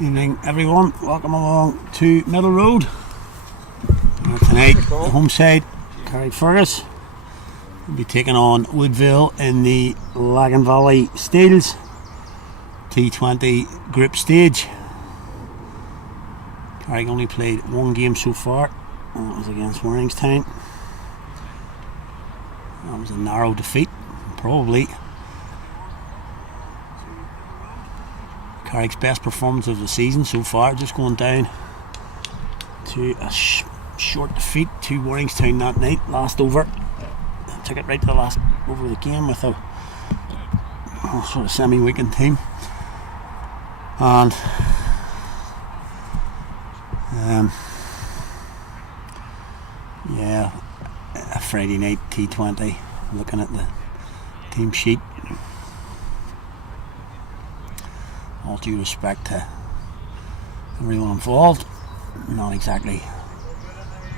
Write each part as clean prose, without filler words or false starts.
Evening everyone, welcome along to Middle Road. Tonight, the home side, Carrickfergus, will be taking on Woodville in the Lagan Valley Steels T20 group stage. Carrick only played one game so far, and that was against Warringstown. That was a narrow defeat, probably Carrick's best performance of the season so far, just going down to a short defeat to Warringstown that night, last over. Took it right to the last over of the game with a sort of semi-weakened team. And yeah, a Friday night T20, looking at the team sheet. All due respect to everyone involved, not exactly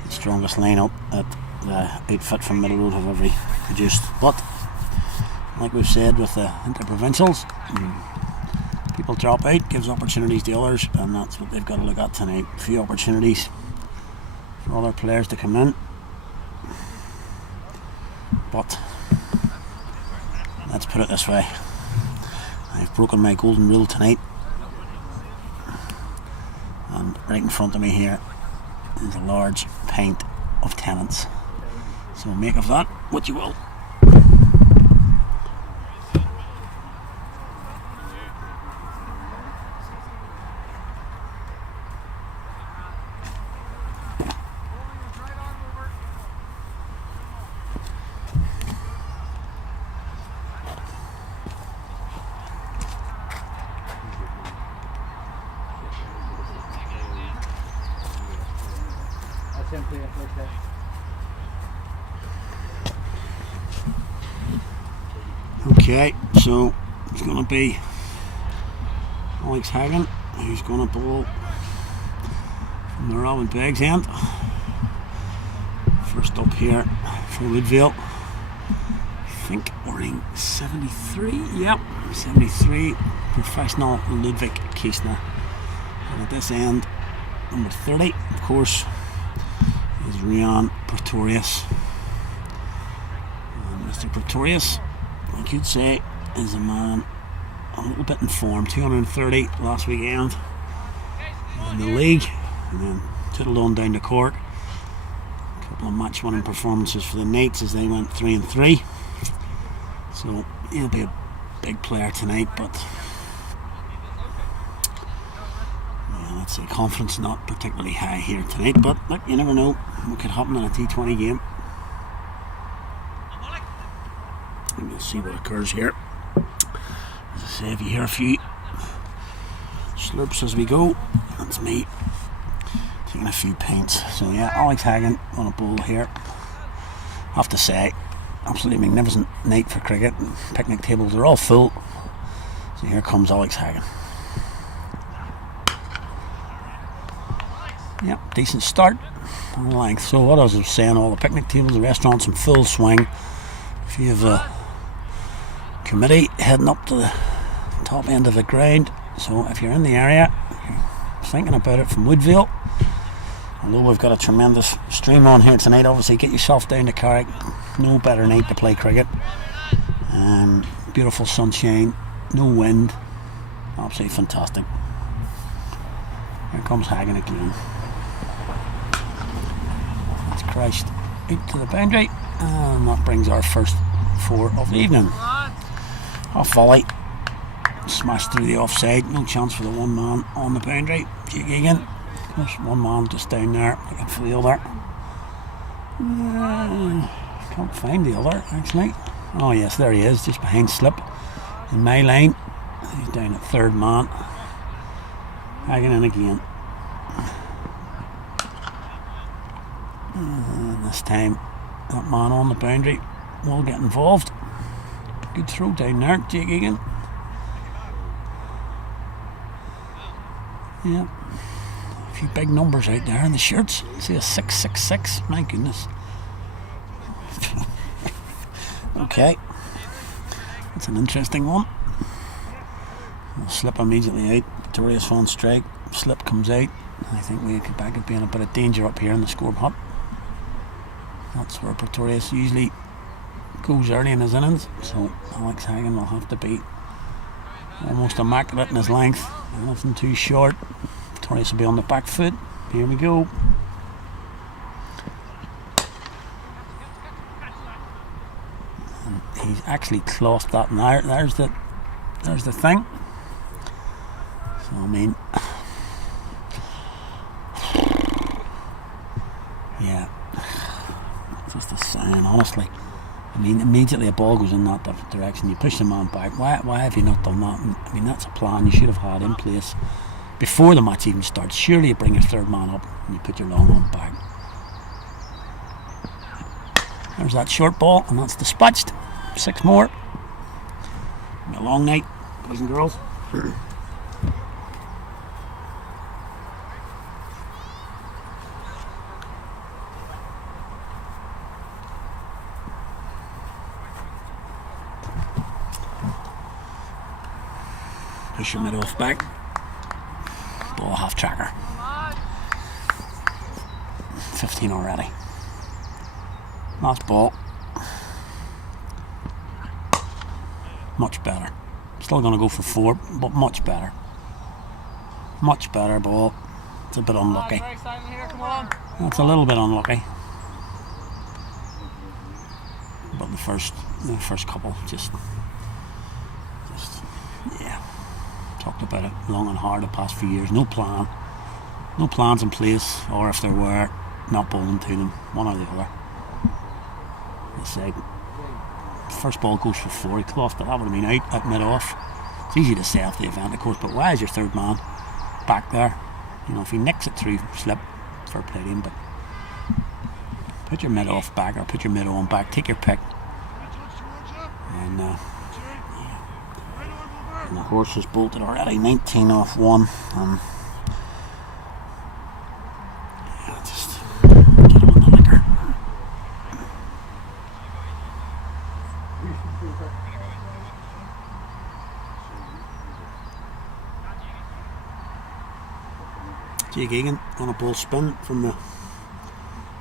the strongest lineup that the outfit from Middle Road have ever produced. But like we've said with the interprovincials, people drop out, gives opportunities to others, and that's what they've got to look at tonight. A few opportunities for other players to come in, but let's put it this way. I've broken my golden rule tonight, and right in front of me here is a large pint of Tennent's, so make of that what you will. Okay, so it's going to be Lagan who's going to bowl from the Robin Beggs end. First up here for Woodville. I think we're in 73. Yep, 73. Professional Ludwig Kiesner. And at this end, number 30, of course, is Rian Pretorius. And Mr. Pretorius, I could say, is a man a little bit in form. 230 last weekend in the league, and then tittled on down to Cork. A couple of match-winning performances for the Knights as they went 3-3. So he'll be a big player tonight, but let's say confidence not particularly high here tonight. But look, you never know what could happen in a T20 game. And we'll see what occurs here. As I say, if you hear a few slurps as we go, that's me taking a few pints. So yeah, Lagan on a bowl here. I have to say, absolutely magnificent night for cricket. Picnic tables are all full. So here comes Lagan. Yep, decent start on length. So what I was saying, all the picnic tables, the restaurants in full swing. If you have a committee heading up to the top end of the ground, so if you're in the area, you're thinking about it from Woodville, although we've got a tremendous stream on here tonight, obviously get yourself down to Carrick. No better night to play cricket. Beautiful sunshine, no wind, absolutely fantastic. Here comes Hagen again. It's crashed out to the boundary, and that brings our first 4 of the evening. Off volley, smashed through the offside, no chance for the one man on the boundary. Jake Egan, there's one man just down there looking for the other. Can't find the other actually. Oh yes, there he is, just behind slip in my line. He's down at third man. Hagen in again. And this time that man on the boundary will get involved. Good throw down there, Jake Egan. Yeah, a few big numbers out there in the shirts. See a 666, my goodness. Okay, that's an interesting one. We'll Slip immediately out. Pretorius on strike. Slip comes out. I think we could back it being a bit of danger up here in the score hut. That's where Pretorius usually goes early in his innings, so Alex Hagan will have to be almost immaculate in his length. Nothing too short. Pretorius will be on the back foot. Here we go. And he's actually clothed that now. There's the thing. So I mean, yeah, just a sign, honestly. I mean, immediately a ball goes in that direction, you push the man back. Why have you not done that? I mean, that's a plan you should have had in place before the match even starts. Surely you bring your third man up and you put your long one back. There's that short ball, and that's dispatched. 6 more. A long night, boys and girls. Push your mid off back. Ball half tracker. 15 already. Last ball. Much better. Still going to go for 4, but much better. Much better ball. It's a bit unlucky. That's a little bit unlucky. But the first couple just yeah. Talked about it long and hard the past few years. No plans in place, or if there were, not bowling to them, one or the other. Let's say first ball goes for 4. He clothed it. That would have been out at mid off. It's easy to say after the event, of course, but why is your third man back there? You know, if he nicks it through slip, fair play to him, but put your mid off back or put your mid on back. Take your pick. And the horse is bolted already. 19 off 1. Yeah, just get him on the liquor. Jake Egan on a ball spin from the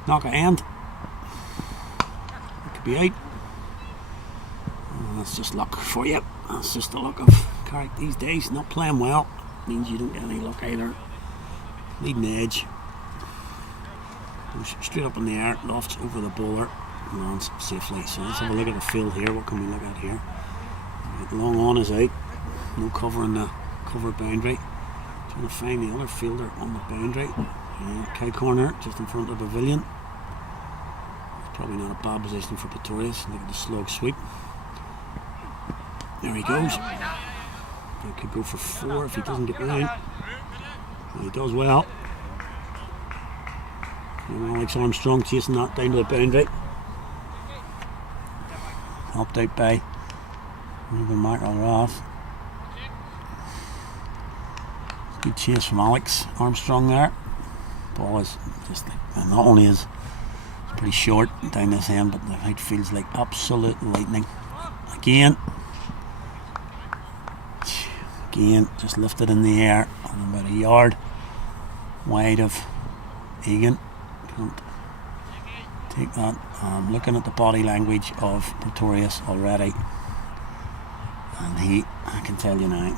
knocker end. It could be out. That's just luck for you. That's just the luck of Carrick these days. Not playing well means you don't get any luck either. Leading edge. Goes straight up in the air, lofts over the bowler, and lands safely. So let's have a look at the field here. What can we look at here? Right, long on is out. No cover in the cover boundary. Trying to find the other fielder on the boundary. Cow corner just in front of the pavilion. It's probably not a bad position for Pretorius. Look at the slog sweep. There he goes. He could go for 4 if he doesn't get round. Well, he does well. And Alex Armstrong chasing that down to the boundary. Helped out by Ruben McElrath. Good chase from Alex Armstrong there. Ball is just like, and not only is it's pretty short down this end, but the height feels like absolute lightning. Again, just lifted in the air on about a yard wide of Egan. Can't take that. I'm looking at the body language of Pretorius already, and I can tell you now,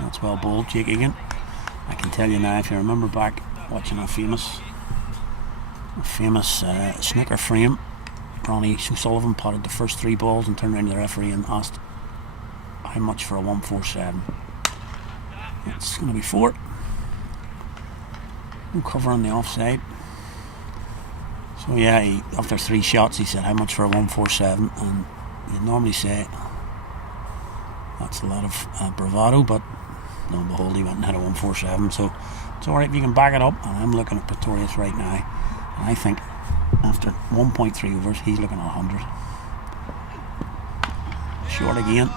that's well bowled, Jake Egan. I can tell you now, if you remember back watching a famous snooker frame, Ronnie O'Sullivan potted the first 3 balls and turned around to the referee and asked how much for a 147. It's going to be 4. No cover on the offside. So yeah, after 3 shots he said how much for a 147, and you'd normally say that's a lot of bravado, but lo and behold he went and had a 147, so it's alright if you can back it up. And I'm looking at Pretorius right now, and I think after 1.3 overs he's looking at 100. Short again.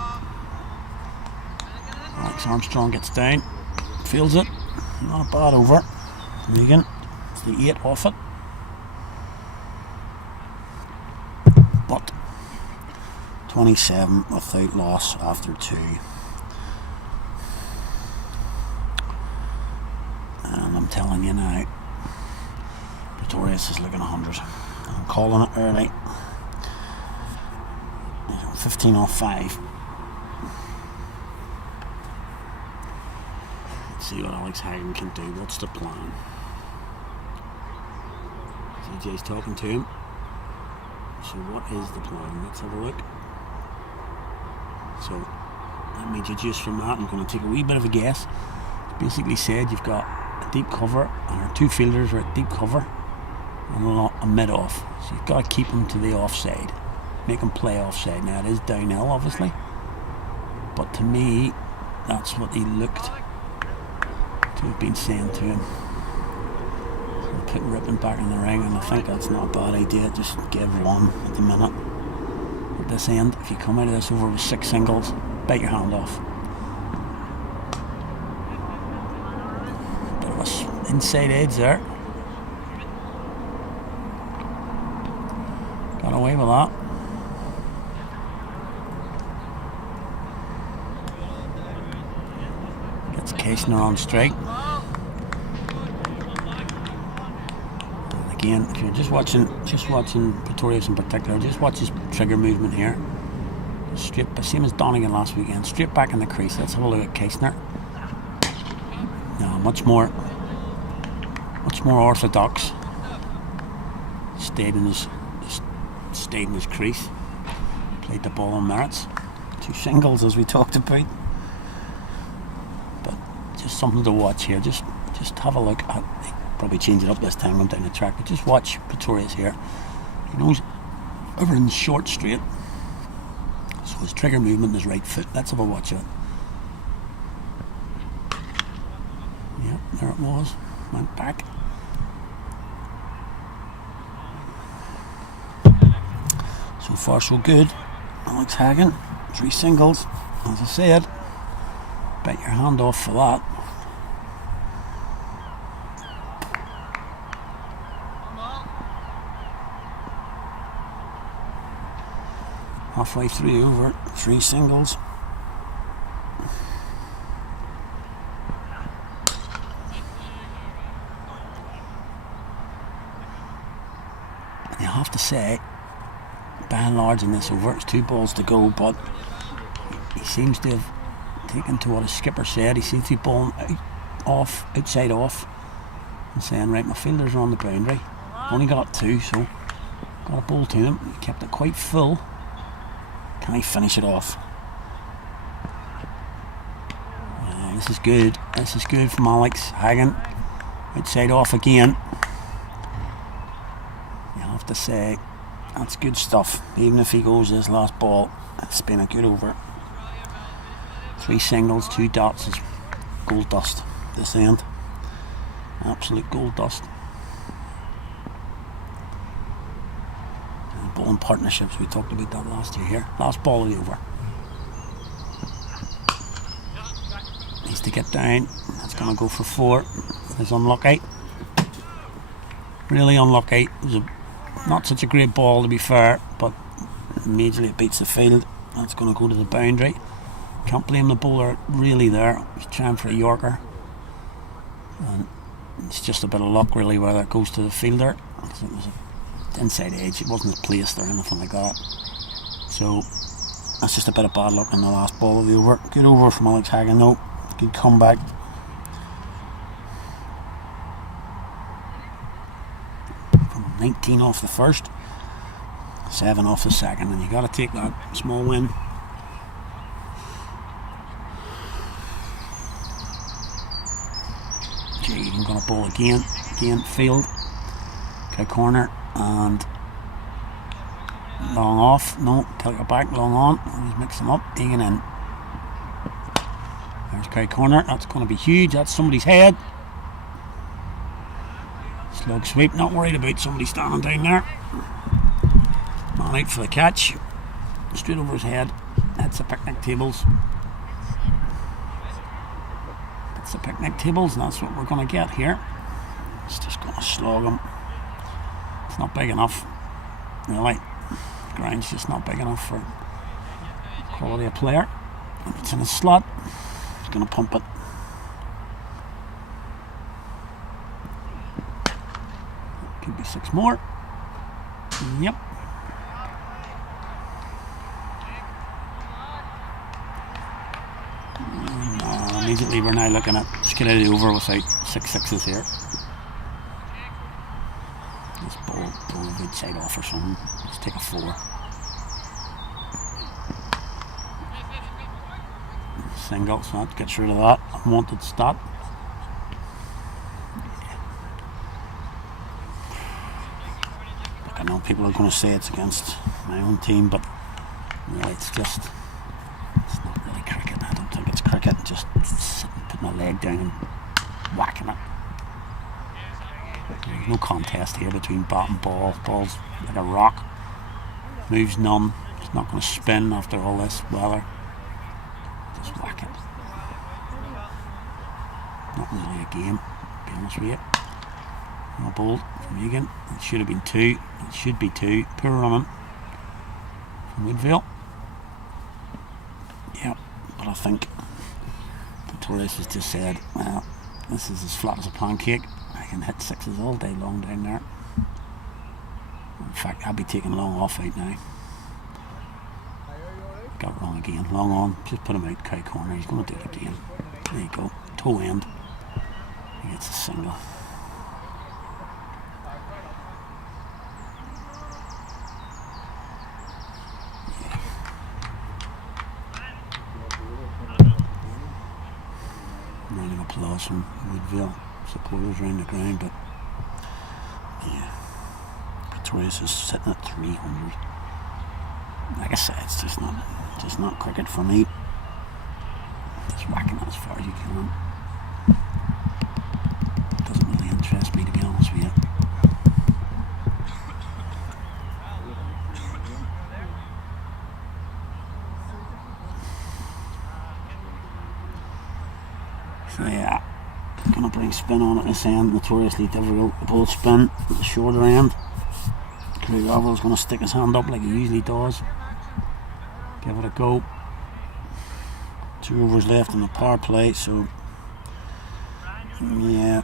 Alex Armstrong gets down, feels it. Not a bad over. Lagan, it's the 8 off it. But 27 without loss after 2. And I'm telling you now, Pretorius is looking 100. I'm calling it early. 15 off 5. Let's see what Alex Hagan can do. What's the plan? CJ's talking to him. So what is the plan? Let's have a look. So let me deduce from that. I'm going to take a wee bit of a guess. It's basically said you've got a deep cover and our 2 fielders are at deep cover and a mid off. So you've got to keep them to the offside. Make them play offside. Now it is downhill obviously, but to me that's what he looked to have been saying to him. So put Rippon back in the ring, and I think that's not a bad idea. Just give one at the minute. At this end, if you come out of this over with 6 singles, bite your hand off. Bit of a inside edge there. Got away with that. Gets Keishner on strike. And again, if you're just watching Pretorius in particular, just watch his trigger movement here. Straight, same as Donegan last weekend, straight back in the crease. Let's have a look at Keishner. Now, much more orthodox. Stayed in his crease. Played the ball on merits. 2 singles as we talked about. But just something to watch here. Just have a look at. Probably change it up this time, going down the track. But just watch Pretorius here. He knows everything's short straight. So his trigger movement is right foot. Let's have a watch of it. Yep, there it was. Went back. So far so good. Alex Hagan, 3 singles. As I said, bite your hand off for that. Halfway through over, 3 singles. You have to say, by and large in this over, it's 2 balls to go, but he seems to have taken to what his skipper said. He seems to be balling outside off, and saying, right, my fielders are on the boundary. Only got 2, so got a ball to them. He kept it quite full. Can he finish it off? This is good. This is good from Alex Hagan. Outside off again. You have to say, that's good stuff. Even if he goes this last ball, it's been a good over. 3 singles, 2 dots is gold dust this end. Absolute gold dust. Bowling partnerships, we talked about that last year here. Last ball of the over. Needs to get down. That's going to go for 4. It's unlucky. Really unlucky. It was not such a great ball to be fair, but majorly it beats the field. That's going to go to the boundary. Can't blame the bowler really there. He's trying for a Yorker. And it's just a bit of luck really whether it goes to the fielder. It was inside edge, it wasn't placed or anything like that, so that's just a bit of bad luck on the last ball of the over. Good over from Alex Hagan though, good comeback. From 19 off the first, 7 off the second, and you got to take that small win. Jaden going to bowl again field, okay, corner and long off. No, take it back, long on. He's mixing them up. Egan in. There's Kerry corner. That's going to be huge. That's somebody's head. Slug sweep. Not worried about somebody standing down there. Man out for the catch. Straight over his head. That's the picnic tables. That's the picnic tables, and that's what we're going to get here. It's just going to slog him. It's not big enough, really. The ground's just not big enough for quality of player. If it's in his slot, he's going to pump it. Could be 6 more. Yep. And immediately we're now looking at skidding it over without 6 sixes here. This ball good side off or something. Let's take a 4. Single, so that gets rid of that unwanted stat. Look, I know people are going to say it's against my own team, but really it's not really cricket. I don't think it's cricket. Just putting my leg down and whacking it. There's no contest here between bat and ball. Ball's like a rock. Moves none. It's not going to spin after all this weather. Just whack it. Not really a game, to be honest with you. No ball from Lagan. It should have been 2. It should be 2. Poor running from Woodville. Yeah, but I think the Torres has just said, well, this is as flat as a pancake. I can hit 6s all day long down there. In fact, I'll be taking long off out now. Got it wrong again. Long on. Just put him out cow corner. He's going to do it again. There you go. Toe end. He gets a single. Yeah. Round of applause from Woodville supporters around the ground, but yeah. Torres is sitting at 300. Like I said, it's just not cricket for me. Just whacking it as far as you can. Doesn't really interest me, to be honest with you. So yeah, gonna bring spin on at this end. Notoriously difficult to pull spin at the shorter end. Carrickfergus is going to stick his hand up like he usually does. Give it a go. 2 overs left in the power play, so yeah.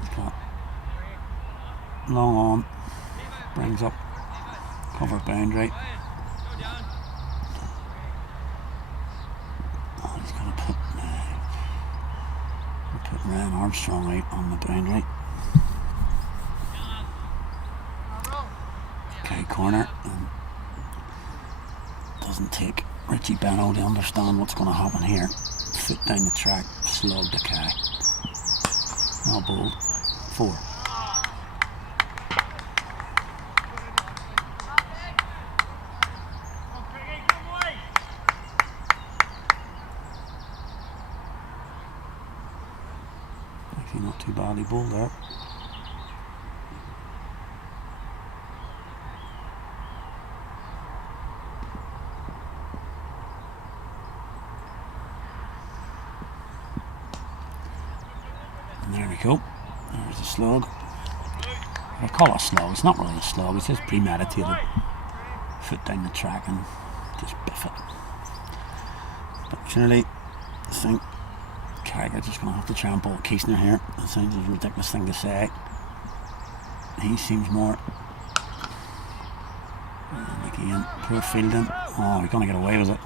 He's got long on, brings up cover boundary. Oh, he's going to put Ryan Armstrong out on the boundary. Okay, corner. And doesn't take Richie Beno to understand what's going to happen here. Foot down the track, slug to Kai. No ball. 4. Actually not too badly bowled there. And there we go. There's the slug. I call it a slug. It's not really a slug. It's just premeditated. Foot down the track and just biff it. But surely, I think Carrickfergus just going to have to try and bowl Keesner here. That sounds a ridiculous thing to say. He seems more. And again, poor fielding. Oh, he's going to get away with it.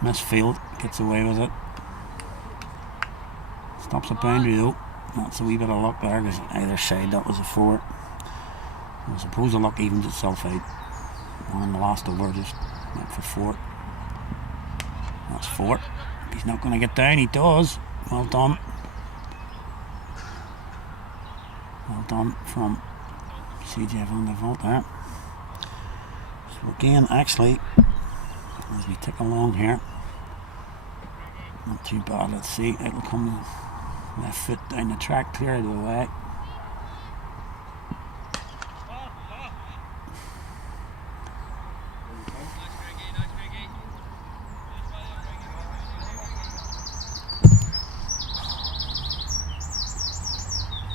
Misfield, gets away with it. Stops a boundary though. That's a wee bit of luck there because either side that was a 4. I suppose the luck evens itself out. And in the last over just went for 4. That's 4. He's not going to get down. He does. Well done. Well done from CJ van der Vault there. So again, actually, as we tick along here, not too bad. Let's see. It'll come left foot down the track, clear out of the way.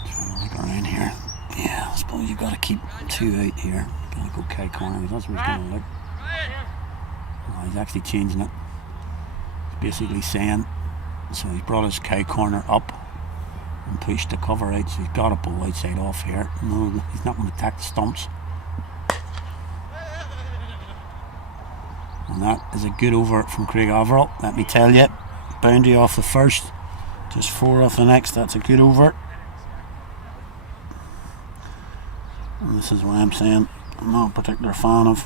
Trying to look around here. keep 2 out here. Gonna go K corner. That's where he's gonna look. Oh, he's actually changing it. He's basically saying, so he's brought his K corner up and pushed the cover out, so he's got a ball outside off here. No, he's not going to attack the stumps. And that is a good over from Craig Averill, let me tell you. Boundary off the first, just 4 off the next. That's a good over. And this is why I'm saying I'm not a particular fan of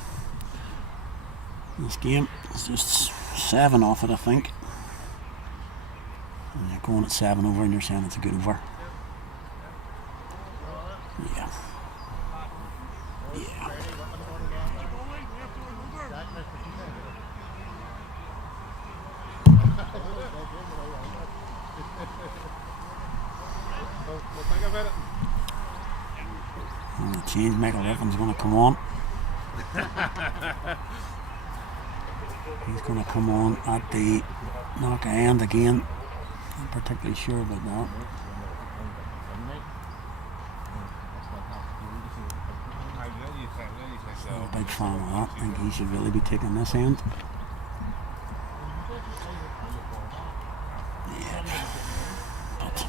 this game. It's just 7 off it, I think. And you're going at 7 over and you're saying it's a good over. Yeah. Yeah. And the change, Michael Evans going to come on. He's going to come on at the knock end again. Not particularly sure about that. Not a big fan of that. I think he should really be taking this end. Yeah. But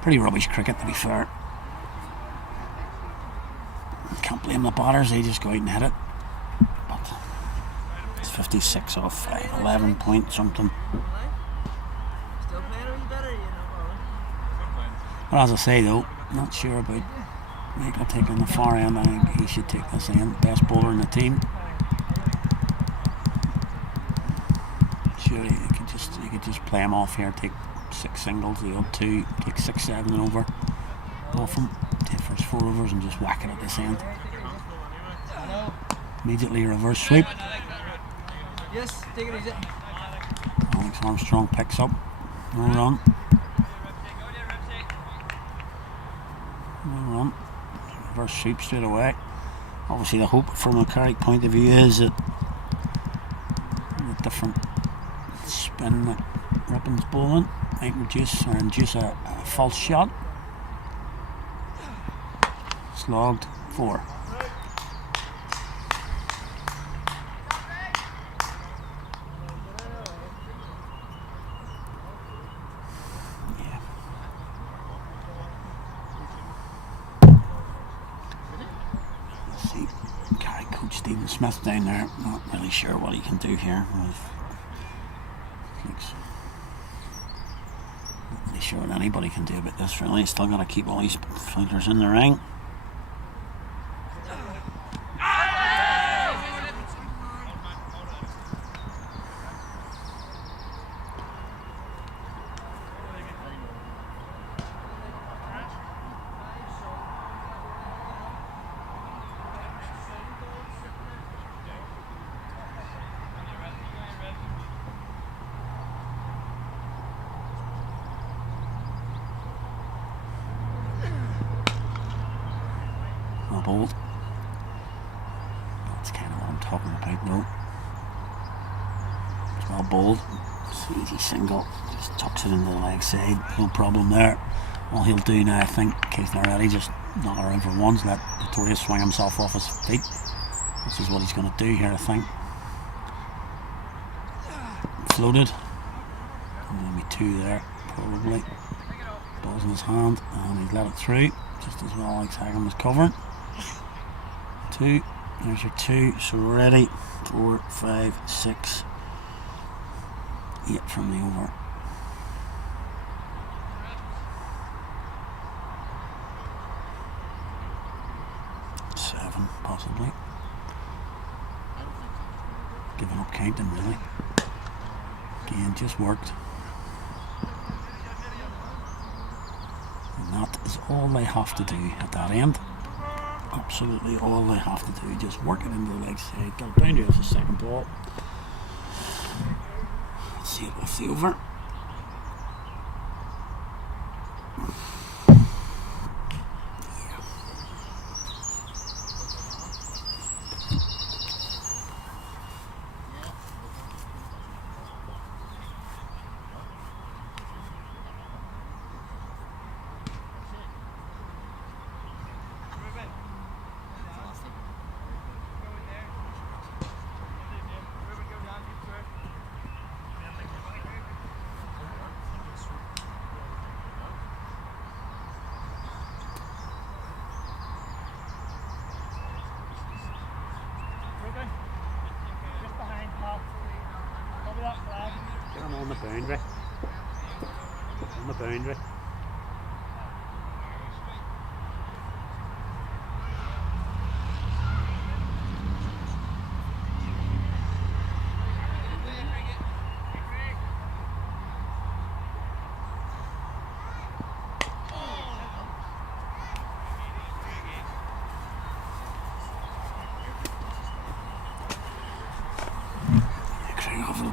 pretty rubbish cricket, to be fair. Can't blame the batters, they just go out and hit it. But it's 56 off 5, 11 point something. But as I say though, not sure about Michael taking the far end. I think he should take this end. Best bowler in the team. Sure, you could just play him off here, take 6 singles, the odd 2, take 6, 7 and over off him. Take first 4 overs and just whack it at this end. Immediately reverse sweep. Yes, take it easy. Alex Armstrong picks up. No run. No run. Reverse sweep straight away. Obviously the hope from a Carrick point of view is that the different spin that Rippon's bowling might induce a false shot. Slogged 4. Yeah. Let's see. Carrick coach Stephen Smith down there. Not really sure what he can do here. Looks not really sure what anybody can do about this really. Still got to keep all these fighters in the ring. Bold. That's kind of what I'm talking about though. It's well bowled. It's an easy single. Just tucks it into the leg side. No problem there. All he'll do now, I think, in case they're ready, just knock her around for ones, let Victoria swing himself off his feet. This is what he's going to do here, I think. Floated. Maybe 2 there, probably. Ball's in his hand, and he's let it through, just as well Alex Hagan was covering. 2, there's your 2, so we're ready. 4, 5, 6, 8 from the over. 7 possibly. Giving up counting really. Again, just worked. And that is all they have to do at that end. Absolutely all they have to do, just work it into the leg side. Got a boundary off the second ball. Let's see it off the over. boundary. On the boundary.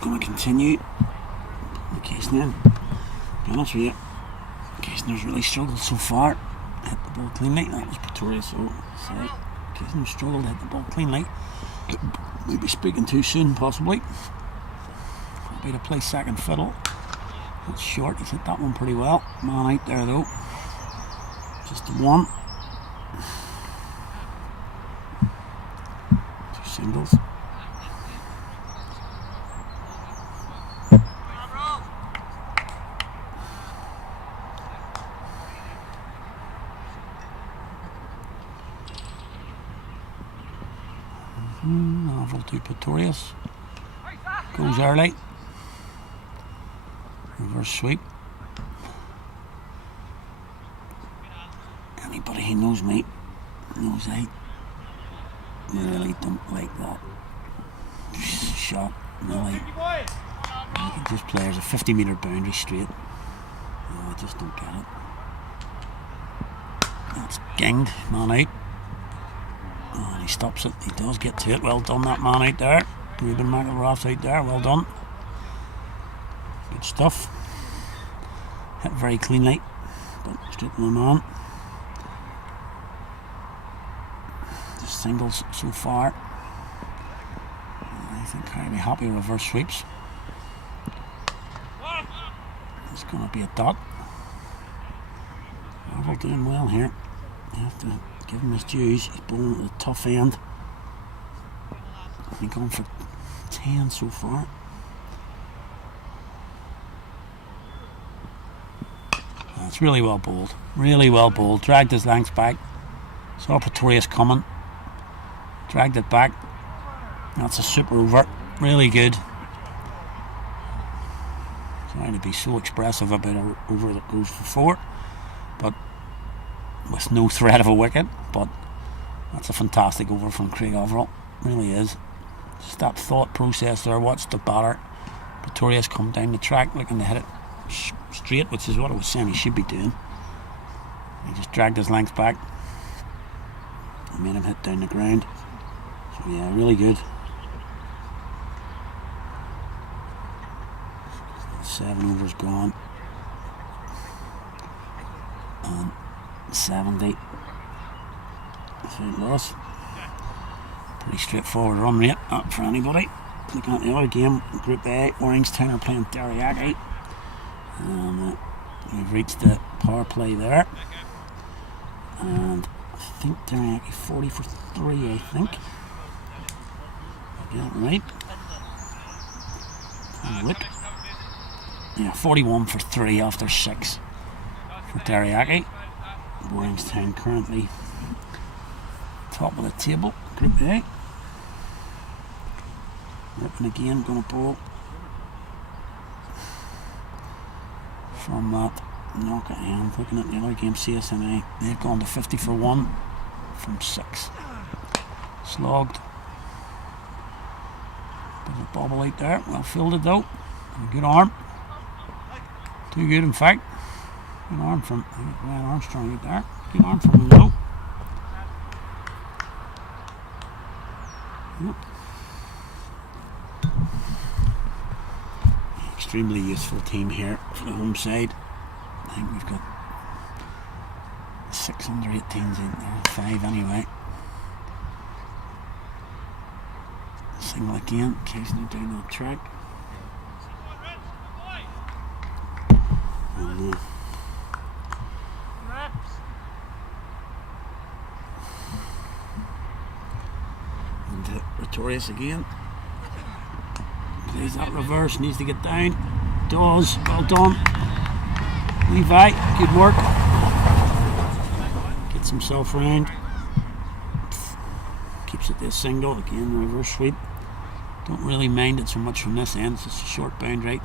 Going to continue. Caisner, to be honest with you, Caisner's really struggled so far. Hit the ball cleanly. That was Pretoria, so Caisner struggled to hit the ball cleanly. Maybe speaking too soon, possibly. Happy to play second fiddle. It's short. He's hit that one pretty well. Man out there though. Just the one. Two singles. Novel to Pretorius. Goes early. Reverse sweep. Anybody who knows me knows I really don't like that shot. Really. This player's a 50-metre boundary straight. No, I just don't get it. That's ginged. Man out. Oh, and he stops it. He does get to it. Well done, that man out there. Ruben McElrath's out there. Well done. Good stuff. Hit very cleanly, but straight to the man. Just singles so far. I think I'll be happy with reverse sweeps. It's going to be a dot. Marvel doing well here. You have to give him his dues. He's bowling at the tough end. I think going for 10 so far. That's really well bowled. Really well bowled. Dragged his lengths back. Saw Pretorius coming. Dragged it back. That's a super over. Really good. Trying to be so expressive about an over that goes for 4. But with no threat of a wicket. But that's a fantastic over from Craig Overall. Really is. Just that thought process there. Watch the batter. Pretorius come down the track looking to hit it straight, which is what I was saying he should be doing. He just dragged his length back and made him hit down the ground. So yeah, really good. 7 overs gone. And 70. Third loss. Pretty straightforward run rate up for anybody. Looking at the other game, Group A, Orangetown are playing Derryaghy. And we've reached the power play there. And I think Derryaghy 40 for 3, I think. Yeah, right. Have a look. Yeah, 41 for 3 after 6 for Derryaghy. Orangetown currently top of the table, Group A. Ripping again, going to bowl from that knock at hand. Looking at the other game, CSNA, they've gone to 50 for 1 from 6. Slogged. Bit of a bobble out there, well fielded though. And a good arm. Too good in fact. Good arm from Ryan Armstrong out there. Good arm from him though. Yep. Extremely useful team here for the home side. I think we've got 6 under 18s in there, 5 anyway. Single again, Casey down that track. And Pretorius again. Plays that reverse, needs to get down. Does, well done. Levi, good work. Gets himself round. Keeps it to a single, again reverse sweep. Don't really mind it so much from this end, it's just a short boundary.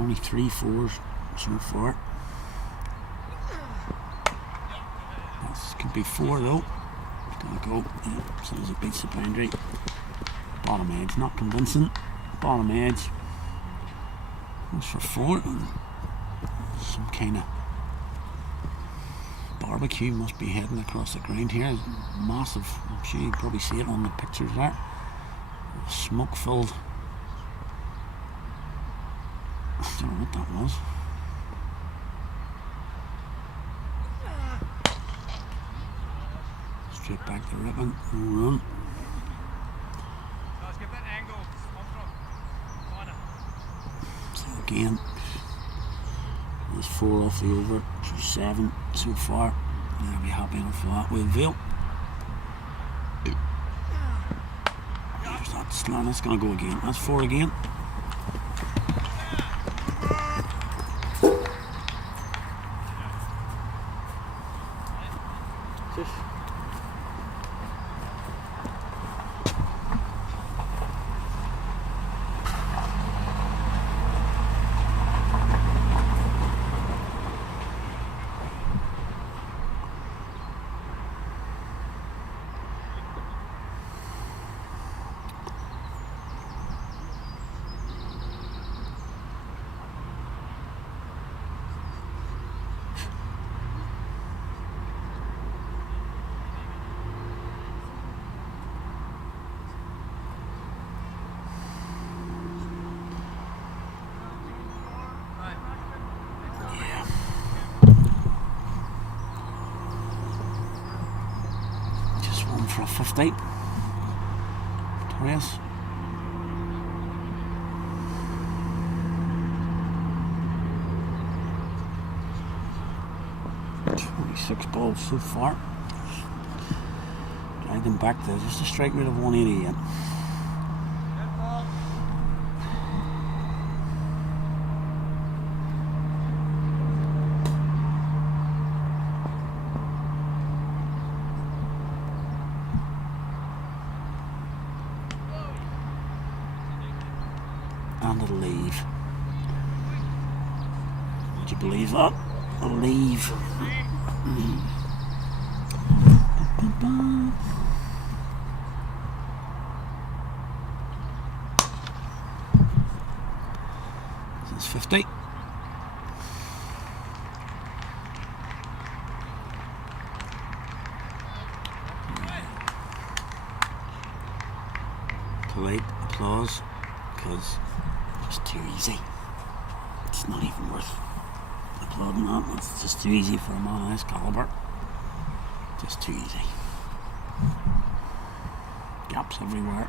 Only 3 fours so far. This could be 4 though. It's gonna go. Yeah, so as it beats the boundary. Bottom edge, not convincing. Bottom edge. Goes for 4. Some kind of barbecue must be heading across the ground here. Massive. I'm sure you can probably see it on the pictures there. Smoke filled. I don't know what that was. Straight back to ribbon. No run. So again, there's 4 off the over, so 7 so far. I'll be happy enough for that. Woodville. There's that slant. That's going to go again. That's 4 again. For a 50. Torres. Six balls so far. Drag them back there. Just a strike rate of 188. And it'll leave. Would you believe that? It'll leave. This is 50. Polite applause, because it's too easy. It's not even worth applauding that. It's just too easy for a man of this calibre. Just too easy. Gaps everywhere.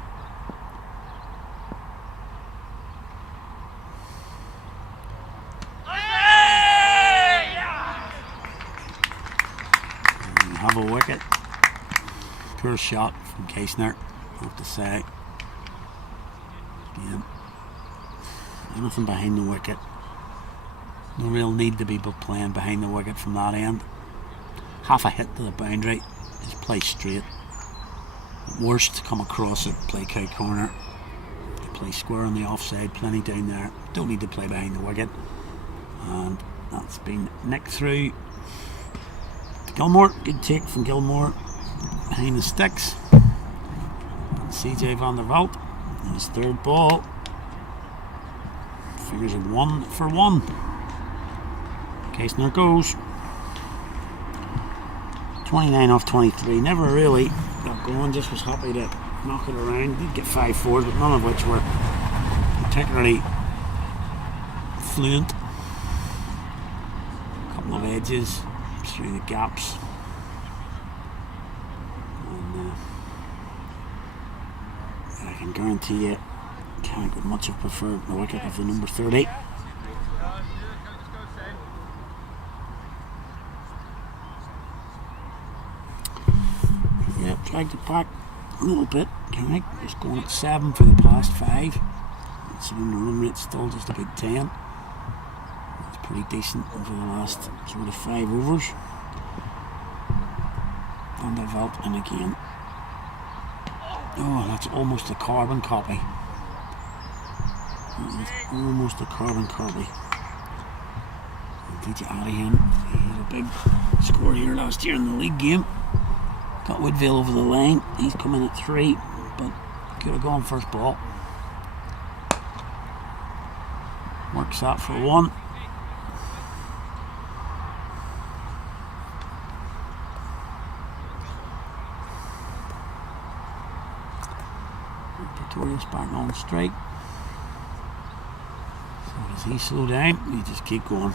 And you have a wicket. Poor shot from Keisner, I have to say. Again, anything behind the wicket. No real need to be playing behind the wicket from that end. Half a hit to the boundary, just play straight. At worst, come across it, play cow corner. Play square on the offside, plenty down there. Don't need to play behind the wicket. And that's been nicked through. Gilmore, good take from Gilmore. Behind the sticks. And CJ van der Walt. And his third ball. Figures it 1 for 1. Keisner goes. 29 off 23. Never really got going, just was happy to knock it around. Did get 5 fours, but none of which were particularly fluent. A couple of edges through the gaps. And I can guarantee you, Carrick would much have preferred the wicket of the number 30. Yeah, dragged it back a little bit. Carrick was going at 7 for the past 5. So the run rate's still just about 10. It's pretty decent over the last sort of 5 overs. Van der Walt in again. Oh, that's almost a carbon copy. It's almost a carbon Kirby. Teach you out of him. He had a big score here last year in the league game. Got Woodville over the line. He's coming at 3, but could have gone first ball. Works that for 1. Pretorius back on strike. So does he slow down? He just keep going.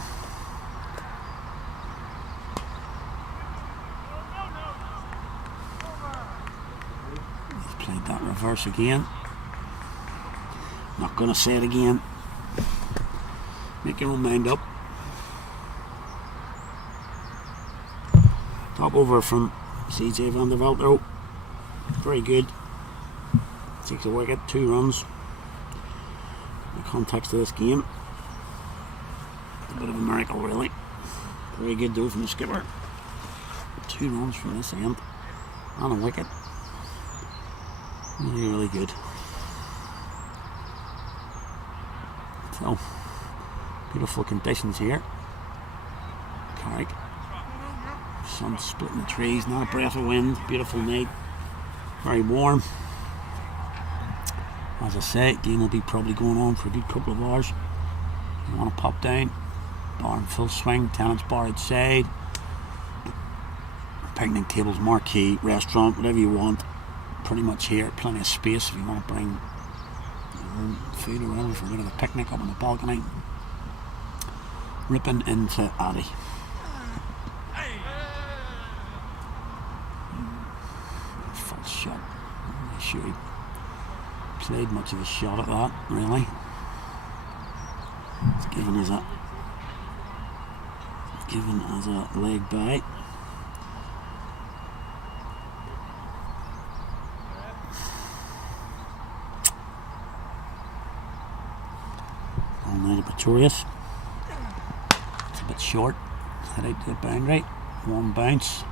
He's played that reverse again. Not gonna say it again. Make your own mind up. Top over from CJ van der Velde. Very good. Takes a wicket, 2 runs. In the context of this game, a bit of a miracle, really. Very good though from the skipper. 2 runs from this end and a wicket. Really, really good. So, beautiful conditions here. Carrick. Sun splitting the trees, not a breath of wind. Beautiful night. Very warm. As I say, game will be probably going on for a good couple of hours. You want to pop down, bar in full swing, tenants bar outside, picnic tables, marquee, restaurant, whatever you want. Pretty much here, plenty of space if you want to bring your own food or whatever for a bit of a picnic up on the balcony. Ripping into Addy. Full shot. I'm sure he played much of a shot at that, really. It's given as a leg by. All night of Pretorius. It's a bit short. Head out to the boundary. 1 bounce.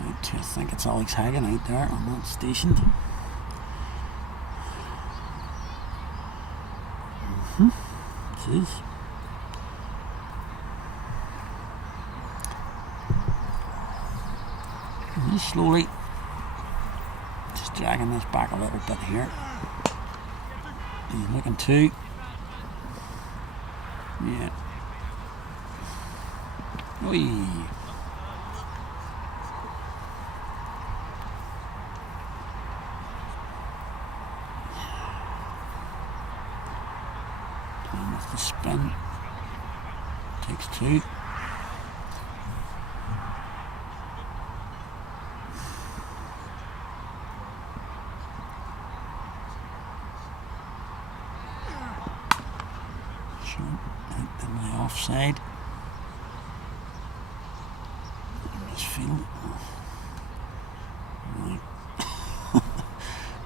Out to, I think it's Alex Hagan out there on that stationed. It is. And just slowly, just dragging this back a little bit here. He's looking 2. Yeah. Oi. The spin takes 2. Short out in the offside. Field. Right.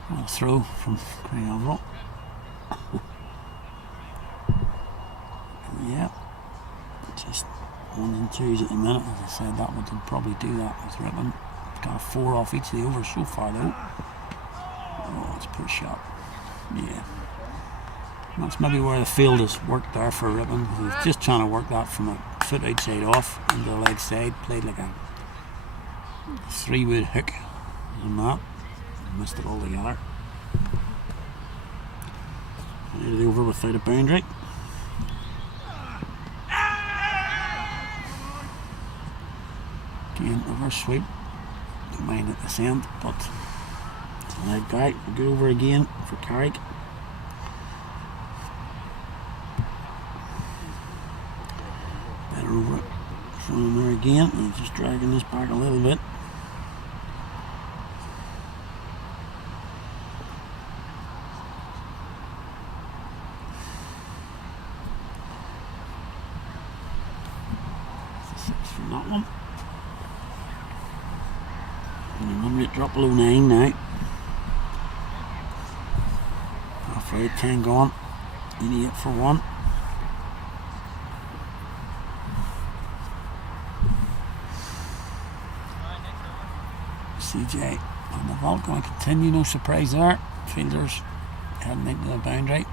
What a throw from Craig. Yeah, just 1s and 2s at the minute. As I said, that would probably do that with Rippon. Got a 4 off each of the overs so far though. Oh, it's a poor shot. Yeah. And that's maybe where the field has worked there for Rippon. He's just trying to work that from a foot outside off into the leg side. Played like a 3-wood hook on that. Missed it all together. Into the over without a boundary. Again, reverse sweep. Don't mind at this end, but it's a leg back. We'll go over again for Carrick. Better over it from there again. And just dragging this back a little bit. From that one. And the 1 minute drop below 9 now. Halfway, 10 gone. 88 for 1. CJ on the vault going to continue, no surprise there. Fielders heading into the boundary.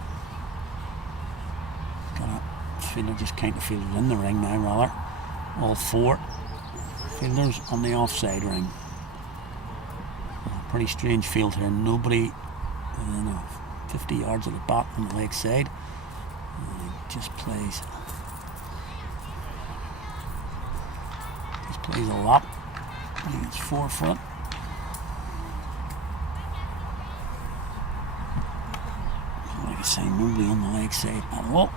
fielder just kind of fielded in the ring now, rather. All 4 fielders on the offside ring. Pretty strange field here. Nobody within 50 yards of the bat on the leg side. He just plays a lap. I think it's 4 foot. Like I say, nobody on the leg side at all.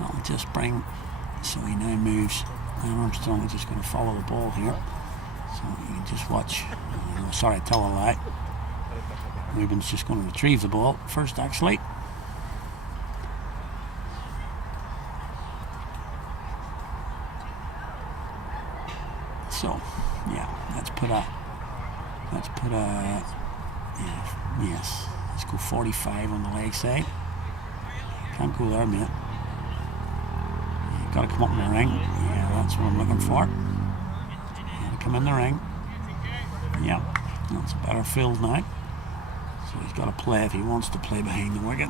That'll just bring, so he now moves. Armstrong is just going to follow the ball here. So you can just watch. Sorry, I tell a lie. Ruben's just going to retrieve the ball first, actually. So, yeah, let's put a, yes, let's go 45 on the leg side. Can't go there, mate. You've got to come up in the ring. Yeah, that's what I'm looking for. Got to come in the ring. Yeah, that's a better field now. So he's got to play if he wants to play behind the wicket.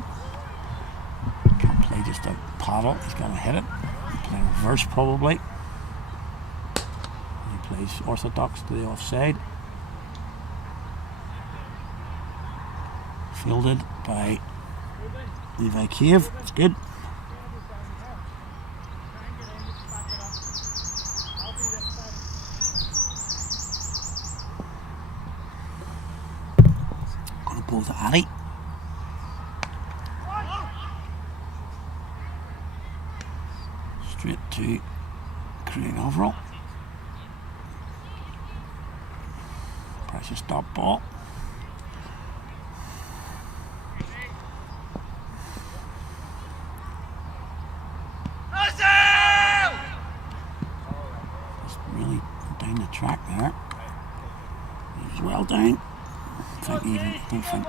Can't play just a paddle. He's got to hit it. Play reverse probably. He plays orthodox to the offside. Fielded by Levi Cave. It's good. Gonna go to Addy. Straight to Craig Overall. Pressure stop ball. Just really down the track there. He's well down. I don't think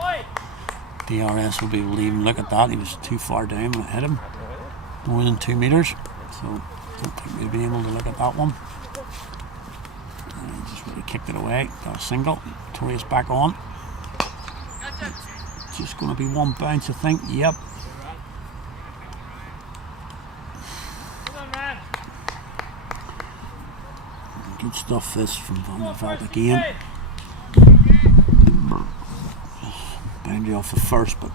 DRS will be able to even look at that. He was too far down when it hit him. More than 2 metres. So I don't think we'll be able to look at that one. Just really kicked it away. Got a single. Torius back on. It's just going to be 1 bounce, I think. Yep. Good stuff this from Van der Veld again. Boundary off the first, but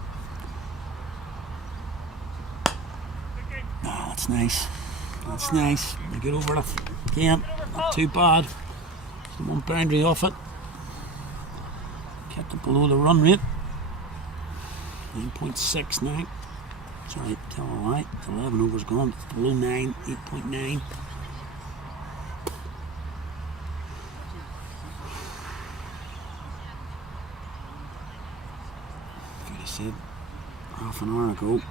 that's nice. That's nice. We get over it again. Not too bad. Just 1 boundary off it. Kept it below the run rate. 9.6 now. Sorry, tell a lie. 11 overs gone. It's below 9. 8.9. Said half an hour ago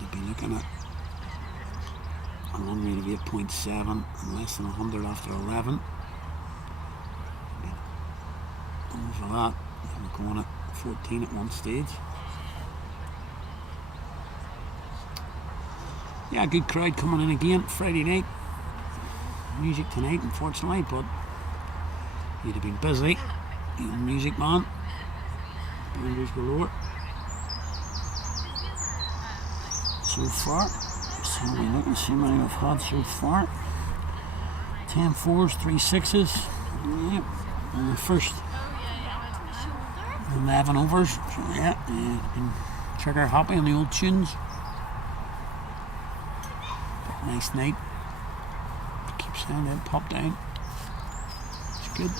you'd be looking at a run rate of 8.7 and less than 100 after 11. Over that, we're going at 14 at one stage. Yeah, good crowd coming in again Friday night. Music tonight, unfortunately, but you'd have been busy. You're a music man. Boundaries galore. So far, so we look and see how many we've had so far. 10 fours, 3 sixes. Yep. And the first 11 overs. So yeah, been trigger happy on the old tunes. But nice night. Keep saying that, pop down. It's good.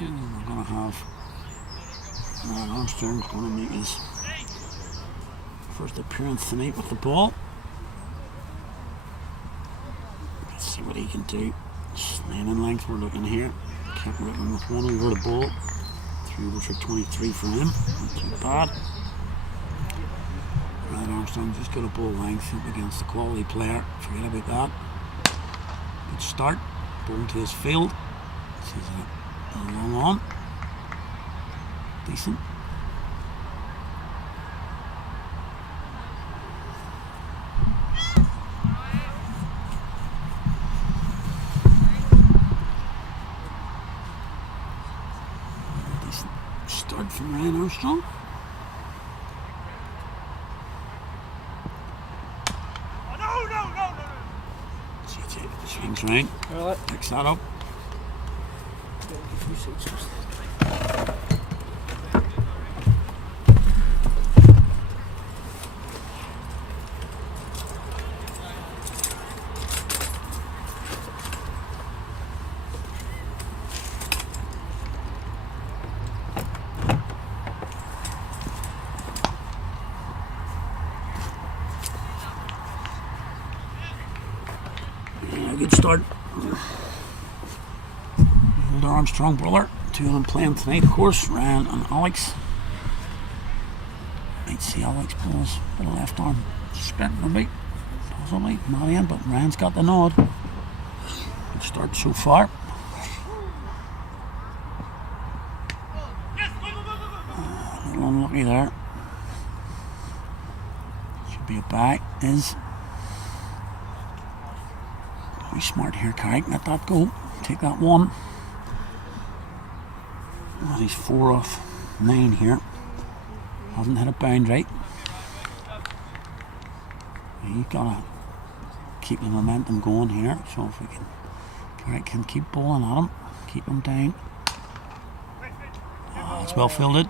We're going to have Armstrong's going to make his first appearance tonight with the ball. Let's see what he can do. Slamming length we're looking here. Kept looking with 1 over the ball. 3 overs for 23 for him. Not too bad. Right, Armstrong just got a ball length up against the quality player. Forget about that. Good start. Ball into his field. This is a long on. Decent. from Ryan Armstrong. Swings round, picks that up. Good start. Older Armstrong brother. Two of them playing tonight, of course. Ryan and Alex. Might see Alex pulls a bit of left arm sprint maybe. Possibly. Not in, but Ryan's got the nod. Good start so far. A little unlucky there. Should be a back. Is. Very smart here, Carrick. Let that go. Take that one. Well, he's 4 off 9 here. Hasn't hit a boundary. You've got to keep the momentum going here. So if we can, Carrick can keep bowling at him, keep him down. Oh, it's well fielded.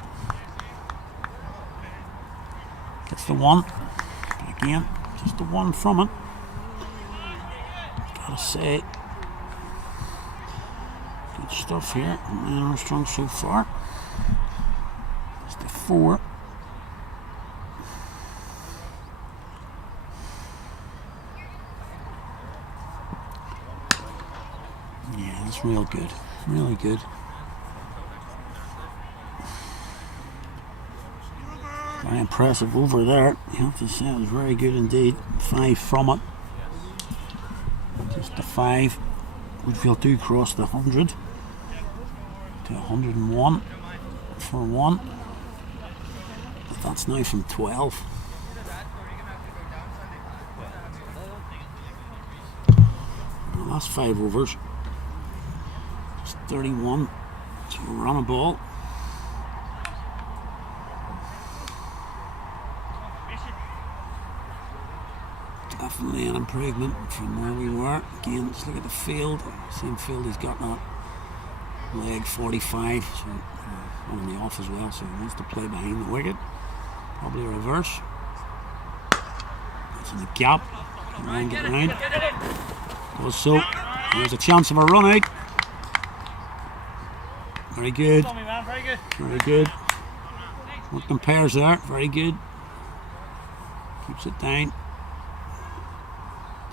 Gets the one. But again, just the one from it. Gotta say, good stuff here. Ryan Armstrong so far. It's the 4. Yeah, that's real good. Really good. Very impressive over there. You have to say it was very good indeed. 5 from it. Just the 5. Woodville do cross the 100 to 101 for 1. But that's now from 12. Well, that's 5 overs. It's 31. So we're on a ball. Definitely an improvement from where we were. Again, just look at the field. Same field he's got that leg 45. So one on the off as well. So he wants to play behind the wicket. Probably a reverse. That's in the gap. Get round. Does so. There's a chance of a run out. Very good. Very good. Worked in pairs there. Very good. Keeps it down.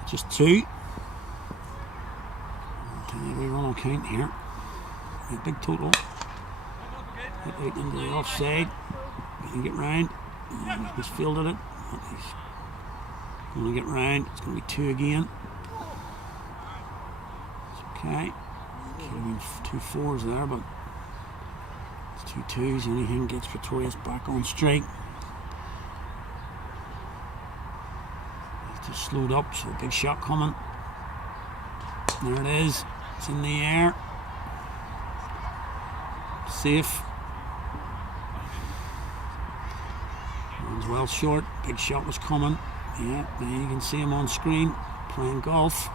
Just 2. We run on count here. A big total. Hit out into the offside. Gonna get round. He's fielded it. He's gonna get round. It's gonna be 2 again. It's okay. Could have been 2 4s there, but it's 2 2s. The only thing gets Pretorius back on strike. Just slowed up, so big shot coming. There it is. It's in the air. Safe. Runs well short. Big shot was coming. Yeah, now you can see him on screen playing golf.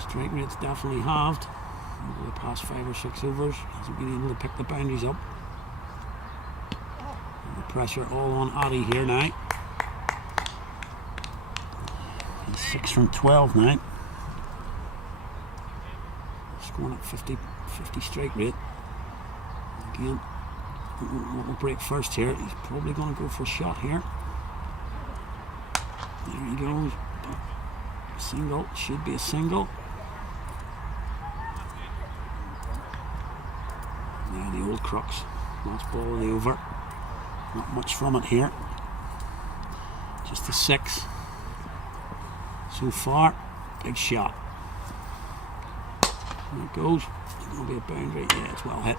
Strike rate's definitely halved over the past 5 or 6 overs. Hasn't been able to pick the boundaries up. Pressure all on Addy here now. He's 6 from 12 now. Scoring at 50 strike rate. Again, what will break first here? He's probably going to go for a shot here. There he goes. Single, should be a single. Now the old crux. Last ball of the over. Not much from it here. Just a 6. So far, big shot. There it goes. It's going to be a boundary. Yeah, it's well hit.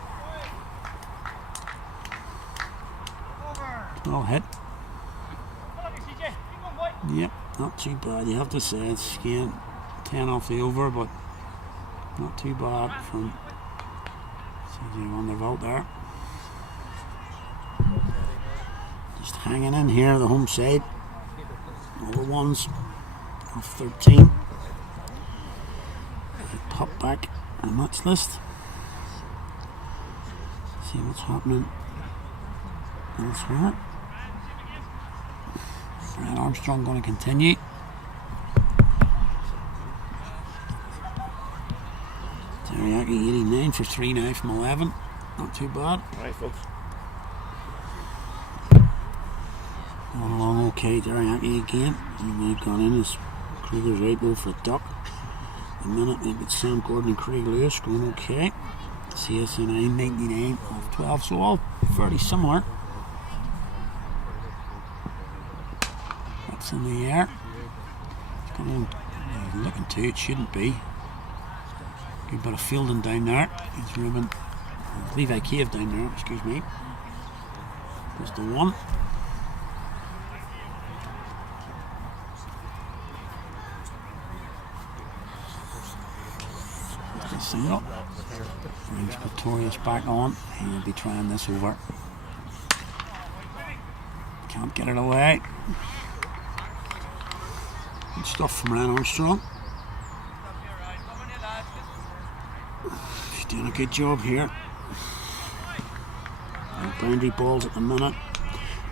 It's well hit. Yep, not too bad. You have to say it's again 10 off the over, but not too bad from CJ on the vote there. Just hanging in here, the home side. All the ones off 13. Pop back on the match list. See what's happening elsewhere. Brad Armstrong going to continue. Teriyaki 89 for 3 now from 11. Not too bad. Right, folks. Going along okay, Teriyaki again. And they've gone in as Krieger's right though for a duck. A minute, they've got Sam Gordon and Craig Lewis going okay. CSNI 99 off 12, so all fairly similar. That's in the air. It's going on, looking to it, shouldn't be. Good bit of fielding down there. It's Ruben, Levi Cave down there, excuse me. Just the one. Single. Brings Pretorius back on. He'll be trying this over. Can't get it away. Good stuff from Ryan Armstrong. He's doing a good job here. Boundary balls at the minute.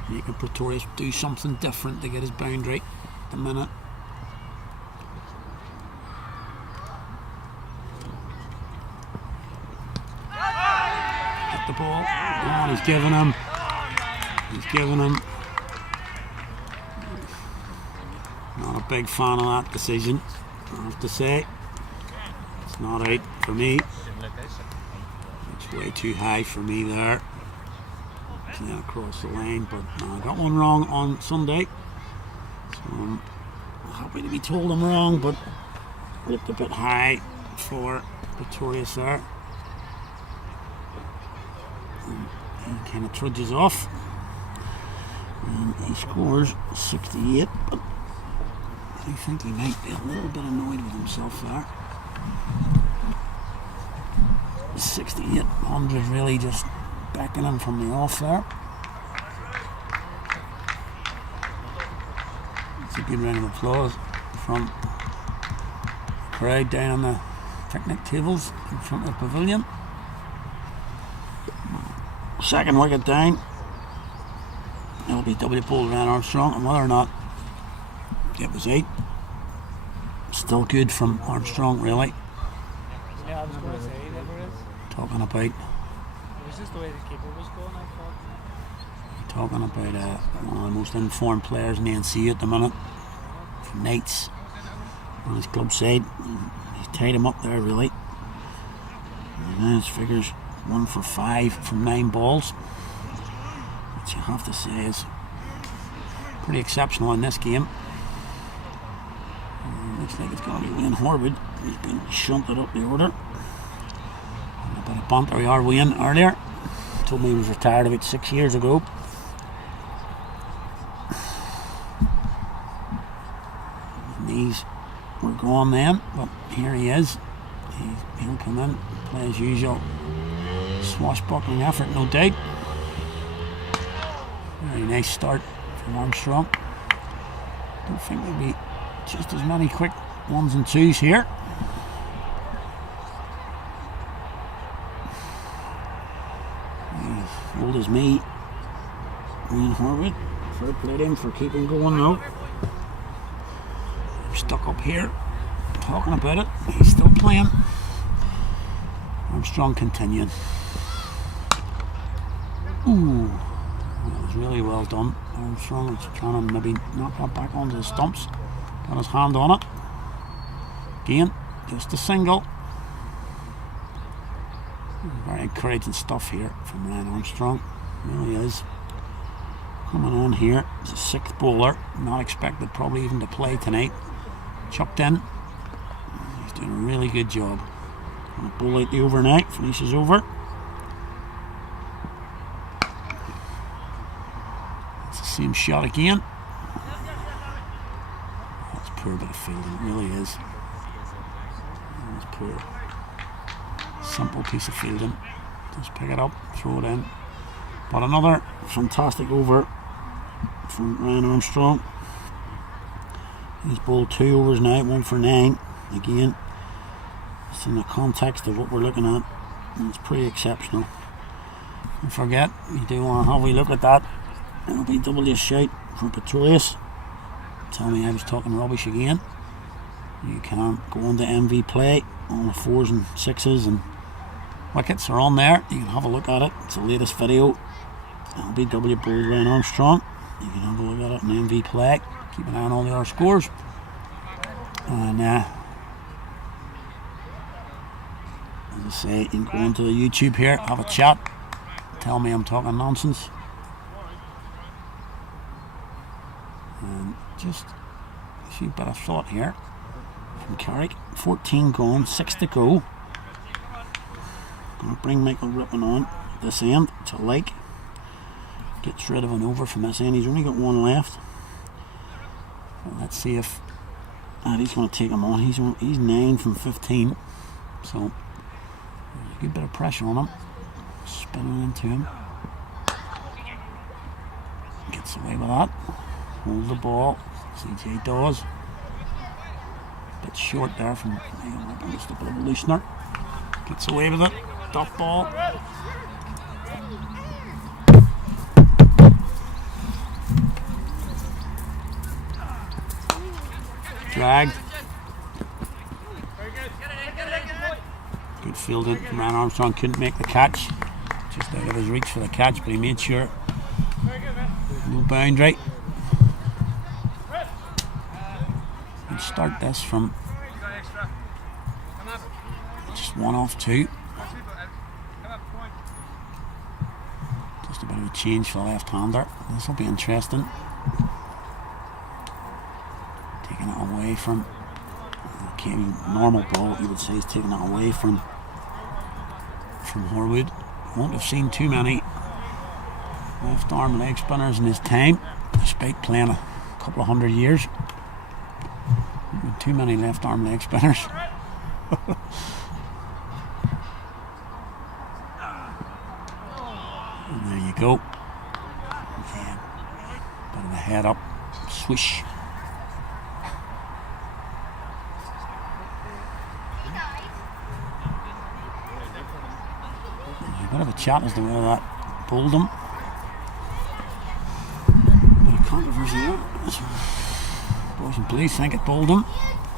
Making Pretorius do something different to get his boundary at the minute. The ball. Oh, he's giving him. Not a big fan of that decision, I have to say. It's not out for me. It's way too high for me there. Then across the line, but I got one wrong on Sunday. So I'm happy to be told I'm wrong, but looked a bit high for Pretorius there. He kind of trudges off and he scores 68, but I think he might be a little bit annoyed with himself there. 6800 really just backing him from the off there. It's a good round of applause from the crowd down on the picnic tables in front of the pavilion. Second wicket down. LBW pulled Ryan Armstrong, and whether or not it was 8, still good from Armstrong, really. Yeah, I was going to say, it never is. Talking about. It was just the way the keeper was going, I thought. Talking about one of the most informed players in the NC at the minute, from Knights, on his club side. He's tied him up there, really. And his figures 1 for 5 from 9 balls, which you have to say is pretty exceptional in this game. Looks like it's going to be Wayne Horwood. He's been shunted up the order. And a bit of banter we are Wayne earlier. Told me he was retired about 6 years ago. And these were gone then, but here he is. He'll come in, play as usual. Swashbuckling effort, no doubt. Very nice start from Armstrong. Don't think there'll be just as many quick 1s and 2s here. He's old as me. Wayne Horwood. Fair play to him for keeping going though. I'm stuck up here talking about it. He's still playing. Armstrong continuing. Ooh, that was really well done. Armstrong was trying to maybe knock that back onto the stumps. Got his hand on it. Again, just a single. Very encouraging stuff here from Ryan Armstrong. Really is. Coming on here as a 6th bowler. Not expected probably even to play tonight. Chucked in. He's doing a really good job. Going to bowl out the overnight. Finishes over. It's the same shot again. That's a poor bit of fielding. It really is. That's poor. Simple piece of fielding. Just pick it up, throw it in. But another fantastic over from Ryan Armstrong. He's bowled 2 overs now, 1 for 9. Again, it's in the context of what we're looking at, and it's pretty exceptional. Don't forget, you do want to have a look at that. It'll be W shout for Petroleus. Tell me I was talking rubbish again. You can go on to MV Play. All the 4s and 6s and wickets are on there. You can have a look at it. It's the latest video. It'll be W bowled Ryan Armstrong. You can have a look at it on MV Play. Keep an eye on all the other scores. And as I say, you can go onto the YouTube here, have a chat, tell me I'm talking nonsense. And just a few bit of thought here from Carrick. 14 gone, 6 to go. Gonna bring Michael Rippon on this end to like. Gets rid of an over from this end. He's only got 1 left. Well, let's see if he's going to take him on. He's 9 from 15, so there's a good bit of pressure on him. Spinning into him. Gets away with that. Hold the ball. CJ does. Bit short there from just a bit of a loosener. Gets away with it. Dot ball. Dragged. Good fielded from Ryan Armstrong. Couldn't make the catch. Just out of his reach for the catch, but he made sure. No boundary. We'll start this from just 1 off 2. Just a bit of a change for the left-hander. This will be interesting. Taking it away from normal ball, you would say he's taking it away from Horwood. Won't have seen too many left arm leg spinners in his time, despite playing a couple of 100 years. Too many left arm leg spinners. And there you go. Yeah. Bit of a head up swish. A bit of a chat as to whether that bowled him. Bit of controversy there. Boys and police think it bowled him.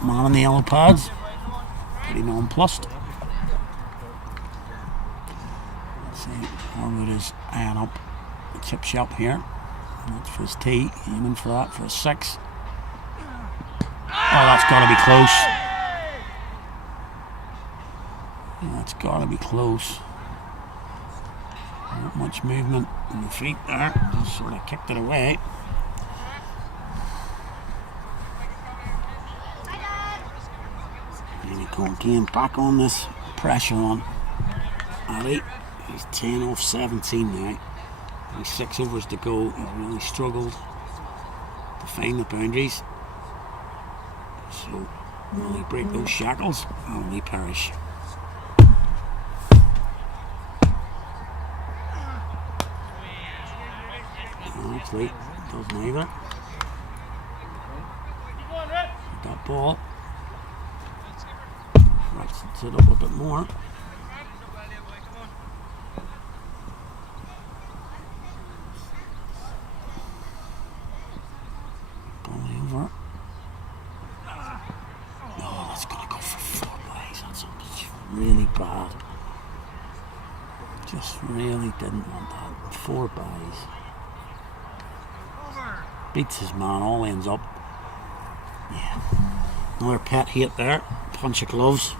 Man in the yellow pads. Pretty nonplussed. Let's see, Horwood is eyeing up the chip shop here. That's for his tee. Aiming for that for a 6. Oh, that's got to be close. That's got to be close. Not much movement in the feet there. Just sort of kicked it away. There we go again. Back on this pressure on Ali. He's 10 off 17 now. Only 6 overs to go. He's really struggled to find the boundaries. So will he break those shackles or will he perish? Actually, does neither. That ball wraps it up a bit more. Ball over. Oh, that's going to go for 4 plays. That's really bad. Just really didn't want that. 4 buys. Beats his man, all ends up. Yeah. Another pet hit there. Punch of gloves.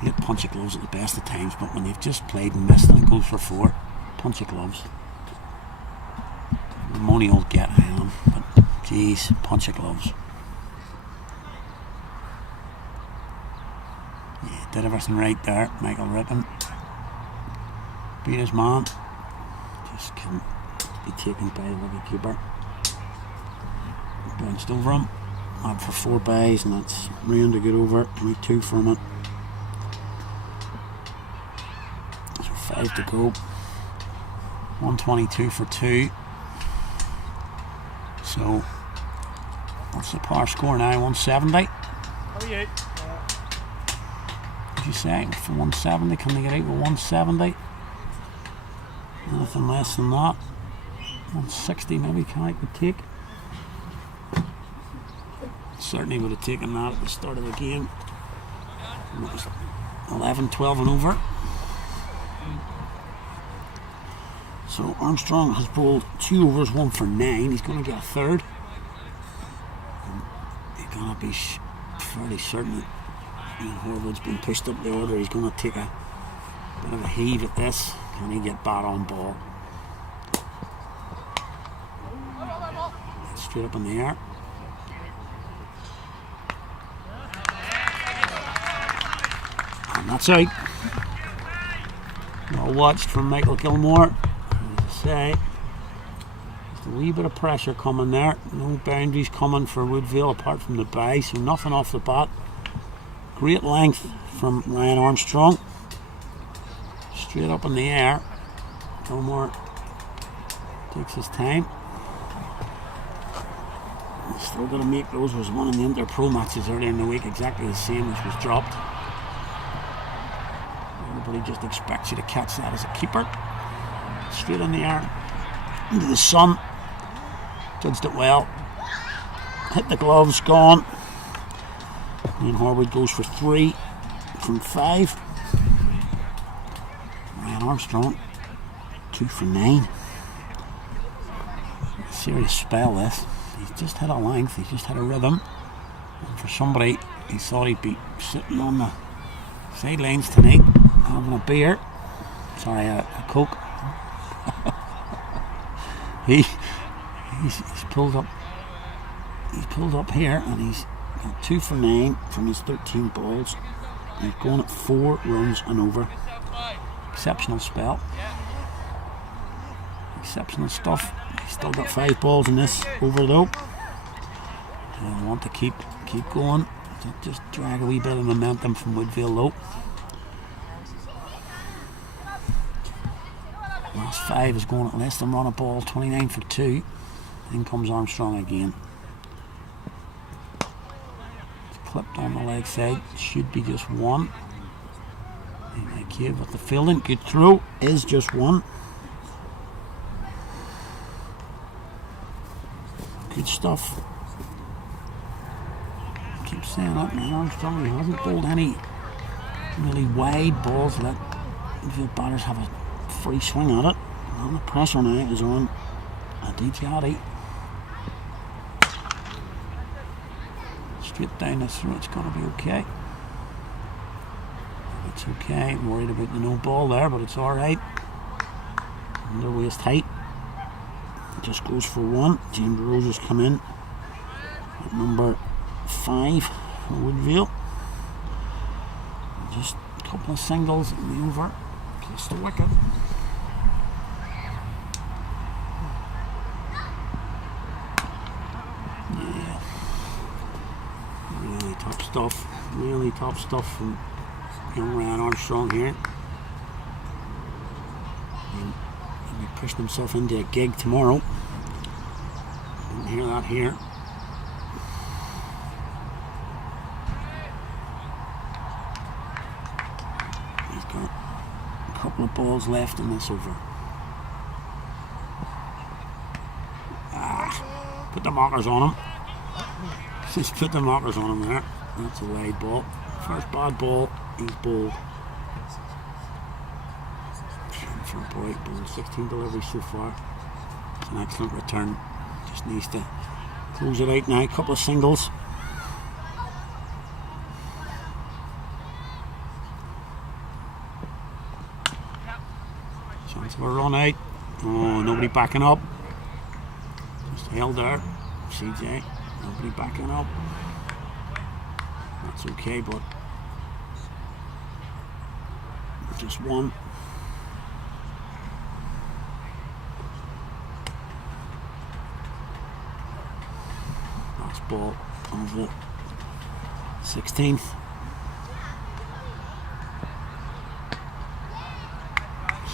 Hate punch of gloves at the best of times, but when you've just played and missed and it goes for 4, punch of gloves. The money will get I am, but geez, punch of gloves. Yeah, did everything right there, Michael Rippon. Beat his man. Just couldn't be taken by the wicketkeeper. Bounced over him. Went for 4 buys, and that's ruined a good over. Only 2 from it. 5 to go. 122 for 2. So, what's the par score now? 170? How are you? Did you say for 170? Can they get out with 170? Nothing less than that. 160 maybe Carrick would take. Certainly would have taken that at the start of the game. And it was 11, 12 and over. So Armstrong has bowled 2 overs, 1 for 9. He's going to get a third. And he's going to be fairly certain that Ian Horwood's been pushed up the order. He's going to take a bit of a heave at this. Can he get bat on ball? Straight up in the air. And that's out. Well watched from Michael Gilmore. As I say, just a wee bit of pressure coming there. No boundaries coming for Woodville apart from the bye, so nothing off the bat. Great length from Ryan Armstrong. Straight up in the air. Gilmore takes his time. Still going to make those. Was one of the Inter-Pro matches earlier in the week, exactly the same, which was dropped. Everybody just expects you to catch that as a keeper. Straight in the air, into the sun. Judged it well. Hit the gloves, gone. Ian Horwood goes for 3 from 5. Ryan Armstrong, 2 for 9. A serious spell this. He's just had a length, he's just had a rhythm. And for somebody, he thought he'd be sitting on the sidelines tonight, having a beer. Sorry, a Coke. he's pulled up. He's pulled up here, and he's got 2 for 9 from his 13 balls. He's going at 4 runs and over. Exceptional spell. Exceptional stuff. He's still got 5 balls in this over though. I want to keep going. Just drag a wee bit of momentum from Woodville though. Last 5 is going at less than run a ball, 29 for 2. In comes Armstrong again. It's clipped on the leg side. Should be just 1. Kid with the fielding. Good throw. Is just 1. Good stuff. Keep saying that, man. Armstrong, he hasn't bowled any really wide balls. Let the batters have a free swing at it. And the pressure now is on Aditya. Straight down the throat. It's going to be okay. It's okay. I'm worried about the no ball there, but it's alright. Under waist height. Just goes for 1. James Rose has come in at number 5 for Woodville. Just a couple of singles in the over, plus the wicket. Yeah, really top stuff. Really top stuff from young Ryan Armstrong here. He pushed himself into a gig tomorrow. Didn't hear that here. He's got a couple of balls left in this over. Put the markers on him. Just put the markers on him there. That's a wide ball. First bad ball, he's bowled. For a boy, bowled 16 deliveries so far. It's an excellent return. Just needs to close it out now. A couple of singles. Chance of a run out. Oh, nobody backing up. Just held there. CJ. Nobody backing up. That's okay, but just 1. Last ball of the 16th.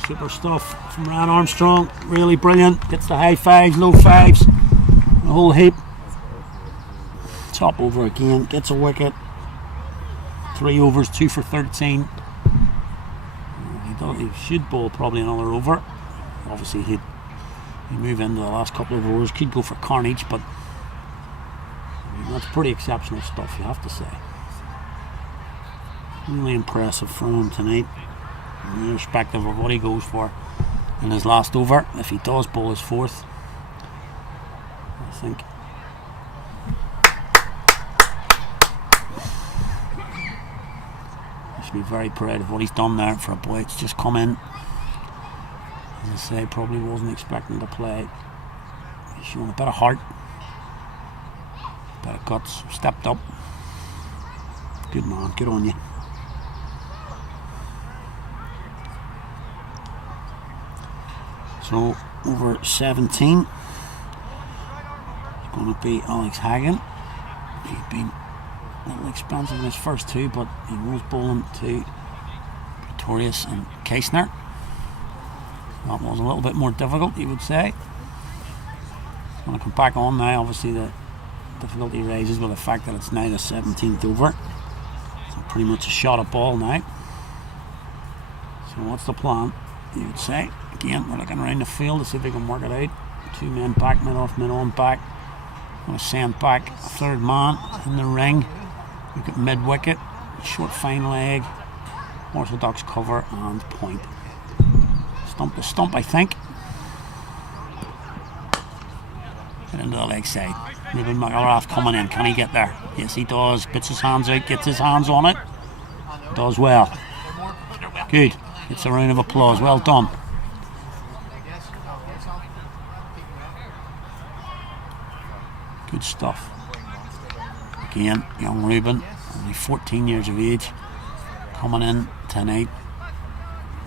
Super stuff from Ryan Armstrong. Really brilliant. Gets the high fives, low fives, the whole heap. Top over again. Gets a wicket. 3 overs, 2 for 13. He should bowl probably another over. Obviously he'd move into the last couple of overs. Could go for carnage, but that's pretty exceptional stuff, you have to say. Really impressive from him tonight, irrespective of what he goes for in his last over. If he does bowl his 4th, I think he should be very proud of what he's done there for a boy. It's just come in. As I say, probably wasn't expecting to play. He's shown a bit of heart, a bit of guts, stepped up. Good man, good on you. So, over 17 is going to be Alex Hagan. He's been a little expensive in his first 2, but he was bowling to Pretorius and Keisner. That was a little bit more difficult, you would say. He's going to come back on now. Obviously, the difficulty raises with the fact that it's now the 17th over. So, pretty much a shot at ball now. So, what's the plan, you would say? Again, we're looking around the field to see if we can work it out. 2 men back, mid off, mid on back. Going to send back a 3rd man in the ring. Look at mid wicket, short fine leg, orthodox cover and point. Stump to stump, I think. Get into the leg side. Ruben McElrath coming in. Can he get there? Yes, he does. Puts his hands out, gets his hands on it. Does well. Good. It's a round of applause. Well done. Good stuff. Again, young Ruben, only 14 years of age, coming in tonight.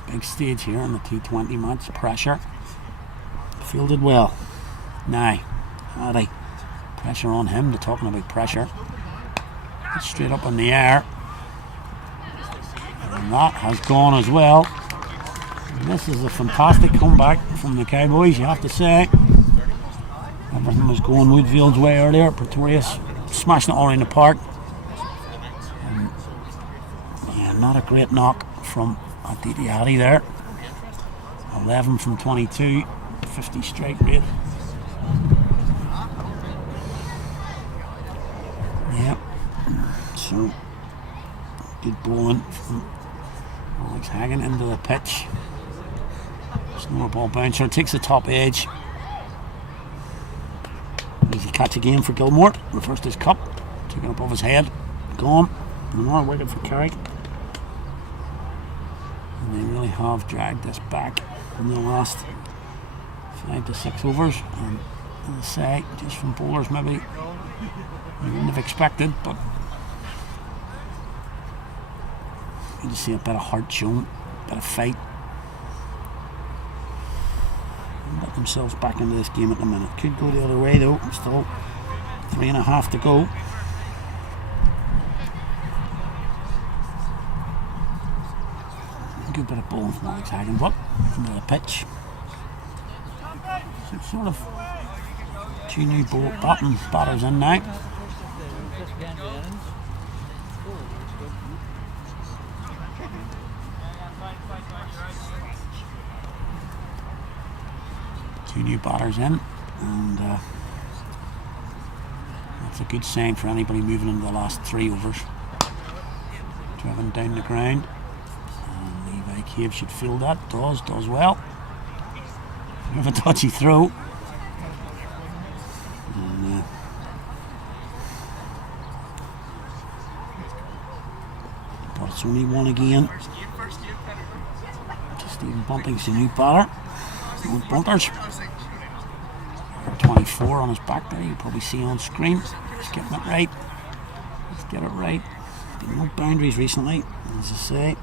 Big stage here in the T20 match. Pressure. Fielded well. Now, Addy. Pressure on him. They're talking about pressure. It's straight up in the air. And that has gone as well. And this is a fantastic comeback from the Cowboys, you have to say. Everything was going Woodville's way earlier. Pretorius smashing it all in the park. And, yeah, not a great knock from Aditi Addy there. 11 from 22, 50 strike rate. Yep. So, good bowling from Alex Hagan into the pitch. Snore ball bouncer, takes the top edge. Easy catch again for Gilmore. Reversed his cup, took it above his head. Gone. Another wicket for Carrick. And they really have dragged this back in the last 5 to 6 overs. And as I say, just from bowlers maybe you wouldn't have expected, but you just see a bit of heart shown, a bit of fight. Got themselves back into this game at the minute. Could go the other way though. Still 3.5 to go. A good bit of bowling from Alex Hagan, but into the pitch. So sort of 2 new batters in now. New batters in, and that's a good sign for anybody moving into the last 3 overs. Driven down the ground, and Levi Cave should field that. Does well. Bit of a dodgy throw, and, but it's only 1 again. Stephen Bunting's the new batter. No bunters. 24 on his back there, you can probably see on screen. He's getting it right. Let's get it right. Been no boundaries recently, as I say.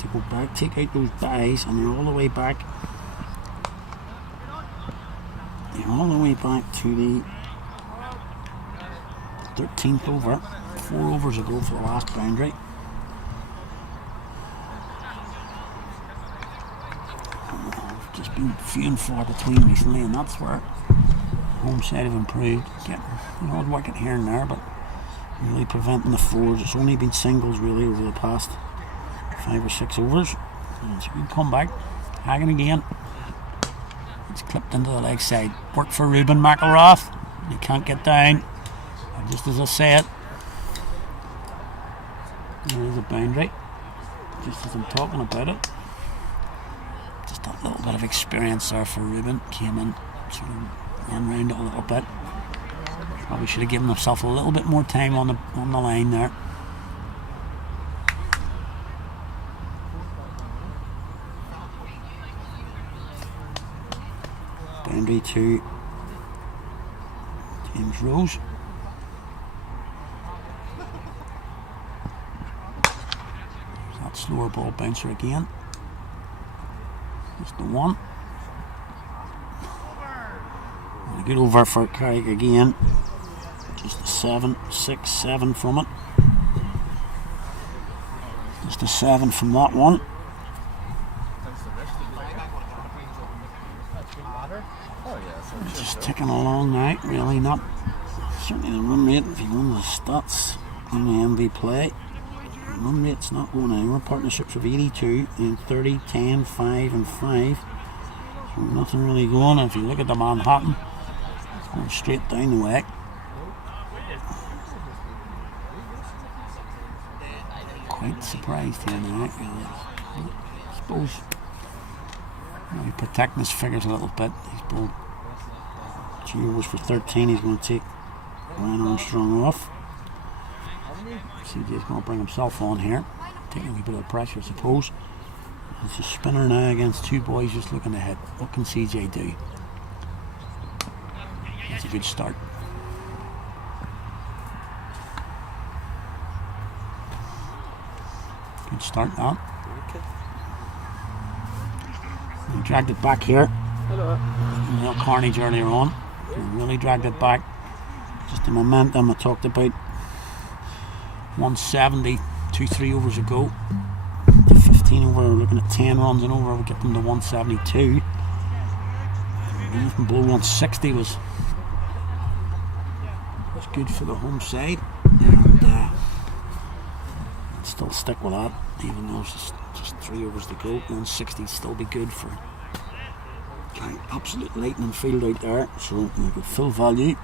To go back, take out those byes, and they're all the way back. They're all the way back to the 13th over. 4 overs ago for the last boundary. been few and far between recently, and that's where home side have improved, getting an odd wicket here and there, but really preventing the fours. It's only been singles really over the past 5 or 6 overs. And it's a good comeback. Lagan again. It's clipped into the leg side. Work for Ruben McElrath. He can't get down. And just as I say it, there is a boundary. Just as I'm talking about it. Just a little bit of experience there for Ruben. Came in, sort of ran round it a little bit. Probably should have given himself a little bit more time on the line there. Boundary to James Rose. That slower ball bouncer again. Just the one. And a good over for Carrick again. Just a 7, 6, 7 from it. Just a 7 from that one. Just ticking along now, really not. Certainly the run rate, if you want the stats on the MV play, the run rate's not going anywhere. Partnerships of 82 and 30, 10, 5 and 5. So nothing really going. If you look at the Manhattan, it's going straight down the way. Quite surprised here now, really. I suppose maybe protecting his figures a little bit. He's bowled 2 overs for 13. He's going to take Ryan Armstrong off. CJ's going to bring himself on here, taking a wee bit of pressure, I suppose. It's a spinner now against 2 boys just looking to hit. What can CJ do? That's a good start. Good start, that. He dragged it back here. Hello. A little carnage earlier on. He really dragged it back. Just the momentum I talked about. 170, 2-3 overs ago. The 15 over, we're looking at 10 runs and over. We'll get them to 172. Anything below 160 was good for the home side. And I'd still stick with that, even though it's just 3 overs to go. 160 still be good for absolute lightning field out there. So we've got full value.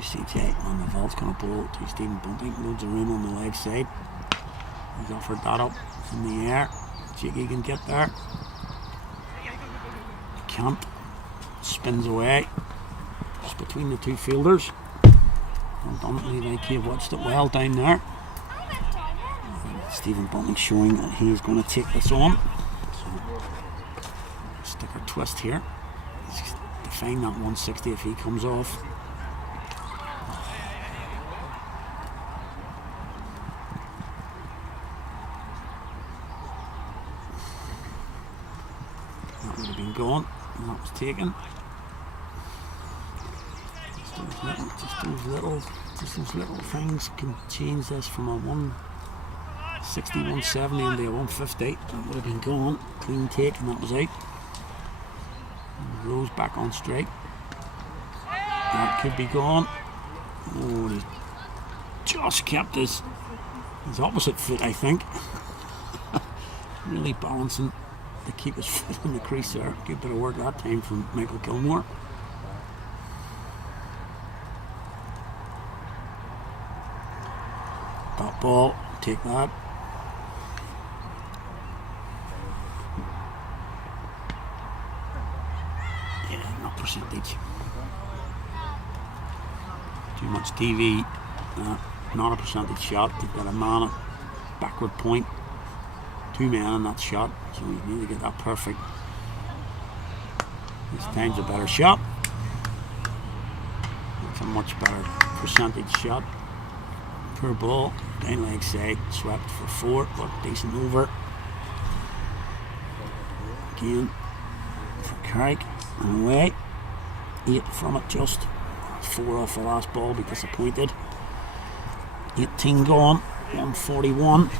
CJ on the vault's going to bowl to Stephen Bunting. Loads of room on the leg side. He's offered that up in the air. Jiggy can get there. Can't. Spins away. Just between the 2 fielders. Well done. Levi Cave watched it well down there. Stephen Bunting showing that he is going to take this on. So, sticker twist here. He's defying that 160 if he comes off. That would have been gone, and that was taken. Just those little things can change this from a 160, 170 into a 150. That would have been gone. Clean take, and that was out. And Rose back on straight. That could be gone. Oh, he just kept his opposite foot, I think. Really balancing to keep his foot in the crease there. Good bit of work that time from Michael Gilmore. That ball, take that. Yeah, not percentage. Too much TV. Not a percentage shot. You've got a man at backward point. 2 men on that shot, so you need to get that perfect. This time's a better shot. It's a much better percentage shot. Per ball, down leg side, swept for 4, but decent over. Again for Carrick and away. 8 from it just. 4 off the last ball, be disappointed. 18 gone, 141.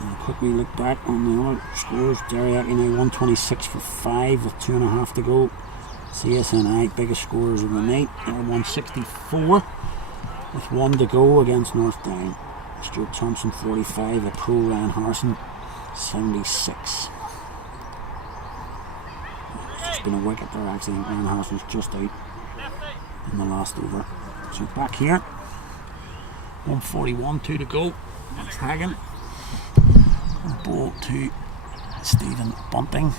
And a quick wee look back on the other scores. Derryaki now 126 for 5 with 2.5 to go. CSNI, biggest scorers of the night, they're 164 with 1 to go against North Down. Stuart Thompson 45, a pro Ryan Harrison 76. There's just been a wicket there actually. Ryan Harrison's just out in the last over. So back here, 141, 2 to go. That's Hagan. Ball to Stephen Bunting.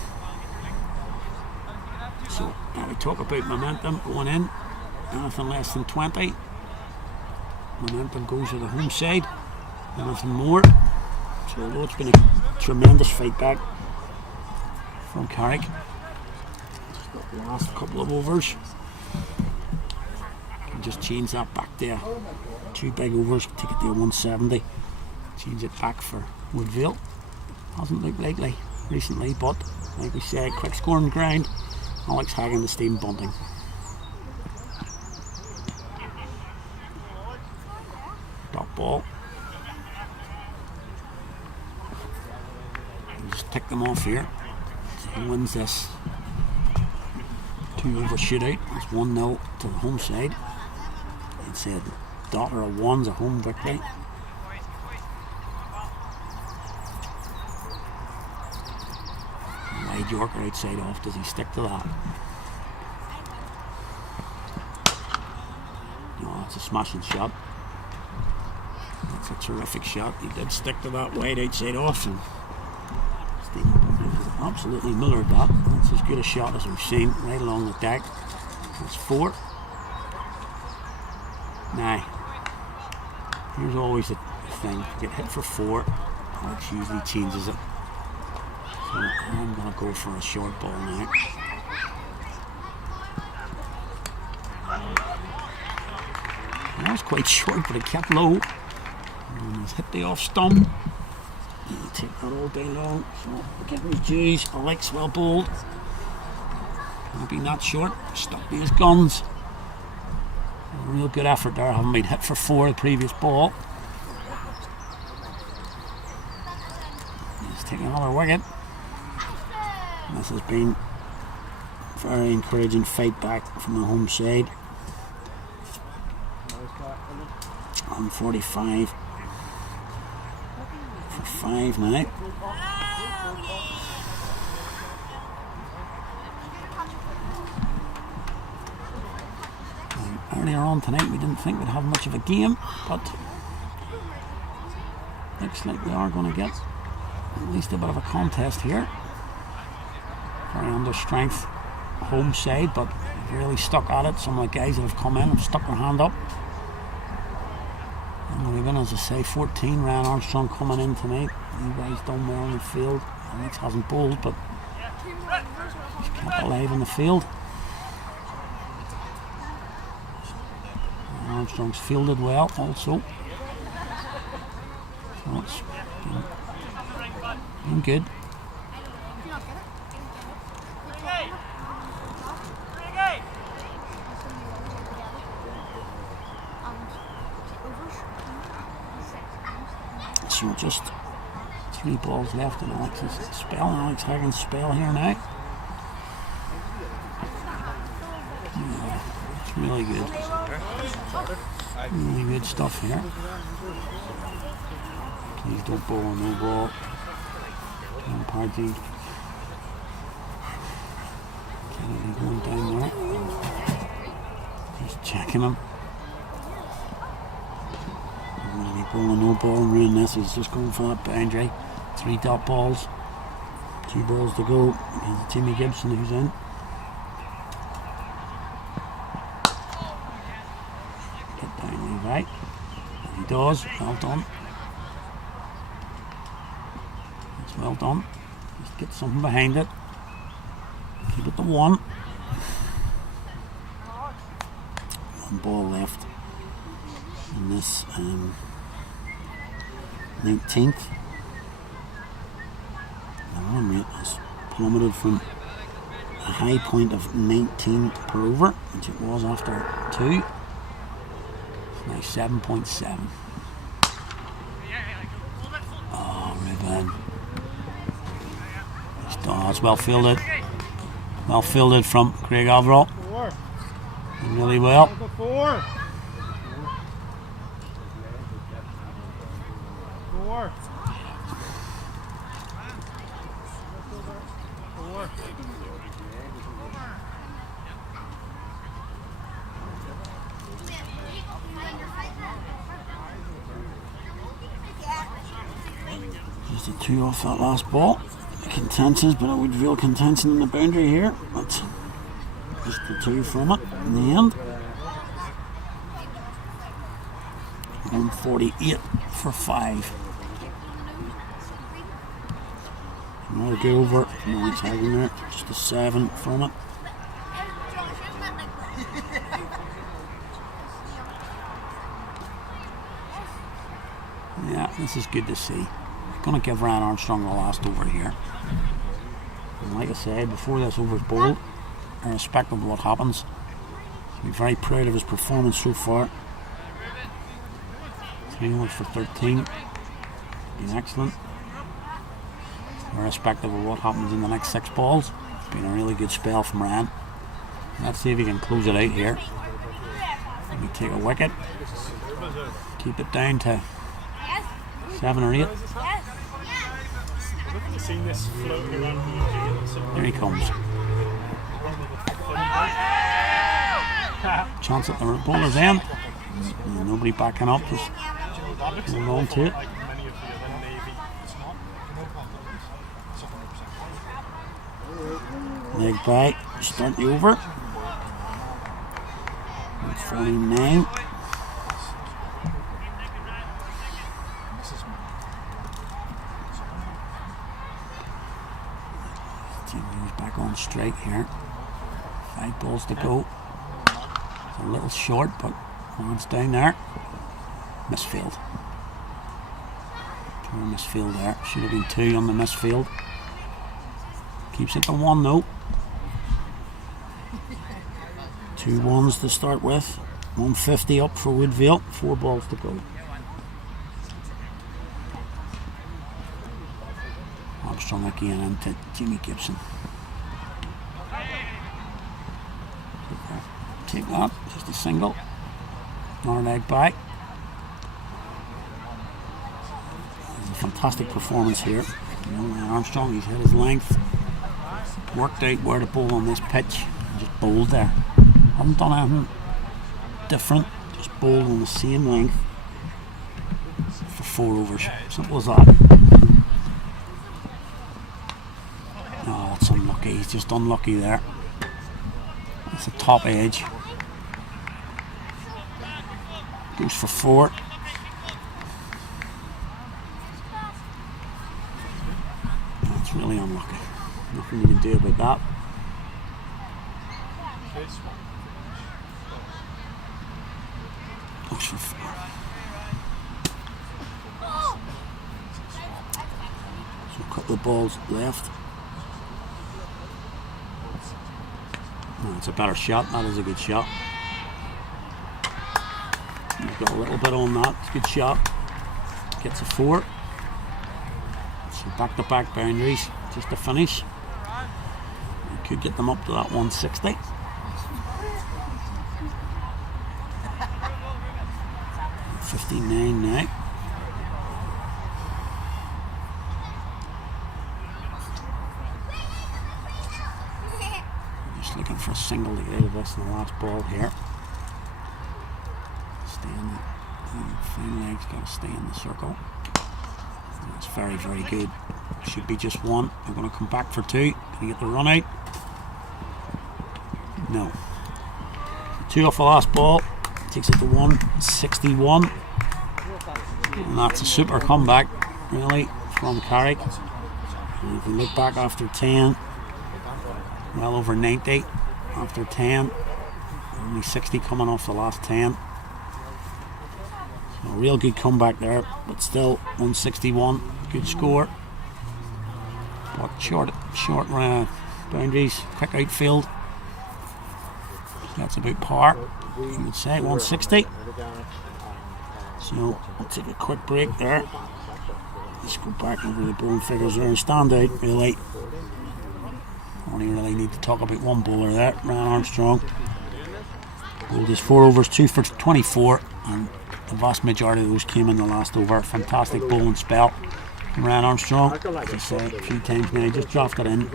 So now we talk about momentum going in. Anything less than 20. Momentum goes to the home side. Anything more. So although it's been a tremendous fight back from Carrick, just got the last couple of overs. Can just change that back there. 2 big overs, take it to 170. Change it back for Woodville. Hasn't looked likely recently, but like we said, quick scoring ground. Alex Hagan to Stephen Bunting. Dot ball. Just tick them off here. Who wins this 2 over shootout? It's 1-0 to the home side. It said dot or a 1's a home victory. Wide Yorker outside off. Does he stick to that? No, it's a smashing shot. That's a terrific shot. He did stick to that wide outside off, and Stephen Bunting has absolutely millered that. That's as good a shot as we've seen right along the deck. That's 4. Now, here's always the thing. Get hit for 4, Alex usually changes it. So I'm going to go for a short ball now. That was quite short, but it kept low. And he's hit the off stump. You take that all day long. So getting his dues. Alex well bowled. Maybe not short. Stuck to his guns. A real good effort there. Having been hit for 4 the previous ball. He's taking another wicket. This has been a very encouraging fight back from the home side. 145 for 5 now. Earlier on tonight we didn't think we'd have much of a game, but looks like we are going to get at least a bit of a contest here. Very under strength home side, but they've really stuck at it. Some of the guys that have come in have stuck their hand up. And we're going to, as I say, 14. Ryan Armstrong coming in tonight. You guys done well in the field. Alex hasn't bowled, but he's kept alive in the field. And Armstrong's fielded well also. So it's been good. So just 3 balls left in Alex's spell, Alex Hagan's spell here now. Yeah, it's really good. Really good stuff here. Please don't bowl a no ball. Tom Party. Kennedy going down there. Just checking him. Bowling no ball and ruin this. He's just going for that boundary. 3 dot balls. 2 balls to go. Here's Timmy Gibson who's in. Get down Levi. He does. Well done. It's well done. Just get something behind it. Keep it to 1. 1 ball left in this 19th. The run rate has plummeted from a high point of 19 per over, which it was after 2. It's now 7.7. Oh, Ben. It's well fielded. Well fielded from Craig Averill. Really well. Four. Just a 2 off that last ball. Contentions, but a Woodville contention in the boundary here. That's just the 2 from it in the end. 148 for 5. Another go over. No one's having there. Just a 7 from it. Yeah, this is good to see. Going to give Ryan Armstrong the last over here. And like I said, before this over's bowled, irrespective of what happens, he'll be very proud of his performance so far. 3 overs for 13. Been excellent. Irrespective of what happens in the next 6 balls, it's been a really good spell from Ryan. Let's see if he can close it out here. Maybe take a wicket. Keep it down to 7 or 8. There he comes. Chance at the bowler's end. Nobody backing up, just holding on to it. Leg by, start the over. 49. Back on straight here. 5 balls to go. It's a little short, but one's down there. Misfield. Poor misfield there. Should have been 2 on the misfield. Keeps it to 1 though. 2 ones to start with. 150 up for Woodville. 4 balls to go. Armstrong again into Jimmy Gibson. Take that, just a single. Another leg back. It's a fantastic performance here. You know, Armstrong, he's hit his length, worked out where to bowl on this pitch, and just bowled there. Haven't done anything different, just bowled on the same length for 4 overs. Simple as that. Oh, that's unlucky. He's just unlucky there. It's a top edge. Goes for 4. That's really unlucky. Nothing you can do about that. Goes for 4. So a couple of balls left. Oh, it's a better shot. That is a good shot. You've got a little bit on that. It's a good shot. Gets a 4. So back-to-back boundaries just to finish. You could get them up to that 160. $59 now. Just looking for a single to get out of this in the last ball here. Stay in the fine leg's got to stay in the circle. That's very, very good. Should be just 1. I'm going to come back for 2. Can I get the run out? No. 2 off the last ball. Takes it to 161. And that's a super comeback, really, from Carrick. And if we look back after 10, well over 90 after 10. Only 60 coming off the last 10. So a real good comeback there, but still 161. Good score. But short boundaries, quick outfield. That's about par, you would say, 160. So we'll take a quick break there. Let's go back over the bowling figures there and stand out really. Only really need to talk about one bowler there, Ryan Armstrong. Bowled his 4 overs, 2 for 24, and the vast majority of those came in the last over. Fantastic bowling spell from Ryan Armstrong. As I say a few times now, just drafted in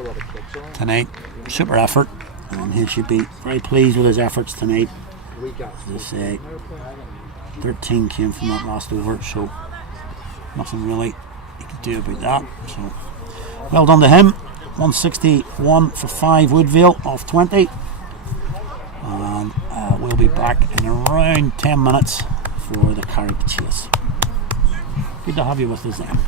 tonight. Super effort, and he should be very pleased with his efforts tonight. As I say, 13 came from that last over, so nothing really he could do about that. So well done to him. 161 for 5 Woodville off 20, and we'll be back in around 10 minutes for the Carrick chase. Good to have you with us then.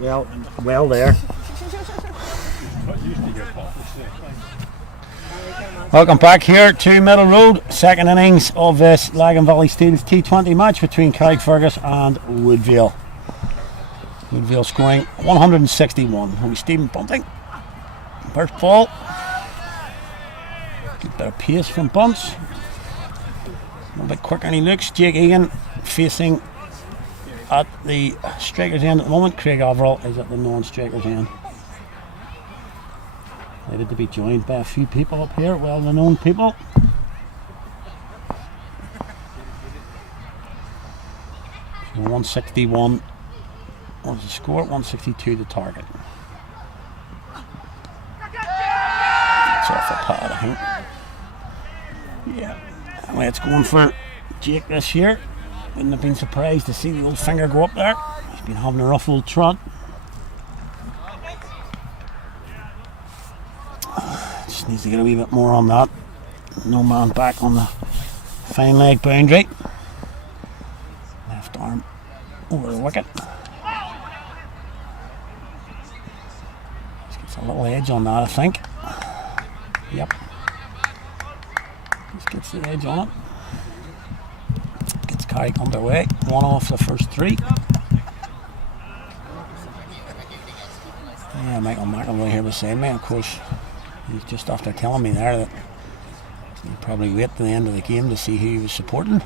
Well there. Welcome back here to Middle Road, second innings of this Lagan Valley Steels T20 match between Carrickfergus and Woodville. Woodville scoring 161. Only Stephen bunting. First ball. Good bit of pace from bunts. A little bit quicker than he looks. Jake Egan facing at the striker's end at the moment. Craig Averill is at the non-striker's end. Delighted to be joined by a few people up here, well-known people. So 161 was the score, 162 the target. It's off a pad, I think. Yeah, the way it's going for Jake this year. Wouldn't have been surprised to see the old finger go up there. He's been having a rough old trot. Just needs to get a wee bit more on that. No man back on the fine leg boundary. Left arm over the wicket. Just gets a little edge on that, I think. Yep. Just gets the edge on it. Gets Carrick underway. One off the first three. Yeah, Michael McElroy here beside me, of course. He's just after telling me there that he'd probably wait to the end of the game to see who he was supporting.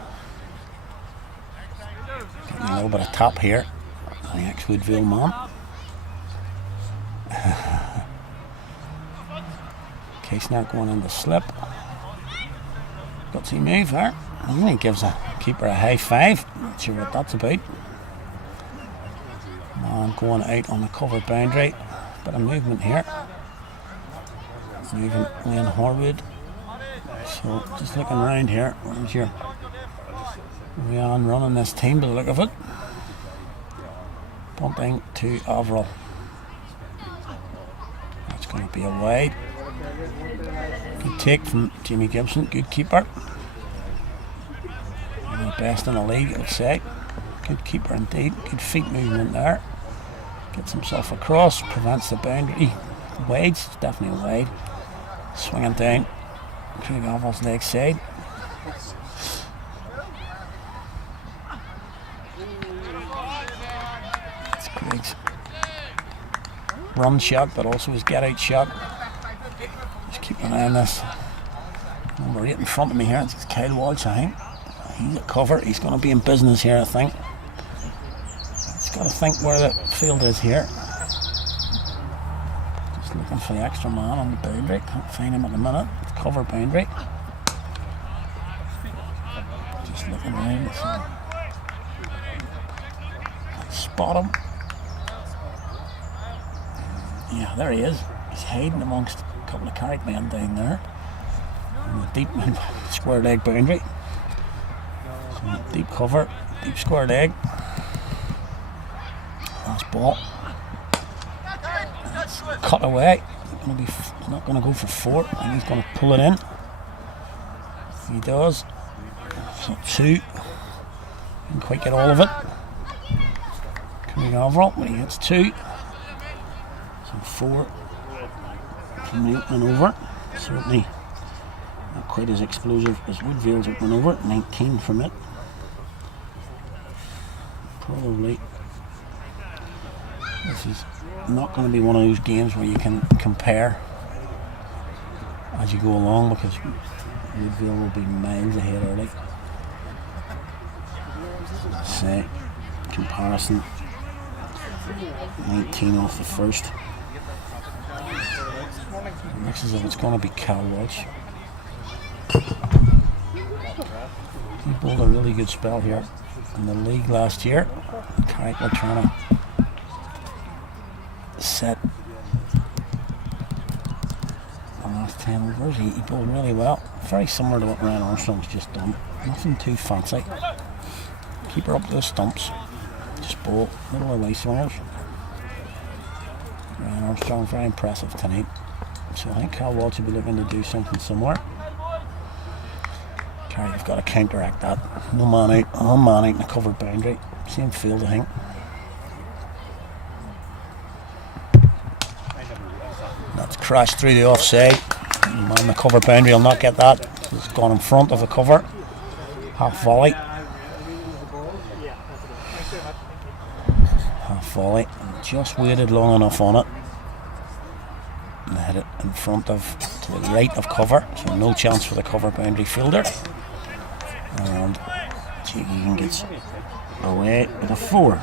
Getting a little bit of tap here. The ex-Woodville man. Casner going in the slip. Gutsy move there. And he gives a keeper a high five. Not sure what that's about. Man going out on the covered boundary. Bit of movement here. Moving Wayne Horwood. So just looking around here. Where's your Rian running this team by the look of it? Bumping to Averill. That's going to be a wide. Good take from Jimmy Gibson. Good keeper. One of the best in the league, I would say. Good keeper indeed. Good feet movement there. Gets himself across. Prevents the boundary. Wade's definitely wide. Swinging down. Craig Averill's leg side. It's Craig's run shot, but also his get out shot. Just keep an eye on this. Number 8 in front of me here. It's Kyle Walsh, I think. He's at cover. He's going to be in business here, I think. He's got to think where the field is here. Just looking for the extra man on the boundary. Can't find him at the minute. It's cover boundary. Just looking around. Spot him. Yeah, there he is. He's hiding amongst a couple of Carrick men down there. In the deep square leg boundary. So deep cover, deep square leg. Last ball. It's cut away. He's not going to go for 4, and he's going to pull it in. He does. So 2. Didn't quite get all of it. Coming overall, but he hits 2. So 4 from the opening over. Certainly not quite as explosive as Woodville's opening over. 19 from it. Probably this is not going to be one of those games where you can compare as you go along, because Woodville will be miles ahead early. Say comparison, 19 off the first. It looks as if it's going to be Cal Walsh. He bowled a really good spell here in the league last year. Carrick were trying to set the last 10 overs. He bowled really well. Very similar to what Ryan Armstrong's just done. Nothing too fancy. Keep her up to the stumps. Just bowl little away swingers. Ryan Armstrong very impressive tonight. So I think Cal Walsh will be looking to do something similar. Carrick have got to counteract that. No man out, one man out in the covered boundary. Same field, I think. It's crashed through the offside. Man, the cover boundary will not get that. It's gone in front of the cover. Half volley. Half volley. Just waited long enough on it. And hit it in front of, to the right of cover. So no chance for the cover boundary fielder. And Egan gets away with a 4.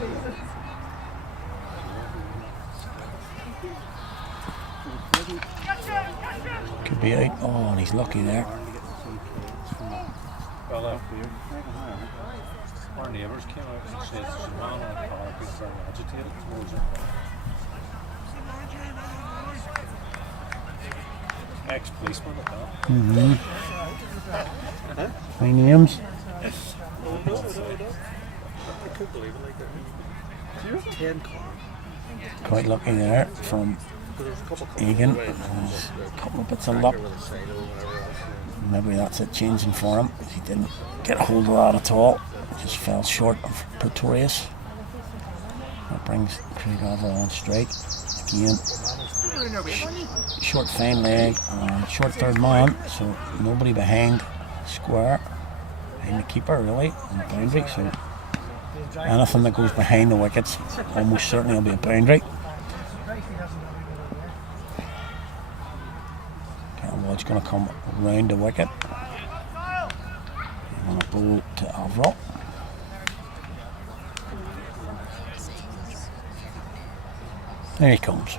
Could be out. Oh, and he's lucky there. Our neighbours came out and said there's a man on a car being very agitated towards her. Ex-policeman at that. Three names. I couldn't believe it like that. 10 Quite lucky there from Egan. A couple of bits of luck. Maybe that's it changing for him. He didn't get a hold of that at all. Just fell short of Pretorius. That brings Carrickfergus on straight. Again, short fine leg and short third man, so nobody behind square, behind the keeper really, on the boundary. So anything that goes behind the wickets almost certainly will be a boundary. What's going to come round the wicket. I'm going to bowl to Avril. There he comes.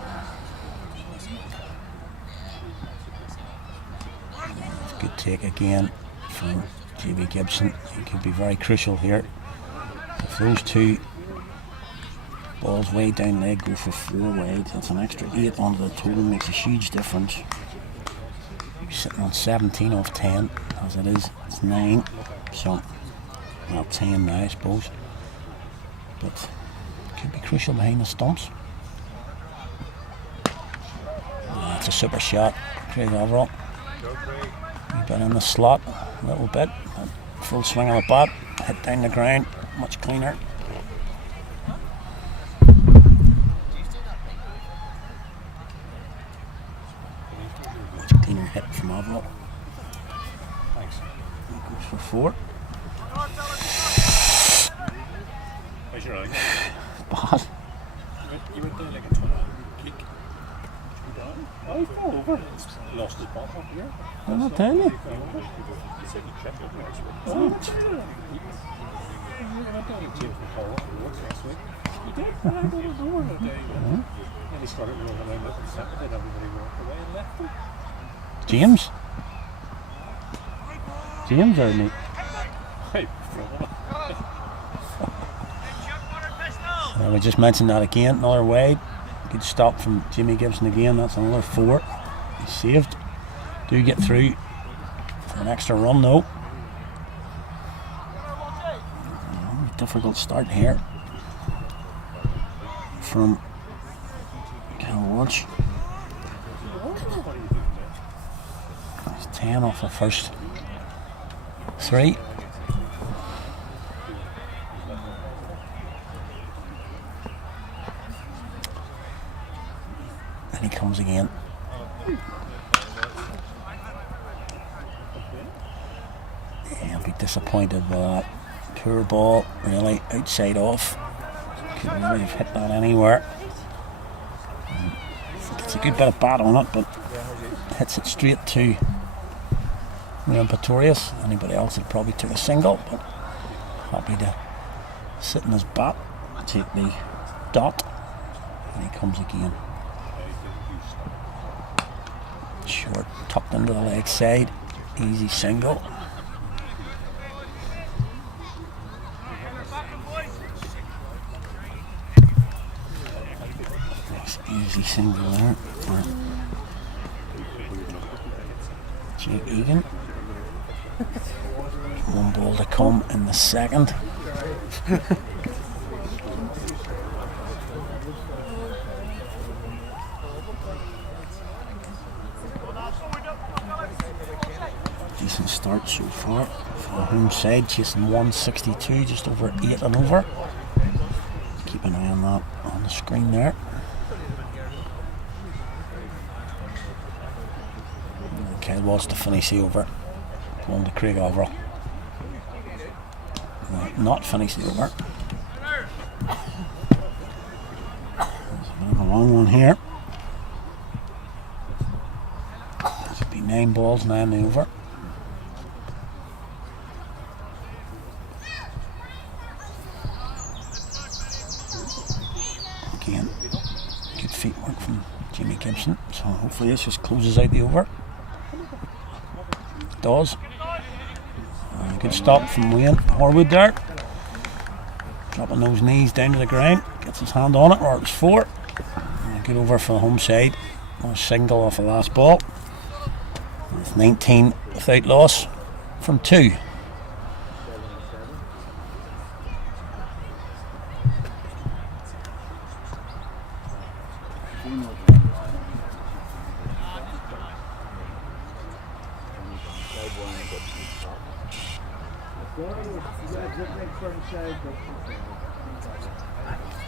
Good take again from J.B. Gibson. He could be very crucial here. If those two balls way down leg go for 4 wide, that's an extra 8 onto the total, makes a huge difference. Sitting on 17 off 10 as it is. It's 9, so well 10 now I suppose, but could be crucial behind the stumps. That's a super shot. Craig overall. A bit in the slot a little bit. Full swing of the bat, hit down the ground, much cleaner. Hit from Avril. Thanks. He goes for 4. How's your eye? Bad. You went down like a 20 kick. Oh, he fell over. Lost his bat up here. I'm not telling you. He said he checked it next week. He went down and taped the ball off the road last week. He did. I don't know where that day went. And he started rolling around looking separate, and everybody walked away and left him. James or me? Hey, we just mentioned that again. Another wide. Good stop from Jimmy Gibson again. That's another 4. He's saved. Do get through for an extra run though. Difficult start here from Carrickfergus. 10 off the first 3. And he comes again. Yeah, I'll be disappointed with that. Poor ball, really, outside off. Could really have hit that anywhere. It's a good bit of bat on it, but hits it straight to Pretorius. Anybody else would probably took a single, but happy to sit in his bat, take the dot, and he comes again. Short, tucked into the leg side, easy single. Nice easy single there for Jake Egan. 1 ball to come in the second. Decent start so far for the home side, chasing 162, just over 8 and over. Keep an eye on that on the screen there. Kyle wants to finish the over. Going to Craig Overall. Not finish the over. There's a bit of a long one here. This would be 9 balls, 9 over. Again, good feet work from Jimmy Gibson, so hopefully this just closes out the over. It does. Good stop from Wayne Horwood there. Dropping those knees down to the ground. Gets his hand on it, or it's 4. Good over for the home side. A single off the last ball. It's 19 without loss from 2.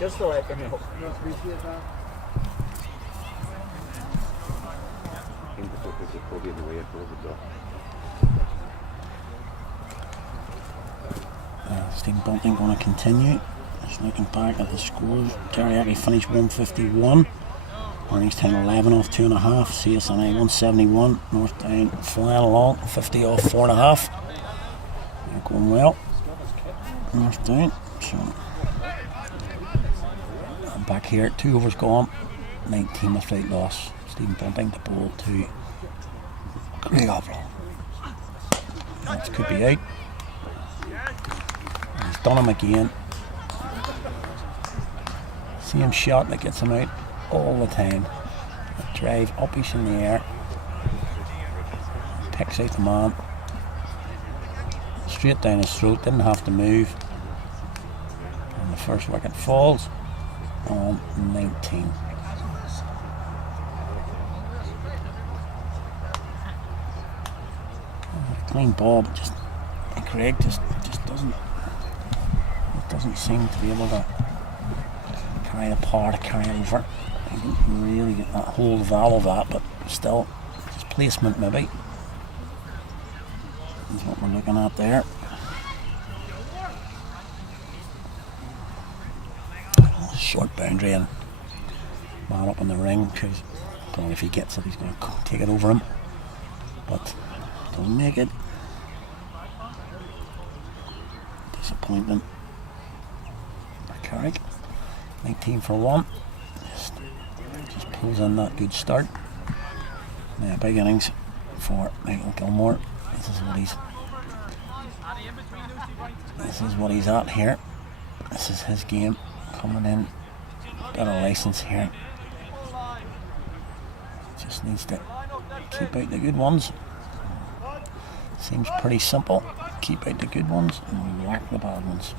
Just to let them know. Appreciate that. Stephen Bunting going to continue. Just looking back at the scores. Carrickfergus finished 151. Earnings 10 11 off 2.5. CSNA 171. North Down flying along 50 off 4.5. They're going well. North Down. So I'm back here. 2 overs gone. 19 without loss. Stephen Bunting to bowl to Craig Overall. That could be out. He's done him again. Same shot that gets him out all the time. A drive uppish in the air. Picks out the man. Straight down his throat, didn't have to move. And the first wicket falls on 19. Clean ball, but just Craig just doesn't seem to be able to carry the power to carry it over. He didn't really get that whole valve of that, but still, just placement maybe is what we're looking at there. Short boundary and man up in the ring, because probably if he gets it, he's going to take it over him, but don't make it. Disappointment for Carrick. 19 for 1. Just pulls in that good start. Yeah, big innings for Michael Gilmore. This is what he's at here. This is his game coming in. Got a license here. Just needs to keep out the good ones. Seems pretty simple. Keep out the good ones and whack the bad ones.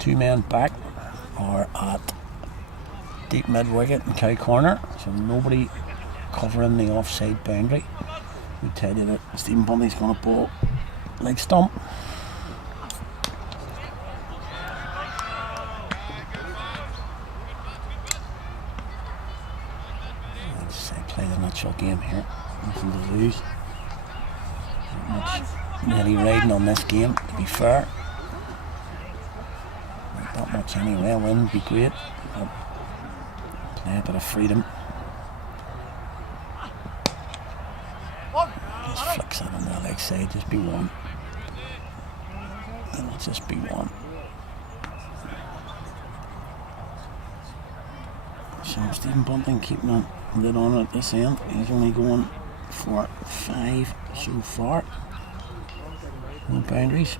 2 men back are at deep mid wicket and cow corner, so nobody covering the offside boundary. We tell you that Stephen Bunting's going to bowl leg stump. Let's say play the natural game here. Nothing to lose. Not much really riding on this game, to be fair. Not that much anyway. A win would be great, but play a bit of freedom. Just flicks it on the leg side, just be 1. It'll just be 1. So Stephen Bunting keeping a lid on it at this end. He's only going for 5 so far. No boundaries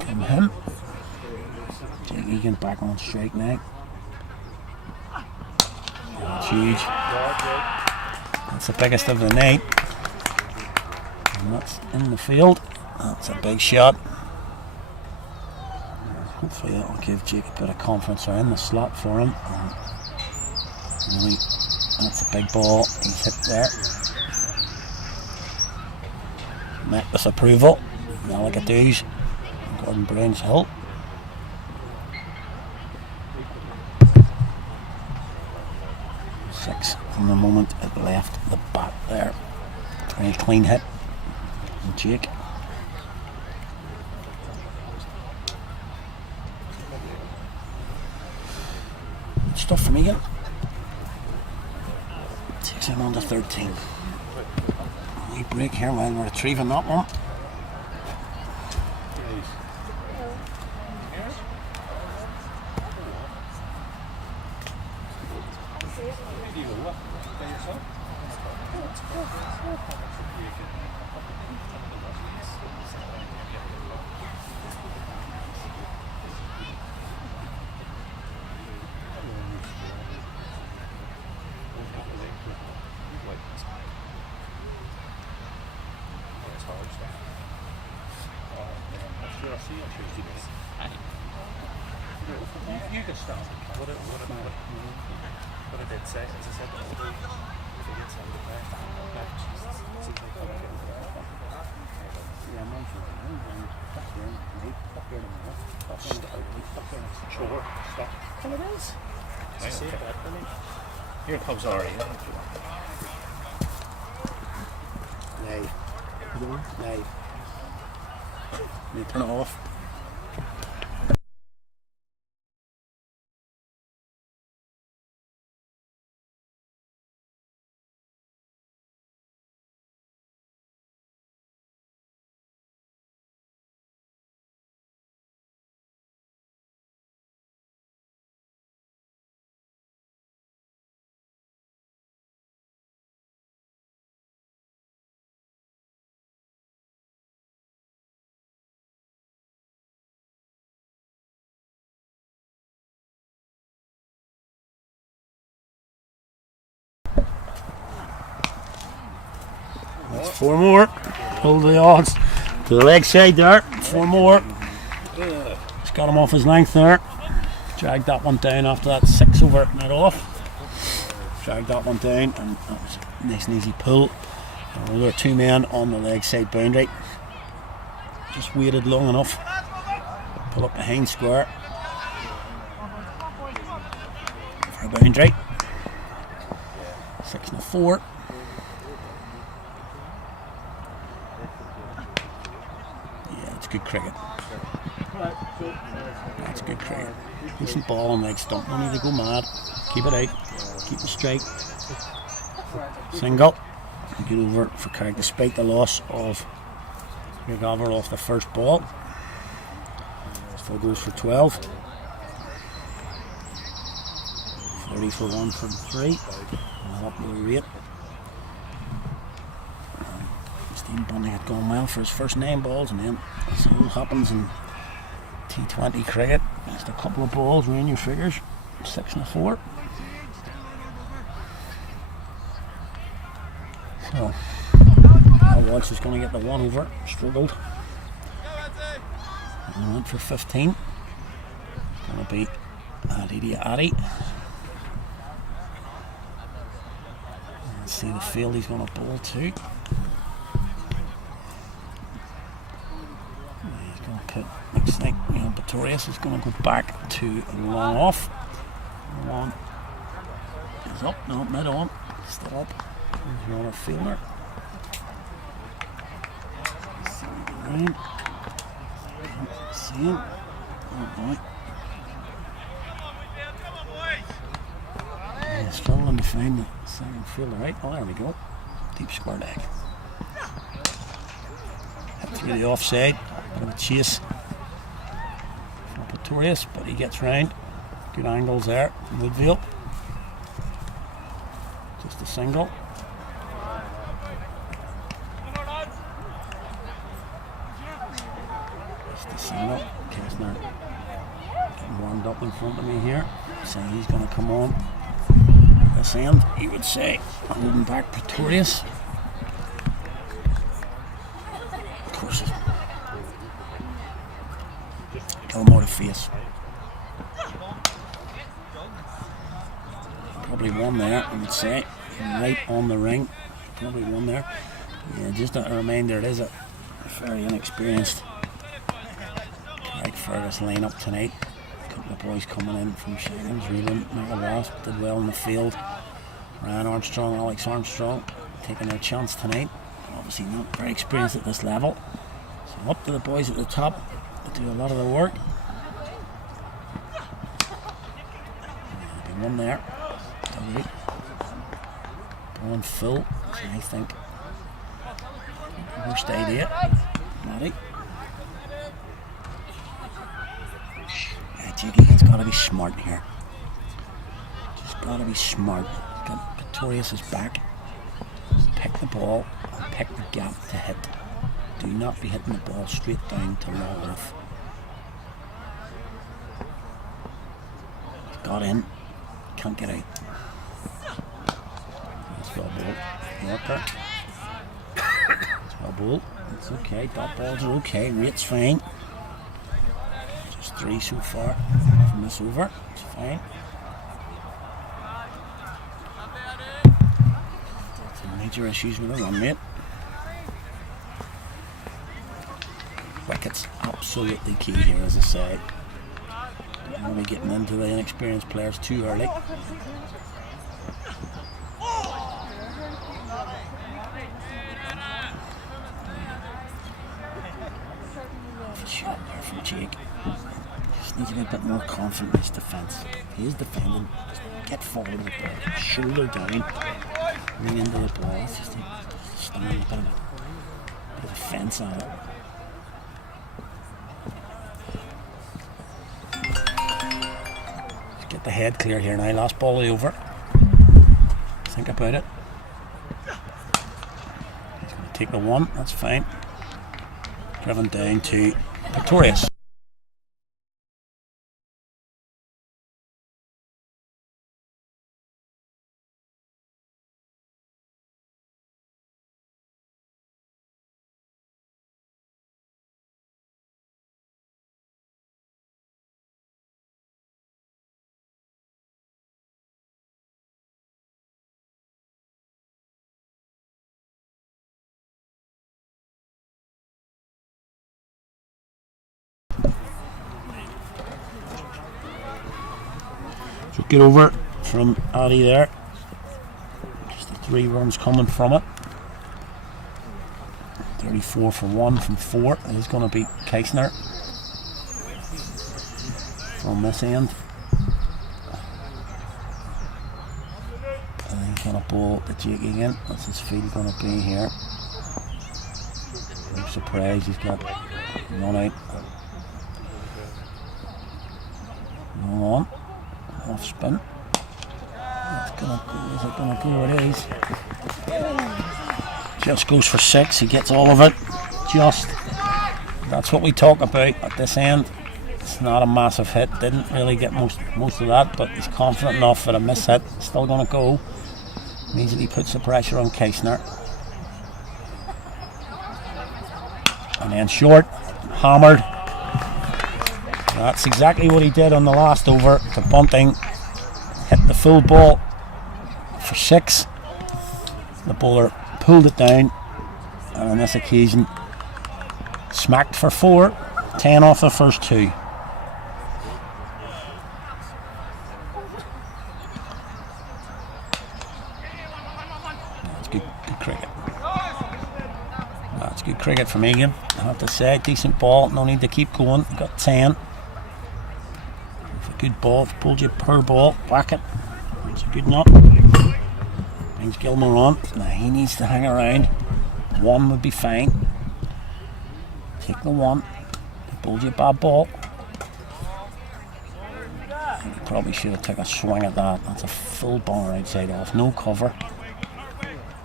from him. Jake Egan back on strike now. That's huge. That's the biggest of the night. And that's in the field. That's a big shot. Hopefully that will give Jake a bit of confidence in the slot for him. And really, that's a big ball he's hit there. Met with approval. Malagadoos. Gordon Brown's Hill. from the moment it left the bat there. Very clean hit from Jake. Good stuff from Egan. Takes him on to 13. We break here while we're retrieving that one. You can start. What I did say, as I said, if it gets on the back, here comes Ari. Nay. Nay. You turn it off. That's 4 more. Hold the odds to the leg side there. 4 more. Just got him off his length there. Dragged that one down after that 6 over net off. Dragged that one down, and that was a nice and easy pull. And there were 2 men on the leg side boundary. Just waited long enough. Pull up behind square for a boundary. 6 and a 4. Good cricket. That's good cricket. Decent ball on leg stump. No need to go mad. Keep it out. Keep it straight. Single. Get over for Carrick despite the loss of Woodville off the first ball. Still goes for 12. 30 for 1 from 3. And up to the rate. Bundy had gone well for his first 9 balls, and then as it all happens in T20 cricket, just a couple of balls around your figures. 6 and a 4. So Watts is going to get the 1 over. Struggled and went for 15. Going to beat Addy. See the field he's going to bowl to. Looks like Pretorius is going to go back to long off. Long is up, no, mid on, still up. There's your other fielder. See him. Oh boy. Yeah, struggling to find the second fielder right. Oh, there we go. Deep square leg. Have to get the offside. Bit of a chase for Pretorius, but he gets round. Good angles there from Woodville. Just a single. Just a single. Kessner getting warmed up in front of me here. Saying he's going to come on this end, he would say. Holding back Pretorius. Of course, kill him out of face. Probably one there, I would say. Right on the ring. Probably one there. Yeah, just a reminder, it is a very inexperienced Carrickfergus line-up tonight. A couple of boys coming in from Shannon's, Reelan, Macalross, did well in the field Ryan Armstrong, Alex Armstrong taking their chance tonight. Obviously not very experienced at this level. So up to the boys at the top to do a lot of the work. There'll be one there. Doggy. Going full. So I think worst idea. Matty. Yeah, Jiggy has got to be smart here. Just got to be smart. Got Pretorius' back. Pick the ball and pick the gap to hit. Do not be hitting the ball straight down to low off. Got in. Can't get out. That's well ball. Walker. That's well ball. It's okay. Dot balls are okay. Rate's fine. Just 3 so far from this over. It's fine. Some major issues with the run rate. Wicket's absolutely key here, as I said. Don't want to be getting into the inexperienced players too early. Shot there from Jake. Just needs to be a bit more confident in his defence. He is defending. Just get forward with the ball. Shoulder down. Lean into the ball. It's just stand a bit of a fence on it. Just get the head clear here now. Last ball over. Think about it. He's going to take the one. That's fine. Driven down to Pretorius. So get over from Addy there. Just the 3 runs coming from it. 34 for 1 from 4. It is going to beat Keisner from this end. And he's going to bowl the Jake again. What's his field going to be here? No surprise, he's got one out. No on. Off spin. It's gonna go. Is it gonna go? It is. Just goes for 6. He gets all of it. Just. That's what we talk about at this end. It's not a massive hit. Didn't really get most of that, but he's confident enough that a miss hit. Still gonna go. Immediately puts the pressure on Keisner. And then short, hammered. That's exactly what he did on the last over to Bunting. Hit the full ball for 6. The bowler pulled it down, and on this occasion smacked for 4. 10 off the first 2. That's good cricket. That's good cricket from Egan. I have to say, decent ball. No need to keep going. Got 10. Good ball, pulled you per ball, whack it. It's a good nut. Brings Gilmore on. Now he needs to hang around. 1 would be fine. Take the 1. Pulled you a bad ball. And he probably should have taken a swing at that. That's a full bar outside off. No cover.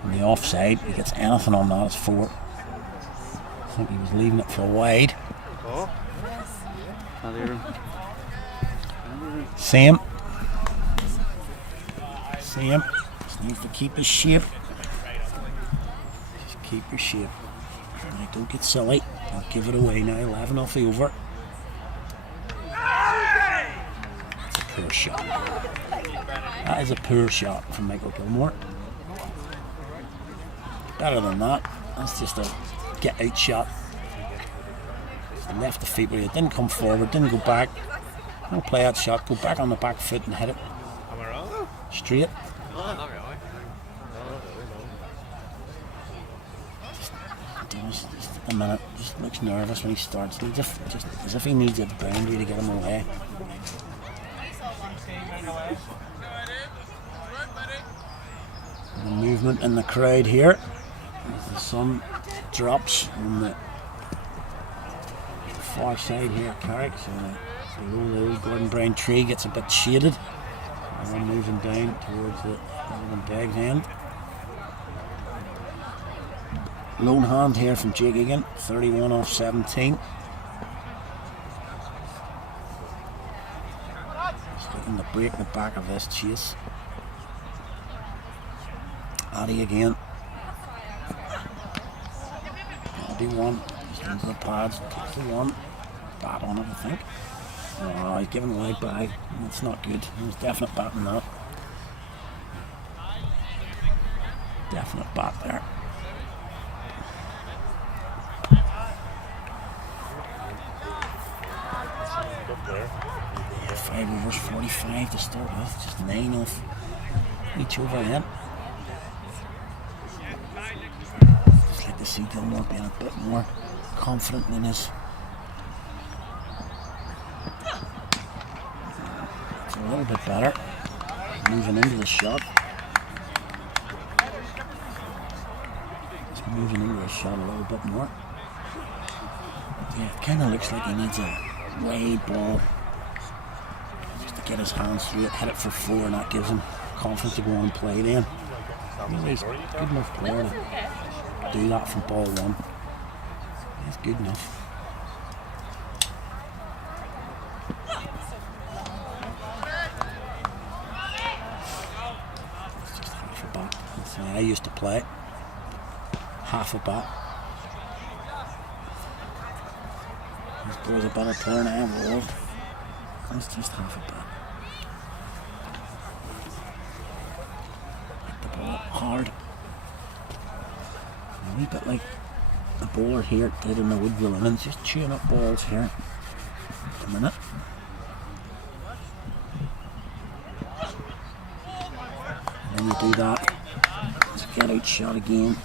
On the offside, he gets anything on that, it's 4. I think he was leaving it for wide. Same. Just needs to keep his shape. Just keep your shape. Now don't get silly. I'll give it away now. 11 off the over. That's a poor shot. That is a poor shot from Michael Gilmore. Better than that. That's just a get out shot. Just left the feet where it didn't come forward, didn't go back. Don't play that shot, go back on the back foot and hit it. Straight. a minute. Just looks nervous when he starts. Just as if he needs a boundary to get him away. The movement in the crowd here. As the sun drops on the far side here at Carrick, so below the old Gordon Brown tree gets a bit shaded. And then moving down towards the Beg's end. Lone hand here from Jake Egan, 31 off 17. Just looking to break the back of this chase. Addy again. That'll be one. Just into the pads. Takes the one. Bat on it, I think. Oh, he's giving away by. That's not good. There's definite bat in that. Definite bat there. 5 overs, 45 to start with. Just 9 off each over then. Just like to see Gilmore being a bit more confident in his. It's a little bit better. Moving into the shot. Just moving into the shot a little bit more. Yeah, it kind of looks like he needs a wide ball. Just to get his hands through it, hit it for 4, and that gives him confidence to go on and play then. He's a good enough player to do that from ball 1. He's good enough. It's just half a bat. That's the way I used to play. Half a bat. This boy's a better player than I ever was. That's just half a bat. Hit the ball hard. A wee bit like the bowler here did in the Woodville innings, just chewing up balls here. A minute. And then you do that. Just get out shot again.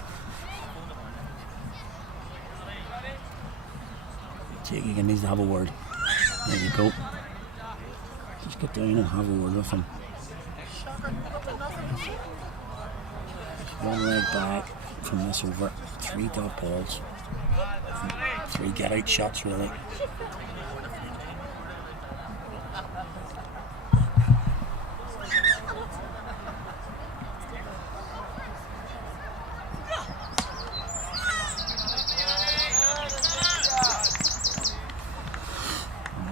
Jake Egan needs to have a word. There you go. Just get down and have a word with him. Just 1 leg back from this over. 3 dot balls. 3 get out shots really.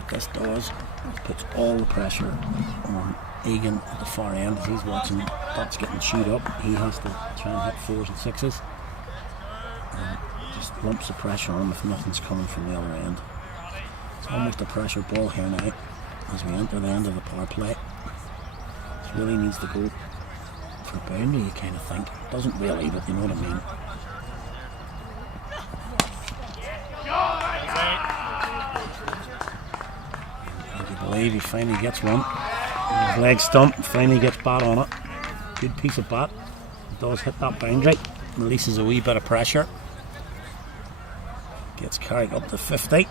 This does puts all the pressure on Egan at the far end as he's watching dots getting chewed up. He has to try and hit 4s and 6s. And just lumps the pressure on him if nothing's coming from the other end. It's almost a pressure ball here now as we enter the end of the power play. This really needs to go for a boundary, you kind of think. Doesn't really, but you know what I mean. I believe he finally gets one. His leg stump, finally gets bat on it. Good piece of bat. It does hit that boundary. Releases a wee bit of pressure. Gets Carrick up to 50.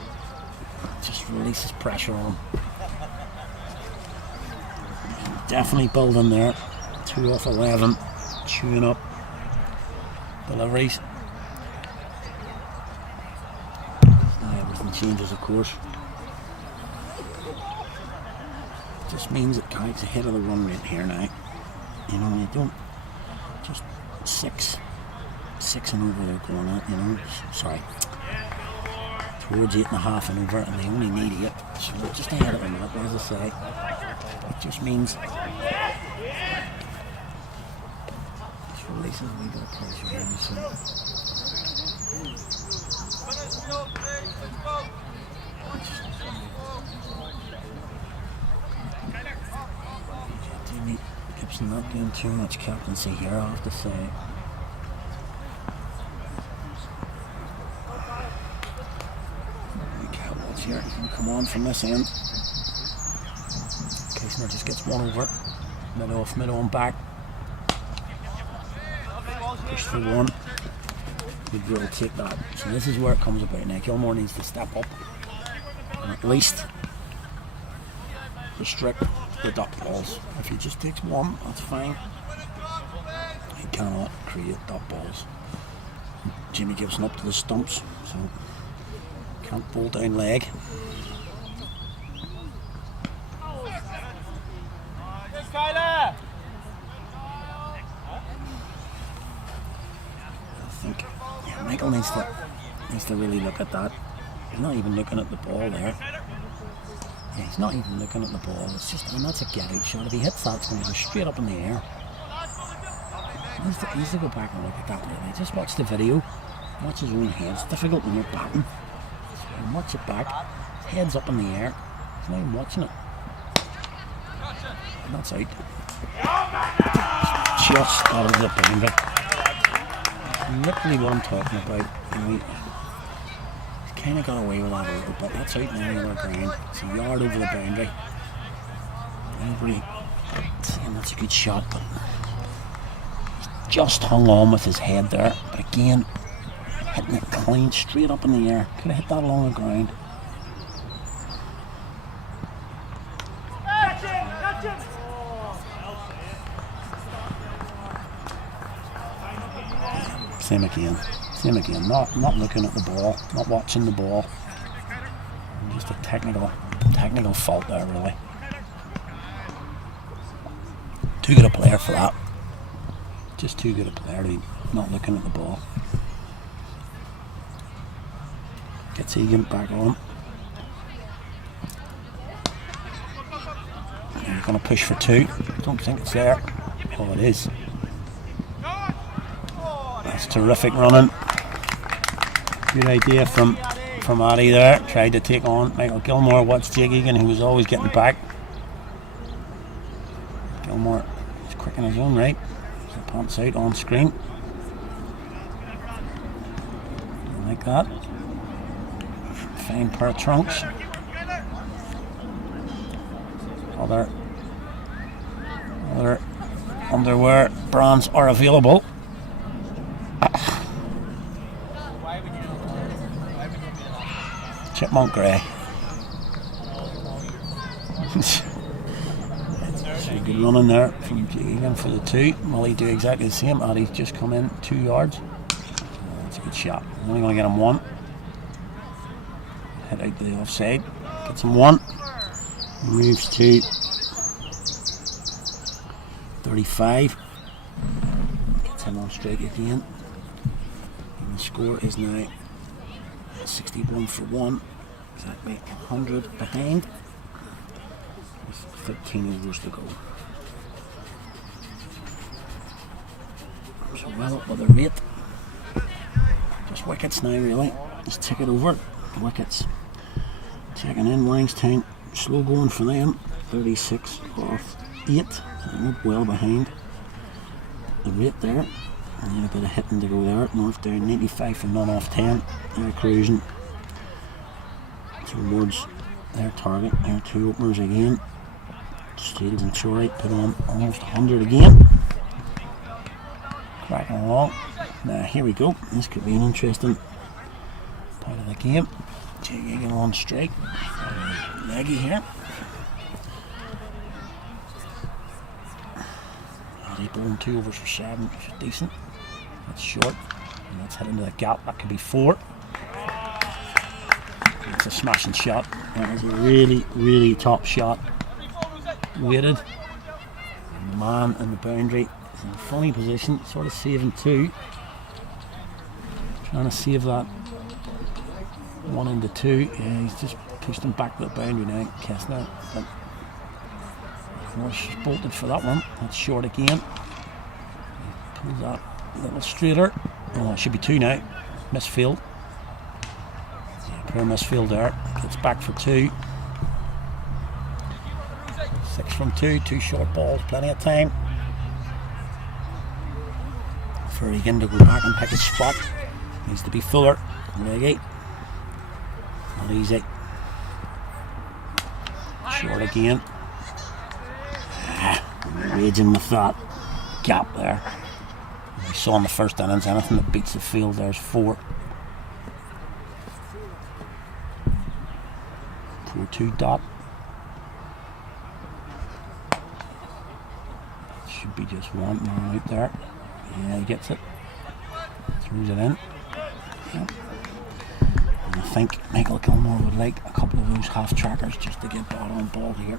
Just releases pressure on him. Definitely building there. 2 off 11. Chewing up deliveries. Now everything changes, of course. Just means that Carrick's ahead of the run rate here now. You know, you don't just 6 and over they're going at, you know. Sorry, towards 8.5 and over, and they only need 8, so they're just ahead of them. As I say, it just means just releases a wee bit of pressure here. So. Gibson not doing too much captaincy here, I have to say. Cowboys here, he's going to come on from this end. Kisner just gets 1 over. Mid on back. Push for 1. Woodville take that. So this is where it comes about now. Gilmore needs to step up and at least restrict the duck balls. If he just takes one, that's fine. He cannot create duck balls. Jimmy Gibson up to the stumps, so can't bowl down leg. I think Michael needs to really look at that. He's not even looking at the ball there. Yeah, he's not even looking at the ball. It's just, and that's a get out shot. If he hits that, it's going to go straight up in the air. He needs to go back and look at that really. Just watch the video. Watch his own head. It's difficult when you're batting. So watch it back. His head's up in the air. He's not even watching it. And that's out. Just out of the boundary. Literally what I'm talking about. He's kind of got away with that a little bit. That's out now on the ground. It's a yard over the boundary. Nobody saying that's a good shot, but he's just hung on with his head there. But again, hitting it clean straight up in the air. Could have hit that along the ground. Same again. Not looking at the ball, not watching the ball. Just a technical fault there, really. Too good a player for that. Just too good a player to be not looking at the ball. Gets Egan back on. And you're going to push for two. Don't think it's there. Oh, it is. That's terrific running. Good idea from Addy there. Tried to take on Michael Gilmore. Watch Jake Egan, who was always getting back. Gilmore is quick in his own right. So pants out on screen. Like that. Fine pair of trunks. Other underwear brands are available. Chipmunk grey. So good running there from Egan for the two. Mully do exactly the same. Addy's just come in 2 yards. That's a good shot. Only going to get him one. Head out to the offside. Gets him one. Moves to 35. Gets him on strike again. And the score is now 61 for 1. Exactly 100 behind. With 13 overs to go. So well up with the rate. Just wickets now really. Just tick it over. Wickets. Checking in Wangstown. Slow going for them. 36 off 8. Not well behind the rate there. And then a bit of hitting to go there. North down 95 for none off 10. They're cruising towards their target. Their two openers again. Steve and Chori put on almost 100 again. Cracking along. Now here we go. This could be an interesting part of the game. Jake Egan on strike. Leggy here. Addy bowling 2 overs for 7, which is decent. That's short. And that's heading to the gap. That could be 4. It's a smashing shot. That is a really, really top shot. Weighted. And the man in the boundary is in a funny position, sort of saving 2. Trying to save that 1 into 2. Yeah, he's just pushed him back to the boundary now, Kessler. But of course, she's bolted for that one. That's short again. Pulls that a little straighter. Oh, it should be 2 now. Misfield. Yeah, poor misfield there. Gets back for 2. 6 from 2. 2 short balls. Plenty of time for Egan to go back and pick his spot. Needs to be fuller. Leggy. Not easy. Short again. Raging with that gap there. We saw in the first innings, anything that beats the field, there's 4. 4-2 dot. Should be just 1 man out there. Yeah, he gets it. Throws it in. Yep. And I think Michael Gilmore would like a couple of those half trackers just to get ball on ball here.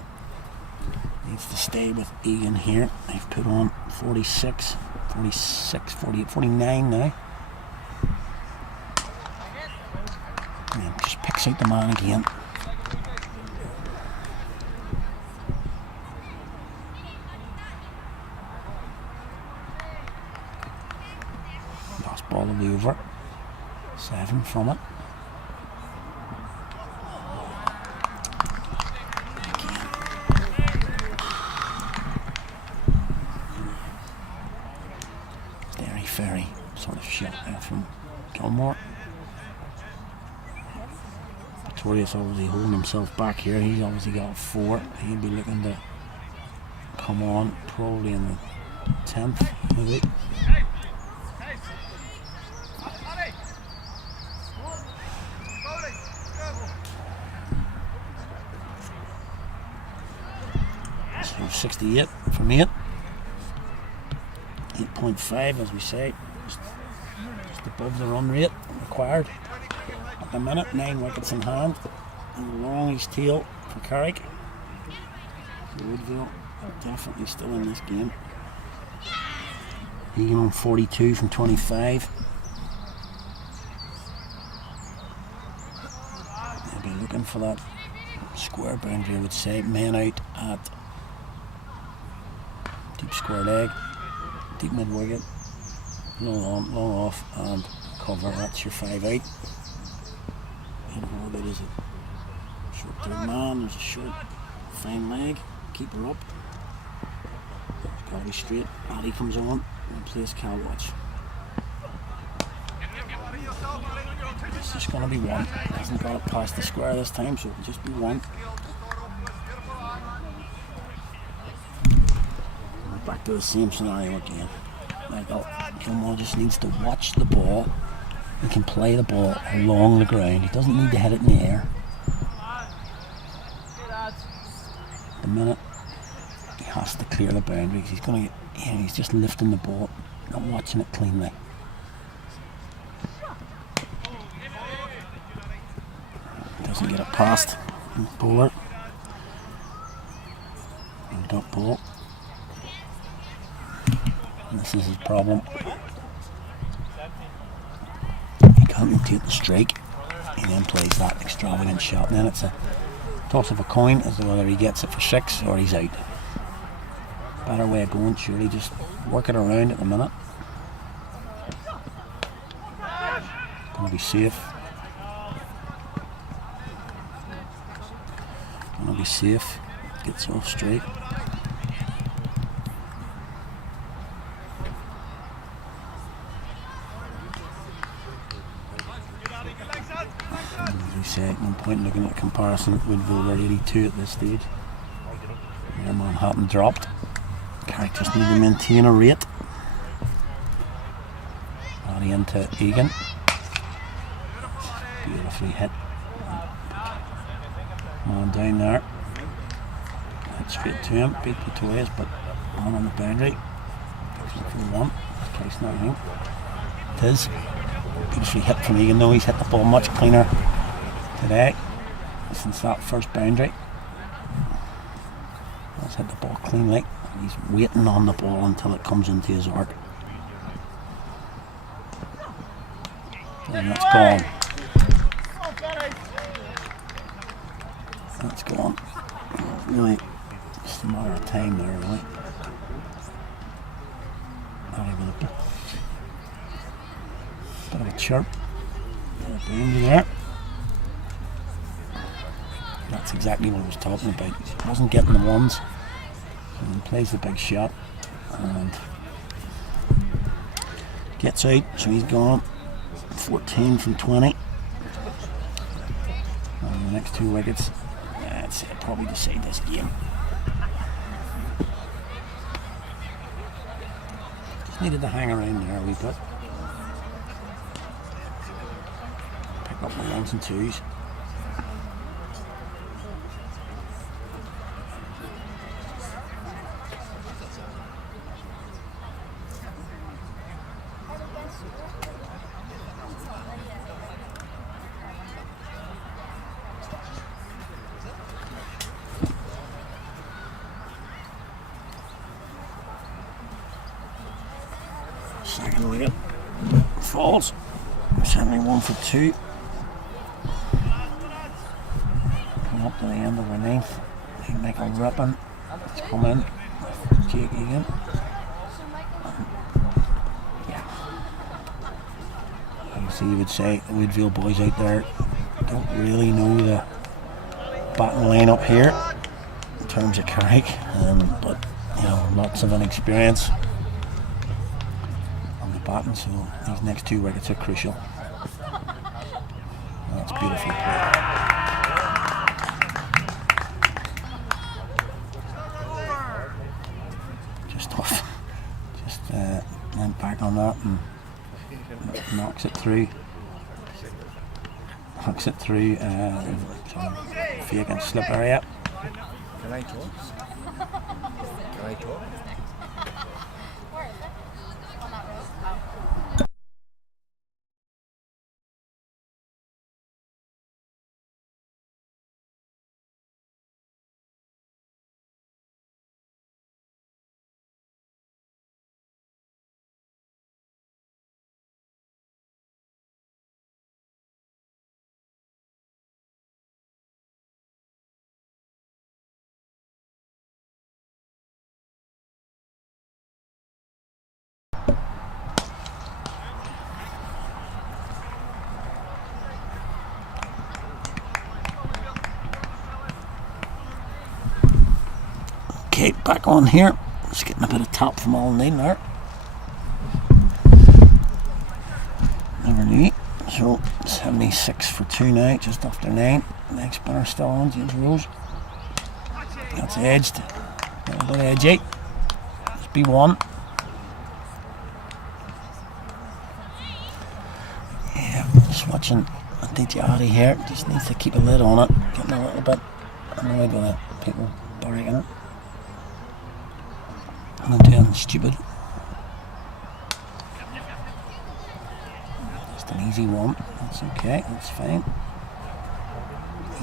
Needs to stay with Egan here. They've put on 46, 46, 48, 49 now. And just picks out the man again. Last ball of the over. 7 from it. Very sort of shot there from Gilmore. Pretorius obviously holding himself back here. He's obviously got 4. He'll be looking to come on probably in the 10th maybe. So 68 from 8. 8.5 as we say, just above the run rate required at the minute. 9 wickets in hand and along his tail for Carrick. Woodville definitely still in this game. Egan on 42 from 25. They'll be looking for that square boundary, I would say. Men out at deep square leg. Deep mid wicket, long on, long off, and cover. That's your 5 out. And how good is it? Short third man, there's a short, fine leg, keep her up. It's got to be straight. Addy comes on and plays Calwatch. It's just going to be 1. Hasn't got it past the square this time, so it'll just be 1. Back to the same scenario again. Michael Gilmore just needs to watch the ball. He can play the ball along the ground. He doesn't need to hit it in the air. The minute he has to clear the boundaries, he's going to get, he's just lifting the ball, not watching it cleanly. Doesn't get it past the bowler. Dot ball. This is his problem. He can't rotate the strike. He then plays that extravagant shot. And then it's a toss of a coin as to whether he gets it for 6 or he's out. Better way of going, surely. Just work it around at the minute. Gonna be safe. Gonna be safe. Gets off straight. At one point looking at a comparison at Woodville, they're 82 at this stage. Their Manhattan dropped. Carrick just need to maintain a rate. Body into Egan. Beautifully hit. Man down there. Hit straight to him. Beat Pretorius, but on the boundary. Picks up for the 1. Place now, I think. It is. Beautifully hit from Egan though. He's hit the ball much cleaner today since that first boundary. Let's hit the ball cleanly. He's waiting on the ball until it comes into his arc. And that's gone. That's gone. Really, just a matter of time there, really. Not even a bit of a chirp. Bit of boundary there. That's exactly what I was talking about. He wasn't getting the 1s. So he plays the big shot and gets out, so he's gone. 14 from 20. And the next 2 wickets, that's it, probably decide this game. needed to hang around there a wee bit. Pick up my ones and twos. Second wicket falls. Sending 1 for 2. Coming up to the end of the 9th. They make a ripping. It's come in. Jake Egan. Yeah. Obviously, you would say the Woodville boys out there don't really know the batting line-up here in terms of Carrick, but you know, lots of inexperience batting, so these next 2 wickets are crucial. That's beautiful play. Just off, went back on that and knocks it through. Knocks it through. Fake and slip area. Can I talk? Can I talk? Okay, back on here. Just getting a bit of top from all 9 there. Never knew. So 76 for 2 now, just after 9. Next spinner still on, James Rose. That's edged. A little bit edgy. Just be 1. Yeah, switching Dijati here. Just needs to keep a lid on it. Getting a little bit annoyed with it. People barracking it. I'm not doing stupid. Just an easy 1. That's okay, that's fine.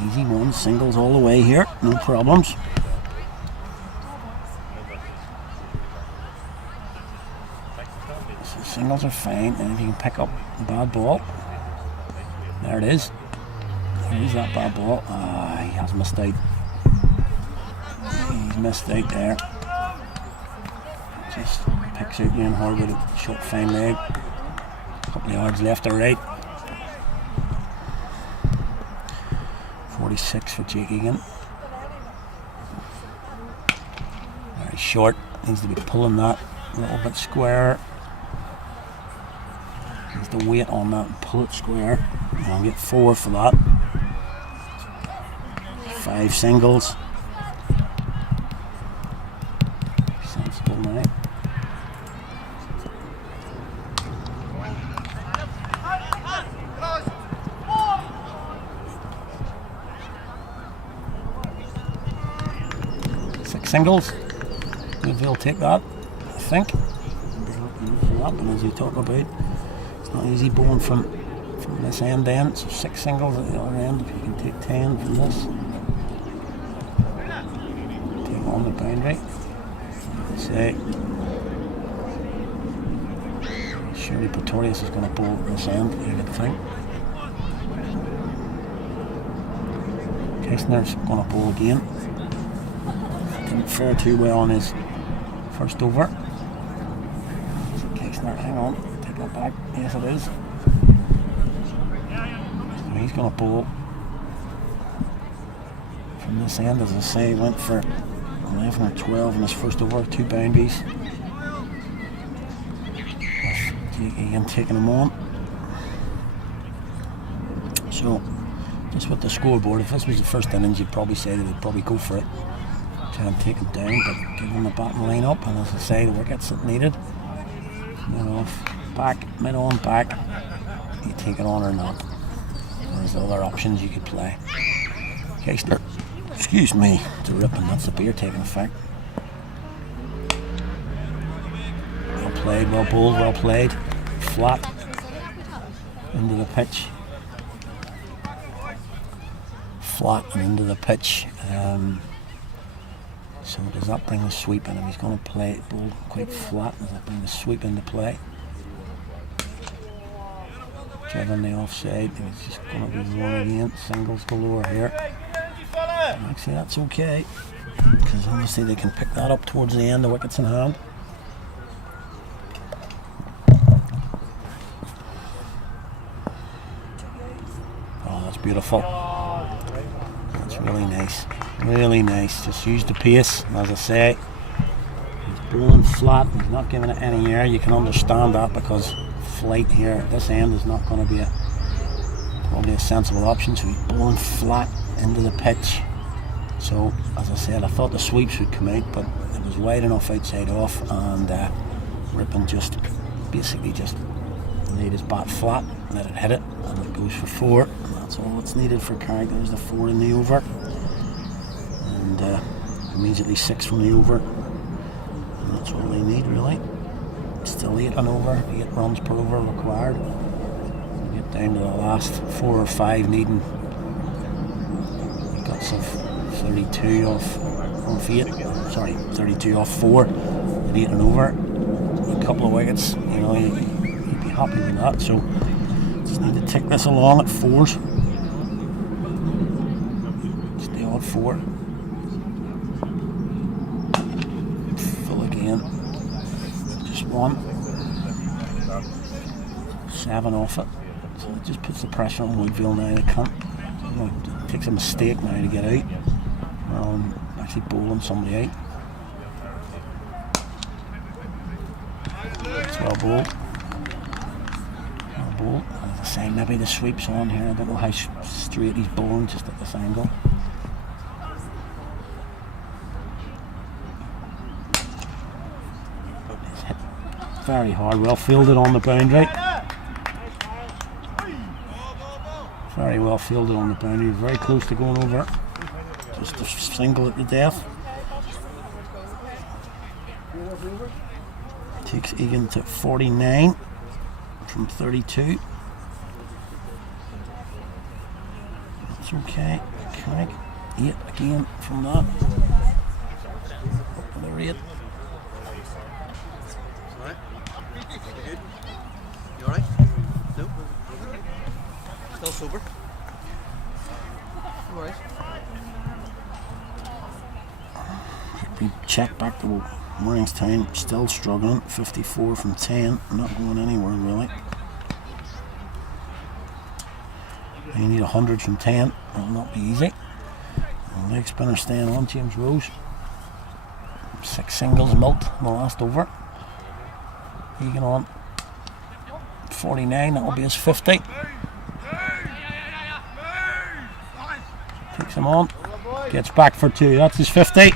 Easy 1, singles all the way here, no problems. So singles are fine, and if you can pick up a bad ball, there it is. There is that bad ball. He has missed out. He's missed out there. Just picks out Ian hard with a short fine leg. A couple of yards left or right. 46 for Jake Egan. Very short. Needs to be pulling that a little bit square. Needs to wait on that and pull it square. And I'll get 4 for that. 5 singles. Sensible now. Singles. Woodville take that, I think. And as you talk about, it's not easy bowling from this end then. So 6 singles at the other end. If you can take 10 from this, take on the boundary. Say, surely Pretorius is going to bowl at this end, you would think. Kessner's going to bowl again. Didn't fare too well on his first over. Kessner, hang on, take that back. Yes, it is. So he's going to bowl from this end, as I say. Went for 11 or 12 in his first over, 2 boundaries. With Ian taking him on. So, just with the scoreboard, if this was the first innings, you'd probably say they would probably go for it. Try and take him down, but give him the batting line up, and as I say, the wickets that needed. Mid off, back, mid on, back. You take it on or not. There's other options you could play. Keistler, excuse me, it's a ripping, that's the beer taking effect. Well played, well bowled, well played. Flat into the pitch. Flat and into the pitch. So does that bring the sweep in? If he's going to play it bowl quite flat, does that bring the sweep into play? Checking the offside, he's just going to be one again. Singles galore here. And actually that's okay, because obviously they can pick that up towards the end, the wicket's in hand. Oh, that's beautiful. That's really nice. Really nice. Just use the pace, as I say. He's blowing flat, he's not giving it any air. You can understand that because flight here at this end is not going to be probably a sensible option. So he's blowing flat into the pitch. So as I said, I thought the sweeps would come out, but it was wide enough outside off, and Rippon just basically just laid his bat flat, let it hit it, and it goes for 4. And that's all that's needed for Carrick. There's the 4 in the over, and immediately 6 from the over, and that's all they need really. Still 8 and over, 8 runs per over required. Get down to the last 4 or 5 needing guts of 32 off 8. Sorry, 32 off 4. At 8 and over, a couple of wickets. You know, you'd be happy with that. So just need to tick this along at 4s. Stay on 4. Full again. Just 1. 7 off it. So it just puts the pressure on Woodville now. They can't. You know, it takes a mistake now to get out. Actually bowling somebody out. It's well bowled. Well bowled. As I say, maybe the sweep's on here. I don't know how straight he's bowling, just at this angle. It's hit very hard. Well fielded on the boundary. Very well fielded on the boundary. Very close to going over. Just a single at the death. Takes Egan to 49 from 32. That's okay. Carrick 8 again from that. Up to the rate. Good. You alright? No? Still sober? Alright. We check back to Morningstown, still struggling. 54 from 10, not going anywhere really. You need 100 from 10, that'll not be easy. And leg spinner staying on, James Rose. 6 singles milked in the last over. Egan on 49, that'll be his 50. Takes him on, gets back for 2, that's his 50.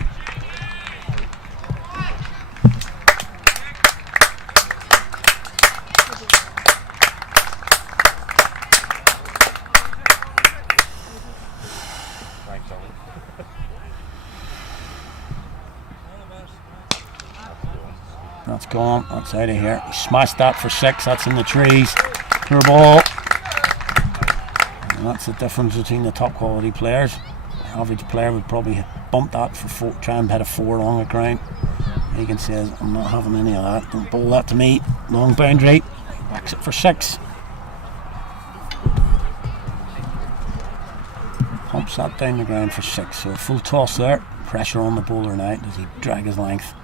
That's gone, that's out of here. He smashed that for 6, that's in the trees. Pure ball. And that's the difference between the top quality players. The average player would probably bump that for 4, try and hit a 4 along the ground. Egan says, I'm not having any of that. Don't bowl that to me. Long boundary. Backs it for 6. Pumps that down the ground for 6. So a full toss there. Pressure on the bowler now. Does he drag his length?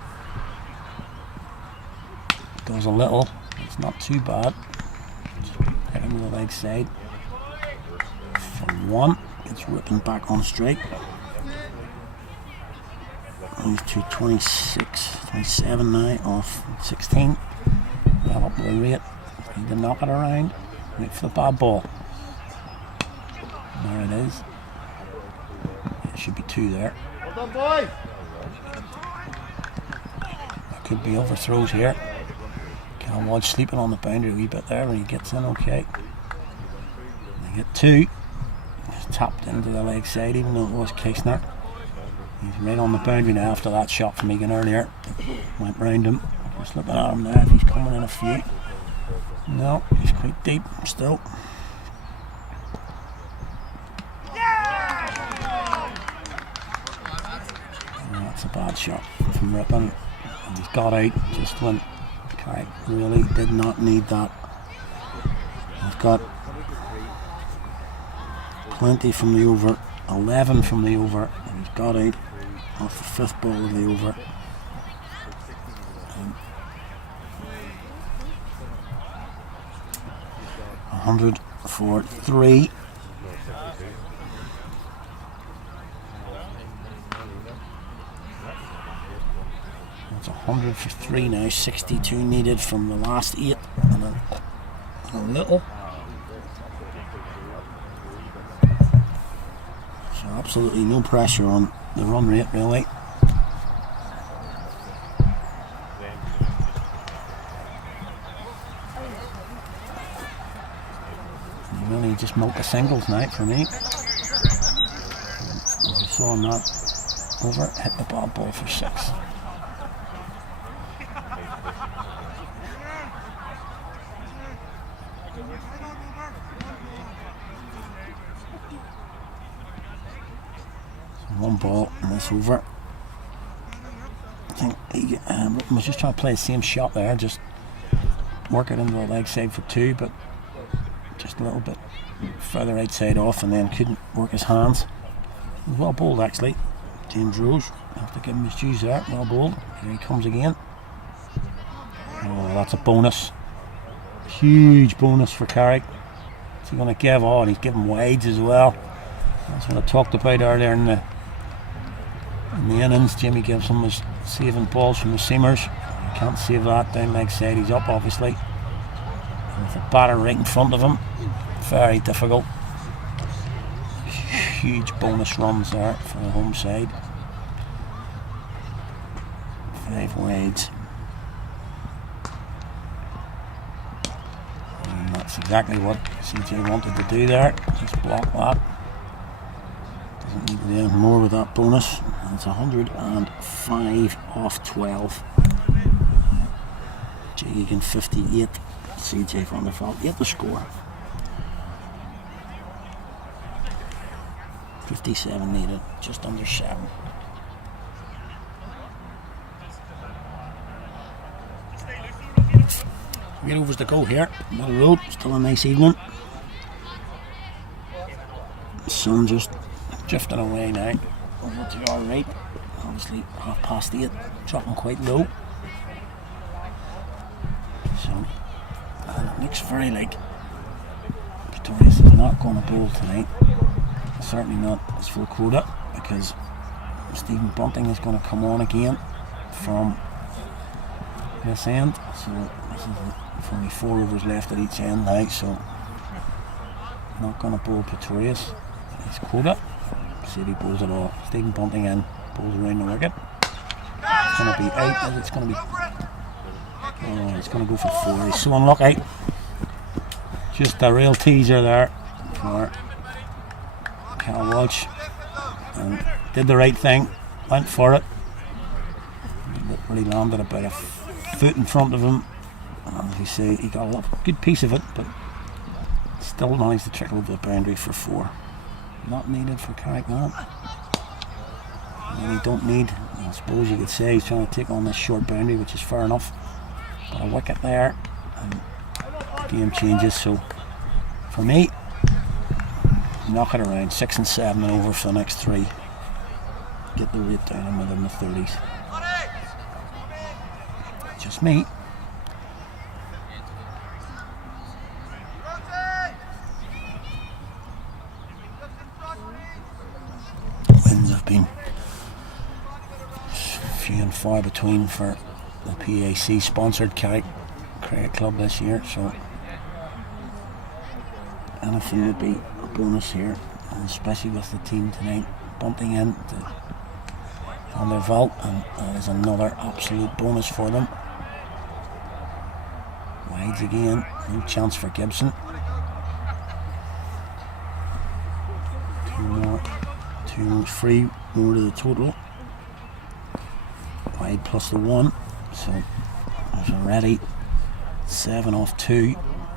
Goes a little, it's not too bad. Just hit him with the leg side. For 1, it's ripping back on straight. He's to 26, 27 now off 16. Well up with the rate. Need to knock it around. Wait for the bad ball. There it is. It should be 2 there. Well done, boy! There could be overthrows here. Calwood sleeping on the boundary a wee bit there, but he gets in okay. They get 2. He's tapped into the leg side, even though it was Kishner. He's right on the boundary now after that shot from Egan earlier. Went round him. Just looking at him now if he's coming in a few. No, he's quite deep still. That's a bad shot from Rippon. And he's got out just when Carrick really did not need that. They've got 20 from the over, 11 from the over, and he's got out off the 5th ball of the over. 100 for 3. That's 100 for 3 now. 62 needed from the last 8 and a little. So absolutely no pressure on the run rate really. Really just milk the singles now for me. As we saw on that over, hit the ball for 6. So 1 ball in this over. I think he was just trying to play the same shot there, just work it into the leg side for 2, but just a little bit further outside off, and then couldn't work his hands. He was well bowled actually. James Rose, I have to give him his dues there. Well bowled. Here he comes again. Oh, that's a bonus. Huge bonus for Carrick. What's he going to give? Oh, and he's giving wides as well. That's what I talked about earlier in the innings. Jimmy gives him his saving balls from the seamers. He can't save that down leg side. He's up obviously. With the batter right in front of him, very difficult. Huge bonus runs there for the home side. 5 wides. And that's exactly what CJ wanted to do there. Just block that. Doesn't need to do anything more with that bonus. And it's 105 off 12. Egan 58. CJ van der Veld yet the score. 57 needed, just under 7. Great overs to go here. Middle road, still a nice evening. The sun just drifting away now. Over to our right. Obviously 8:30, dropping quite low. So it looks very like Pretorius is not going to bowl tonight. Certainly not his full quota, because Stephen Bunting is going to come on again from this end. So this is only 4 overs left at each end now, so not going to bowl Pretorius. His quota. See if he bowls it all. Stephen Bunting in, bowls around the wicket. It's going to be out. It's going to be. Oh, it's going to go for 4. He's so unlucky. Just a real teaser there for Cal Walsh. And did the right thing. Went for it. Literally landed about a foot in front of him. And as you say, he got a good piece of it, but still managed to trickle over the boundary for 4. Not needed for Carrick now. And he don't need, I suppose you could say, he's trying to take on this short boundary, which is fair enough. But a wicket there, and the game changes. So for me, knock it around 6 and 7 and over for the next 3. Get the rate down and within the 30s. Just me. Wins have been few and far between for the PAC sponsored Carrick Cricket Club this year, so anything would be a bonus here, and especially with the team tonight bumping in on their vault, and that is another absolute bonus for them. Sides again, no chance for Gibson. 2 more, 3 more to the total. Wide plus the 1, so there's already 7 off 2.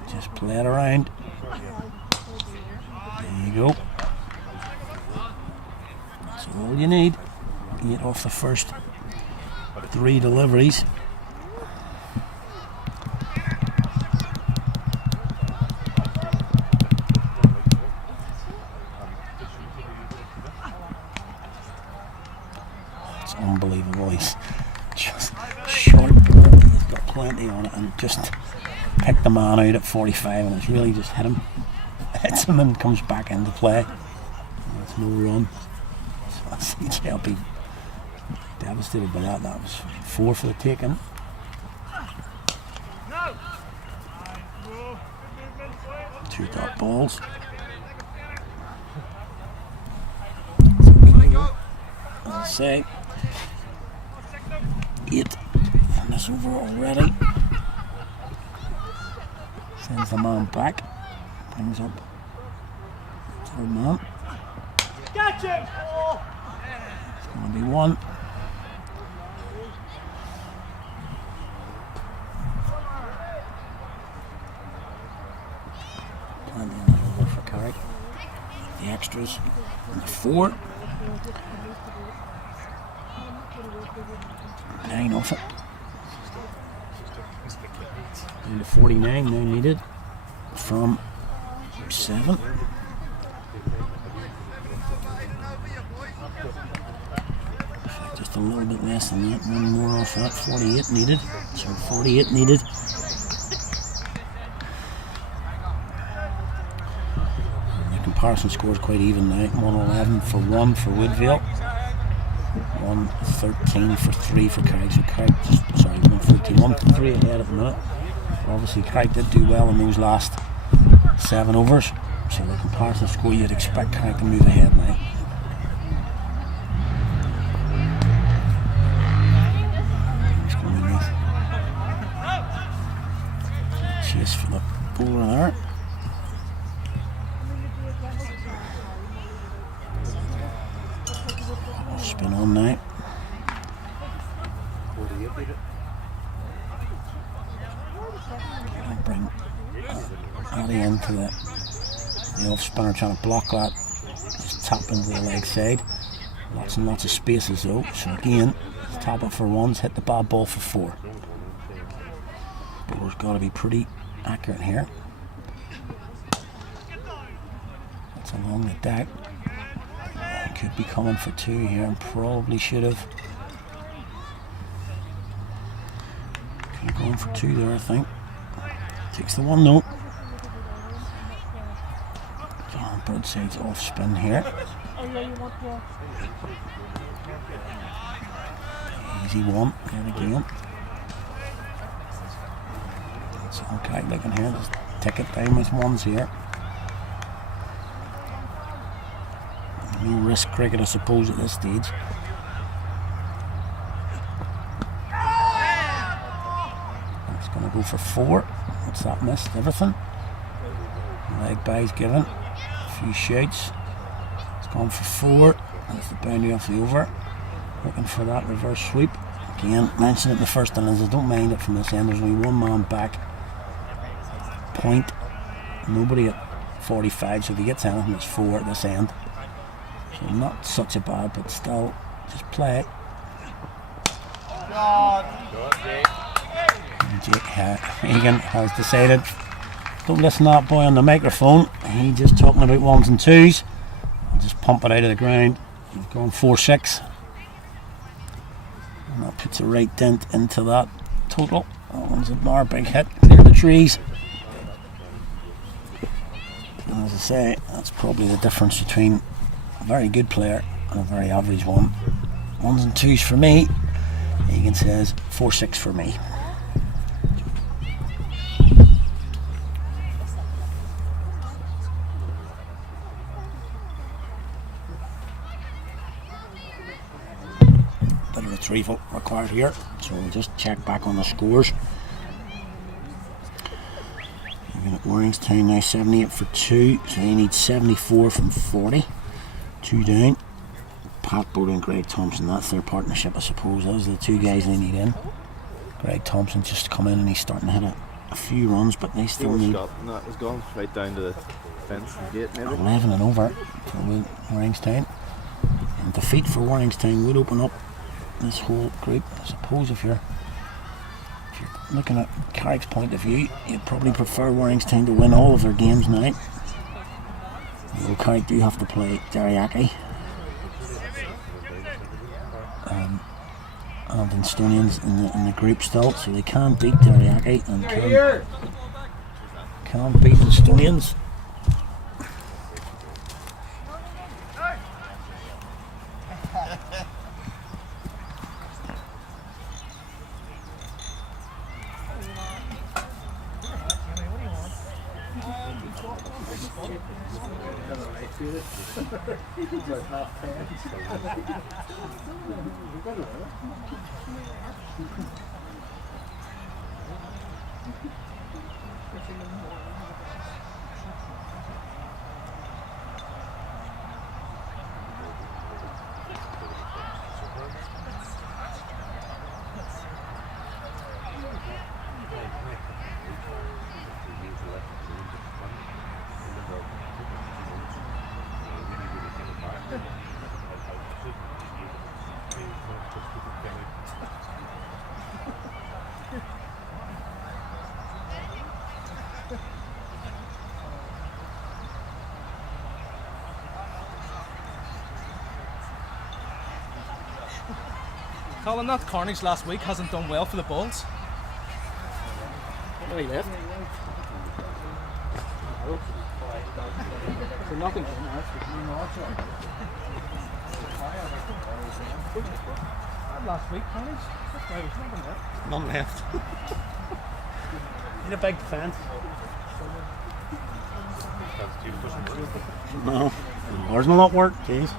Just play it around. There you go. That's all you need. 8 off the first 3 deliveries. It's unbelievable. He's just short. He's got plenty on it and just picked the man out at 45, and it's really just hit him. Hits him and comes back into play. That's no run. So CJ will be devastated by that. That was 4 for the taking. Two dot balls. As I say, 8 on this over already. Sends the man back. Brings up third man. Catch him! It's going to be 1. Plenty of that over for Carrick. The extras and the 4. 9 off it. And the 49 now needed from 7. Just a little bit less than that. 1 more off that. 48 needed. So 48 needed. The comparison score is quite even now. 111 for 1 for Woodville. 113 for 3 for Carrick. So Carrick just, 114, 1-3 ahead at the minute. Obviously Carrick did do well in those last 7 overs, so the comparative score you'd expect Carrick to move ahead now. It's going to be nice. Chase for the bowler there. Spin on now. Bring Addy into the off spinner, trying to block that. Just tap into the leg side. Lots and lots of spaces though. So again, tap it for 1s, hit the bad ball for 4. Bowler's got to be pretty accurate here. That's along the deck. Could be coming for 2 here and probably should have. Could have gone for 2 there, I think. Takes the 1 note. Birdside's off spin here. Easy 1, and again. It's okay, looking here, just tick it down with 1s here. No risk cricket, I suppose, at this stage. It's going to go for 4. What's that, missed everything? Leg by's given. A few shouts. It's gone for 4. That's the boundary off the over. Looking for that reverse sweep. Again, mentioned it in the first innings. I don't mind it from this end. There's only 1 man back. Point. Nobody at 45, so if he gets anything, it's 4 at this end. So not such a bad, but still, just play. Jake Hagan has decided, don't listen to that boy on the microphone. He's just talking about 1s and 2s. I'll just pump it out of the ground. He's gone 4-6. And that puts a right dent into that total. That one's another big hit. Clear the trees. And as I say, that's probably the difference between a very good player and a very average one. 1s and 2s for me. Hagan says 4-6 for me. Bit of retrieval required here, so we'll just check back on the scores. Warringstown now 78 for 2, so they need 74 from 40. 2 down. Pat Bode and Greg Thompson, that's their partnership, I suppose. Those are the two guys they need in. Greg Thompson just come in and he's starting to hit a few runs, but they still need That was gone right down to the fence and gate, maybe. 11 and over for Warringstown. And defeat for Warringstown would open up this whole group. I suppose if you're looking at Carrick's point of view, you'd probably prefer Warringstown to win all of their games now. Although Carrick do have to play Derryaki and Estonians in the group still, so they can beat Derryaki and can beat Estonians. Colin, that carnage last week hasn't done well for the Bulls. He left. So nothing from us. Last week, carnage? That's why there's nothing left. None left. Need a big fence. No, ours will not work, jeez.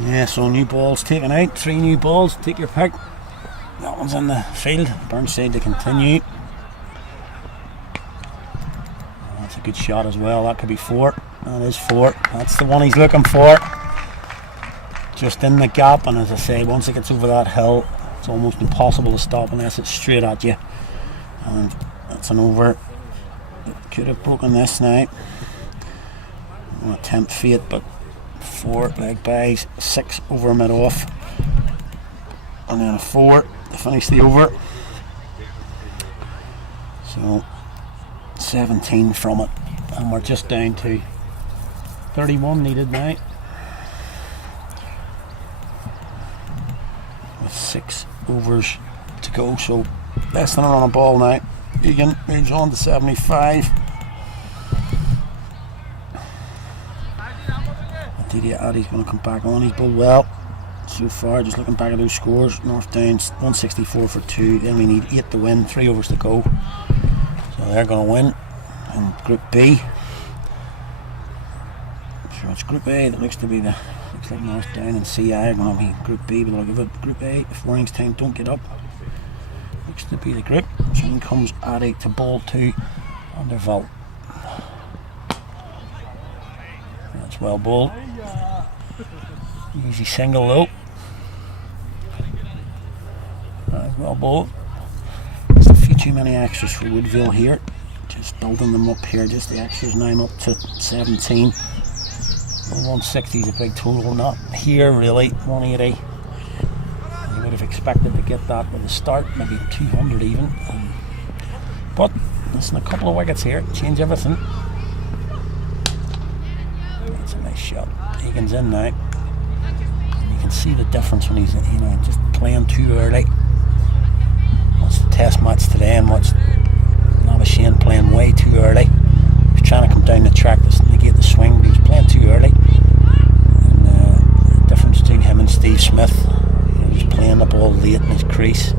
Yeah, so new balls taken out, 3 new balls, take your pick. That one's in the field, Burnside to continue. Oh, that's a good shot as well, that could be 4. That is 4, that's the one he's looking for. Just in the gap, and as I say, once it gets over that hill, it's almost impossible to stop unless it's straight at you. And that's an over. It could have broken this now. I'm going to tempt fate, but 4 leg buys, 6 over mid off, and then a 4 to finish the over. So 17 from it, and we're just down to 31 needed now, with 6 overs to go. So less than a run a ball now. Egan moves on to 75. Addy's going to come back on. He's bowled well so far. Just looking back at those scores, North Downs 164 for 2. Then we need 8 to win, 3 overs to go. So they're going to win. And Group B. So it's Group A that looks like North Down and CI are going to be Group B, but I'll give it Group A if Warringstown don't get up. Looks to be the group. So in comes Addy to bowl to Underville. That's well bowled. Easy single though. Well bowled. There's a few too many extras for Woodville here. Just building them up here. Just the extras now. I'm up to 17. 160 is a big total. Not here really. 180. You would have expected to get that with a start. Maybe 200 even. But listen, a couple of wickets here. Change everything. That's a nice shot. Egan's in now. And you can see the difference when he's just playing too early. Watch the test match today and watch Navashane playing way too early. He was trying to come down the track to negate the swing, but he was playing too early. And the difference between him and Steve Smith, he was playing the ball late in his crease,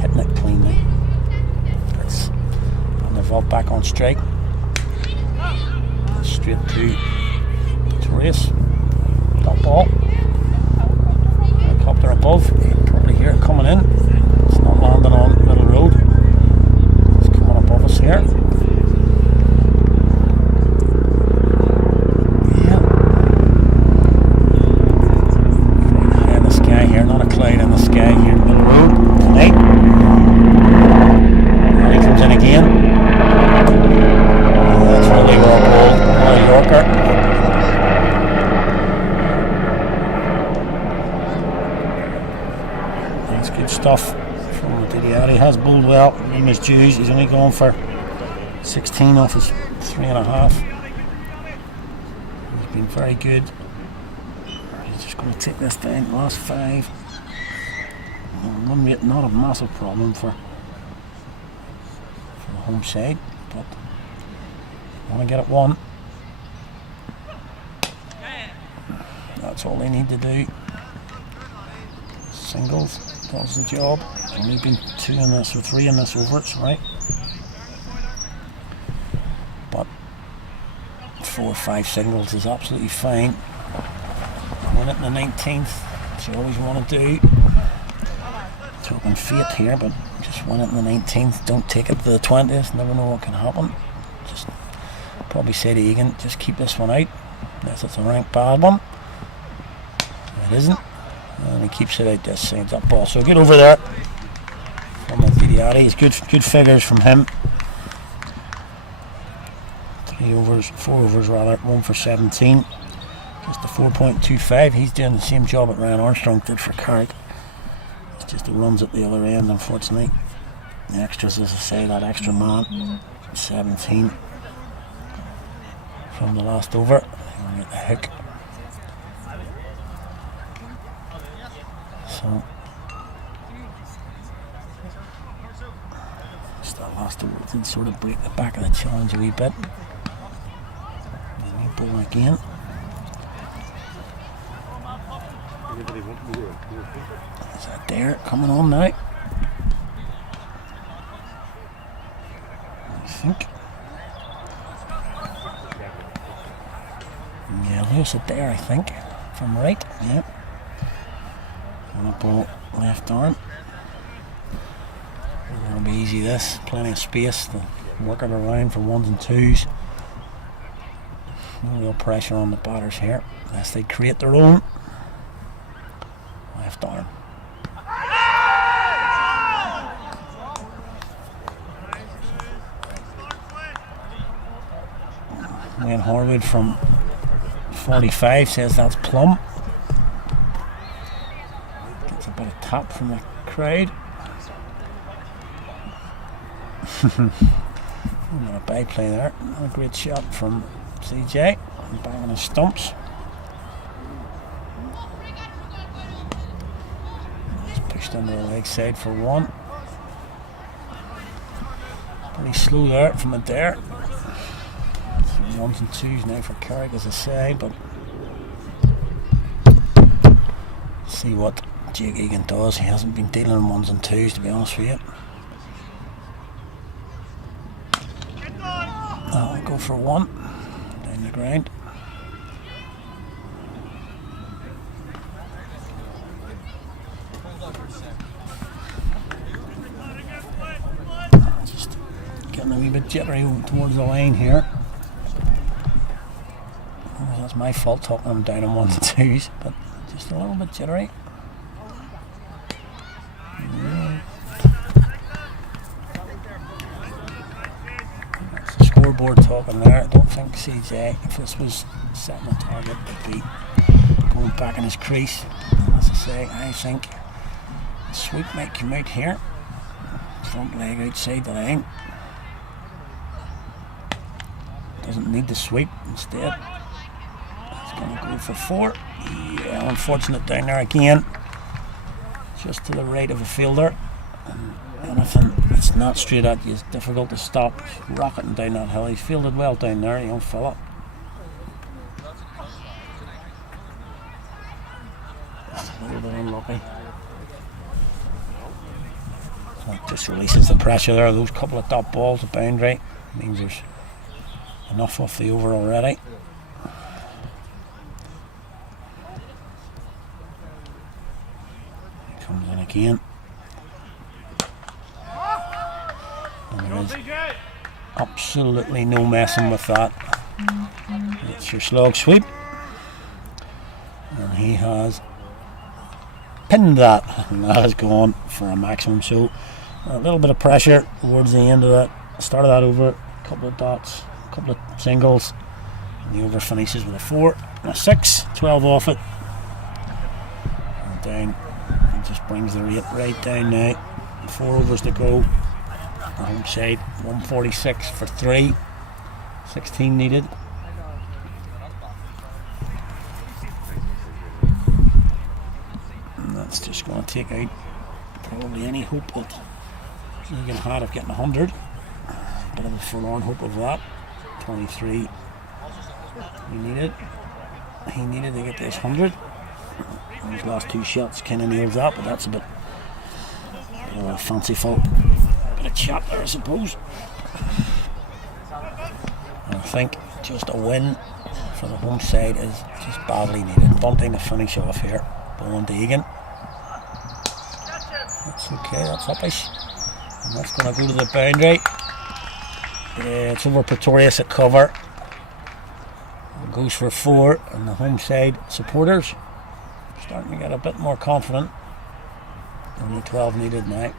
hitting it cleanly. And they've all back on strike. Straight to race. Top ball. Helicopter above. You can probably hear it coming in. It's not landing on middle road. stuff from Woodville. He has bowled well in his dues. He's only gone for 16 off his 3.5. He's been very good. He's just going to take this down. Last 5. Run rate not a massive problem for the home side, but want to get it 1. That's all they need to do. Singles does the job. Only been 2 in this or 3 in this over, it's right. But 4 or 5 singles is absolutely fine. Win it in the 19th, which you always want to do. Talking fate here, but just win it in the 19th. Don't take it to the 20th. Never know what can happen. Just probably say to Egan, just keep this one out. Unless it's a rank bad one. It isn't. And he keeps it out this side, that ball. So get over there. From Woodville. Good figures from him. 3 overs, 4 overs rather, 1 for 17. Just a 4.25. He's doing the same job that Ryan Armstrong did for Carrick. It's just the runs at the other end, unfortunately. The extras, as I say, that extra man, 17 from the last over. He'll get the hook. So, just that last over did sort of break the back of the challenge a wee bit. And he ball again. Is that there coming on now? I think. Yeah, Lewis it there, I think. From right, yeah. And a ball left arm. It'll be easy this. Plenty of space to work it around for 1s and 2s. No real pressure on the batters here, unless they create their own. Left arm. Wayne Horwood from 45 says that's plumb. Gets a bit of tap from the crowd. Not a bad play there. Not a great shot from CJ. Banging his stumps. Pushed into the leg side for 1. Pretty slow there from Adair. 1s and 2s now for Carrick, as I say, but see what Jake Egan does. He hasn't been dealing in 1s and 2s, to be honest with you. I'll go for 1 down the ground. Just getting a wee bit jittery towards the line here. That's my fault talking them down in 1s and 2s, but just a little bit jittery. That's the scoreboard talking there. I don't think CJ, if this was setting a target, would be going back in his crease. As I say, I think the sweep might come out here. Front leg outside the line. Doesn't need the sweep instead. Going to go for 4. Yeah, unfortunate down there again. Just to the right of the fielder. And anything that's not straight at you is difficult to stop. Rocketing down that hill. He's fielded well down there, young fella. Just a little bit unlucky. So it just releases the pressure there. Those couple of top balls, the boundary, means there's enough off the over already. Comes in again. And there is absolutely no messing with that. It's your slog sweep. And he has pinned that. And that has gone for a maximum. So a little bit of pressure towards the end of that. Start of that over. A couple of dots. A couple of singles. And the over finishes with a 4 and a 6. 12 off it. And down just brings the rate right down now. 4 overs to go. The home side 146 for 3. 16 needed. And that's just going to take out probably any hope that Lagan had of getting 100. Bit of a forlorn hope of that. 23. He needed to get this 100. His last 2 shots kind of nails that, but that's a bit of a fanciful bit of chat there, I suppose. And I think just a win for the home side is just badly needed. Bunting to finish off here. Bowling to Egan. That's okay, that's uppish. And that's going to go to the boundary. Yeah, it's over Pretorius at cover. It goes for 4, and the home side supporters starting to get a bit more confident. Only 12 needed now.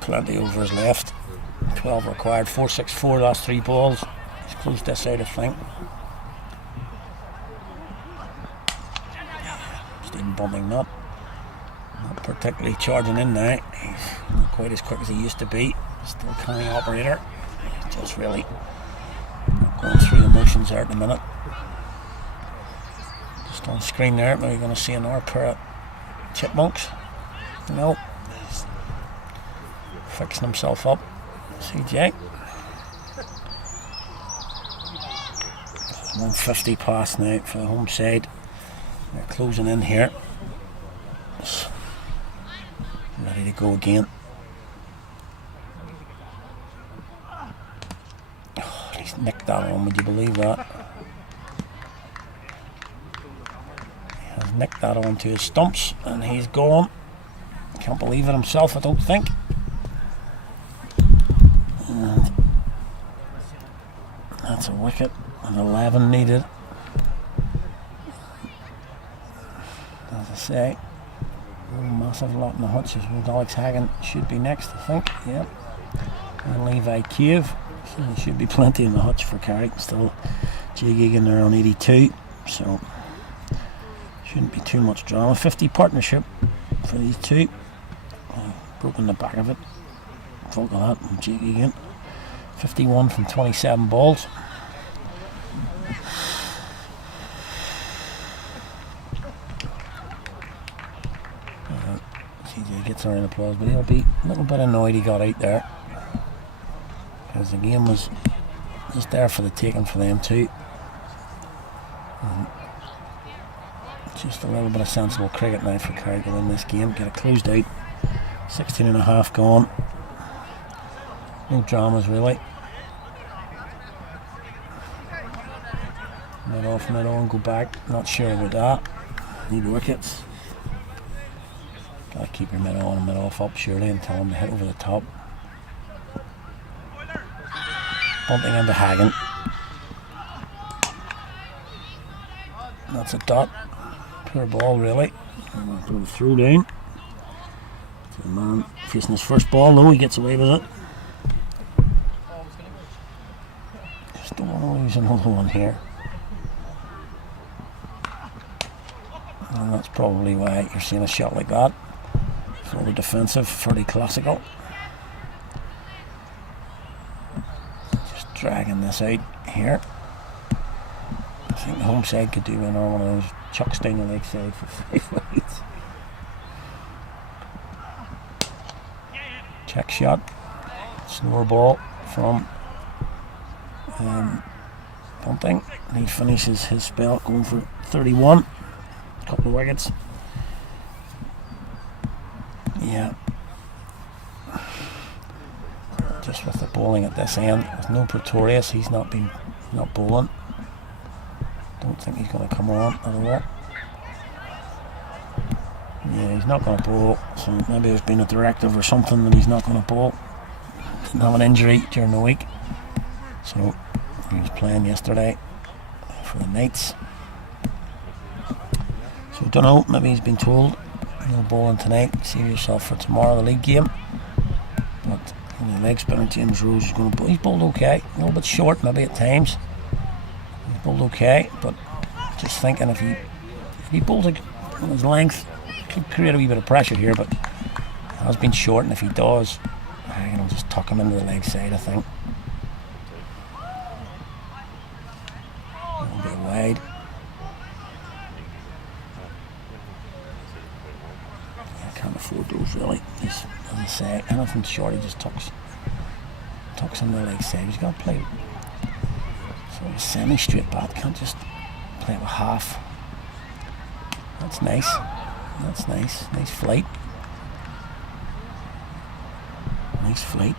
Plenty overs left. 12 required. 4-6-4 last 3 balls. He's closed this out, I think. Stephen Bunting not particularly charging in now. He's not quite as quick as he used to be. Still canny operator. He's just really not going through the motions there at the minute. Just on screen there, maybe going to see another pair of chipmunks. No. He's fixing himself up. CJ. 150 past now for the home side. They're closing in here. Ready to go again. Oh, he's nicked that one, would you believe that? He has nicked that on to his stumps and he's gone. Can't believe it himself, I don't think. And that's a wicket, and 11 needed. As I say, a massive lot in the hutches. Alex Hagan should be next, I think. Yep. And Levi Cave. So there should be plenty in the hutch for Carrick. Still Jake Egan there on 82. So shouldn't be too much drama. 50 partnership for these two. Broken the back of it. Full of that from Jake Egan. 51 from 27 balls. CJ gets a round of applause, but he'll be a little bit annoyed he got out there, because the game was just there for the taking for them too. And just a little bit of sensible cricket now for Carrick to win this game, get it closed out. 16 and a half gone. No dramas really. Mid off, mid on, go back. Not sure about that. Need wickets. Gotta keep your mid on and mid off up surely and tell him to hit over the top. Bumping into Hagan. That's a dot. Poor ball really. Throw the throw down. To the man facing his first ball. No, he gets away with it. Just don't want to lose another one here. And that's probably why you're seeing a shot like that. Fully defensive, fairly classical. Just dragging this out here. I think the home side could do another one of those chucks down the leg side for 5 wickets. Check shot. Snore ball from Bunting. And he finishes his spell going for 31. Couple of wickets. Yeah. Just with the bowling at this end, there's no Pretorius. He's not bowling. Don't think he's going to come on at all. Yeah, he's not going to bowl. So maybe there's been a directive or something that he's not going to bowl. Didn't have an injury during the week, so he was playing yesterday for the Knights. So don't know, maybe he's been told no bowling tonight, save yourself for tomorrow, the league game. But the leg spinner James Rose is going to bowl. He's bowled okay, a little bit short maybe at times. He's bowled okay, but just thinking if he bowled on his length. Could create a wee bit of pressure here, but has been short, and if he does, I'll just tuck him into the leg side, I think. A little bit wide. Yeah, I can't afford those really. As I say, anything short, he just tucks into the leg side. He's got to play sort of a semi-straight bat, can't just play it with half. That's nice. That's nice. Nice flight. Nice flight.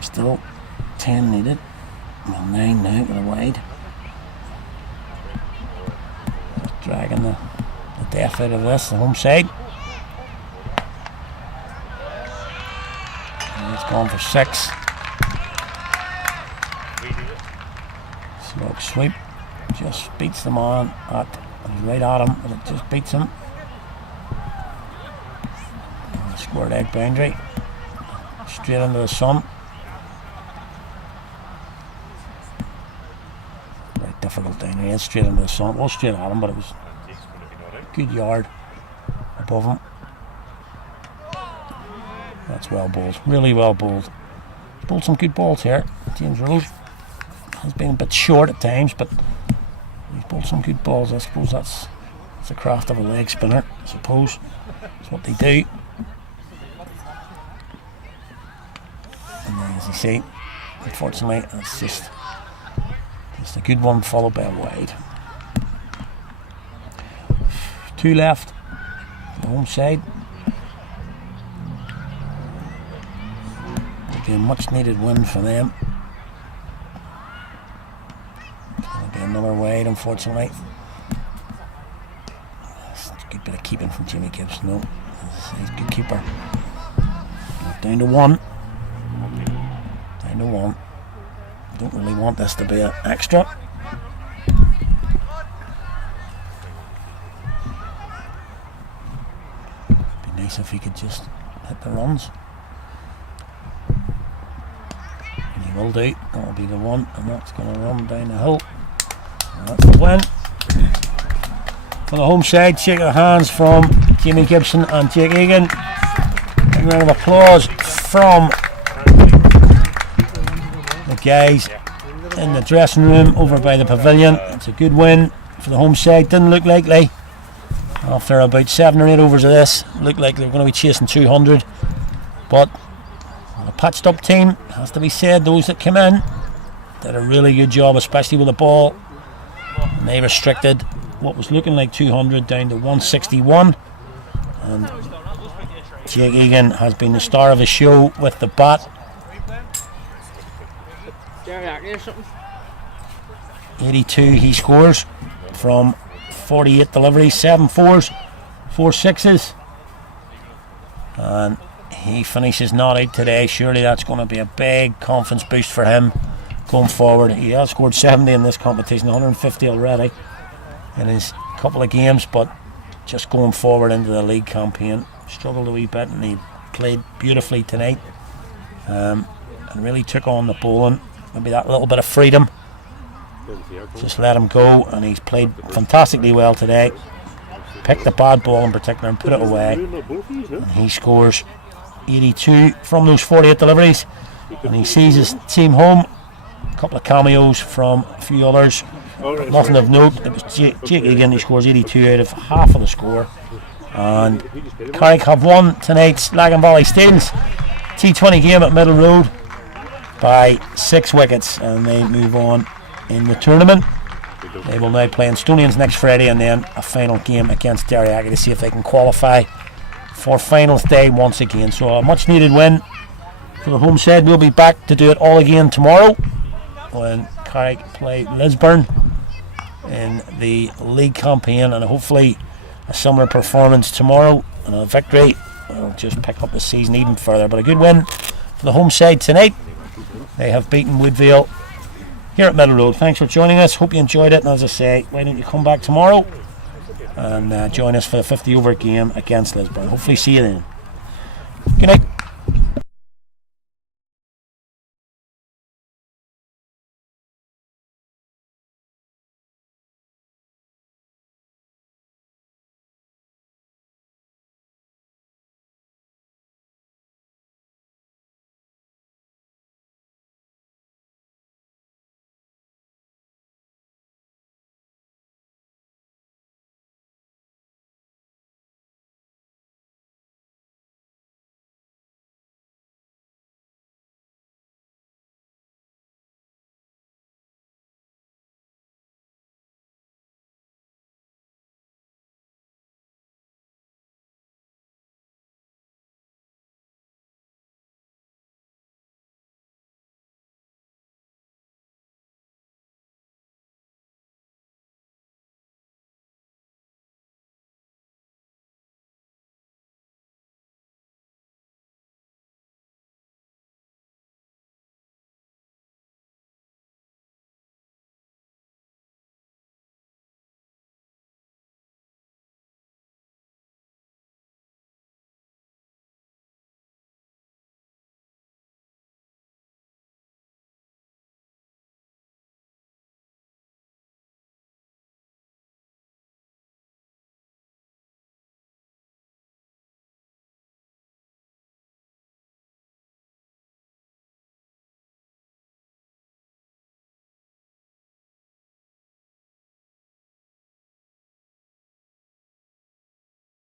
Still 10 needed. Well, 9 now with a wide. Just dragging the death out of this, the home side. And it's gone for 6. Slow sweep. Just beats the man he's right at him, but it just beats him. And square leg boundary. Straight into the sun. Very difficult down here, straight into the sun. Well, straight at him, but it was a good yard above him. That's well bowled, really well bowled. Bowled some good balls here. James Rose has been a bit short at times, but he's bowled some good balls. I suppose that's the craft of a leg spinner, I suppose. That's what they do. And then, as you see, unfortunately, it's just a good one followed by a wide. 2 left, the home side. It'll be a much needed win for them. It's going to be another wide, unfortunately. It's a good bit of keeping from Jimmy Gibson, though. He's a good keeper. Down to 1. Down to 1. Don't really want this to be an extra. Be nice if he could just hit the runs. And he will do. That'll be the one, and that's going to run down the hill. And that's the win. For the home side, shake of hands from Jamie Gibson and Jake Egan. A round of applause from the guys in the dressing room over by the pavilion. It's a good win for the home side. Didn't look likely after about 7 or 8 overs of this. Looked like they were going to be chasing 200, but a patched up team, has to be said. Those that came in did a really good job, especially with the ball, and they restricted what was looking like 200 down to 161. And Jake Egan has been the star of the show with the bat. 82 he scores from 48 deliveries, 7 4s, 4 6s, and he finishes not out today. Surely that's going to be a big confidence boost for him going forward. He has scored 70 in this competition, 150 already in his couple of games, but just going forward into the league campaign, struggled a wee bit, and he played beautifully tonight, and really took on the bowling. Maybe that little bit of freedom just let him go, and he's played fantastically well today. Picked the bad ball in particular and put it away, and he scores 82 from those 48 deliveries, and he sees his team home. A couple of cameos from a few others, nothing of note. It was Jake Egan. He scores 82 out of half of the score, and Carrick have won tonight's Lagan Valley Steels T20 game at Middle Road by 6 wickets, and they move on in the tournament. They will now play in Stonians next Friday, and then a final game against Derryaghy to see if they can qualify for finals day once again. So a much needed win for the home side. We'll be back to do it all again tomorrow when Carrick play Lisburn in the league campaign, and hopefully a similar performance tomorrow and a victory will just pick up the season even further. But a good win for the home side tonight. They have beaten Woodville here at Middle Road. Thanks for joining us. Hope you enjoyed it, and as I say, why don't you come back tomorrow and join us for the 50 over game against Lisburn. Hopefully see you then. Good night.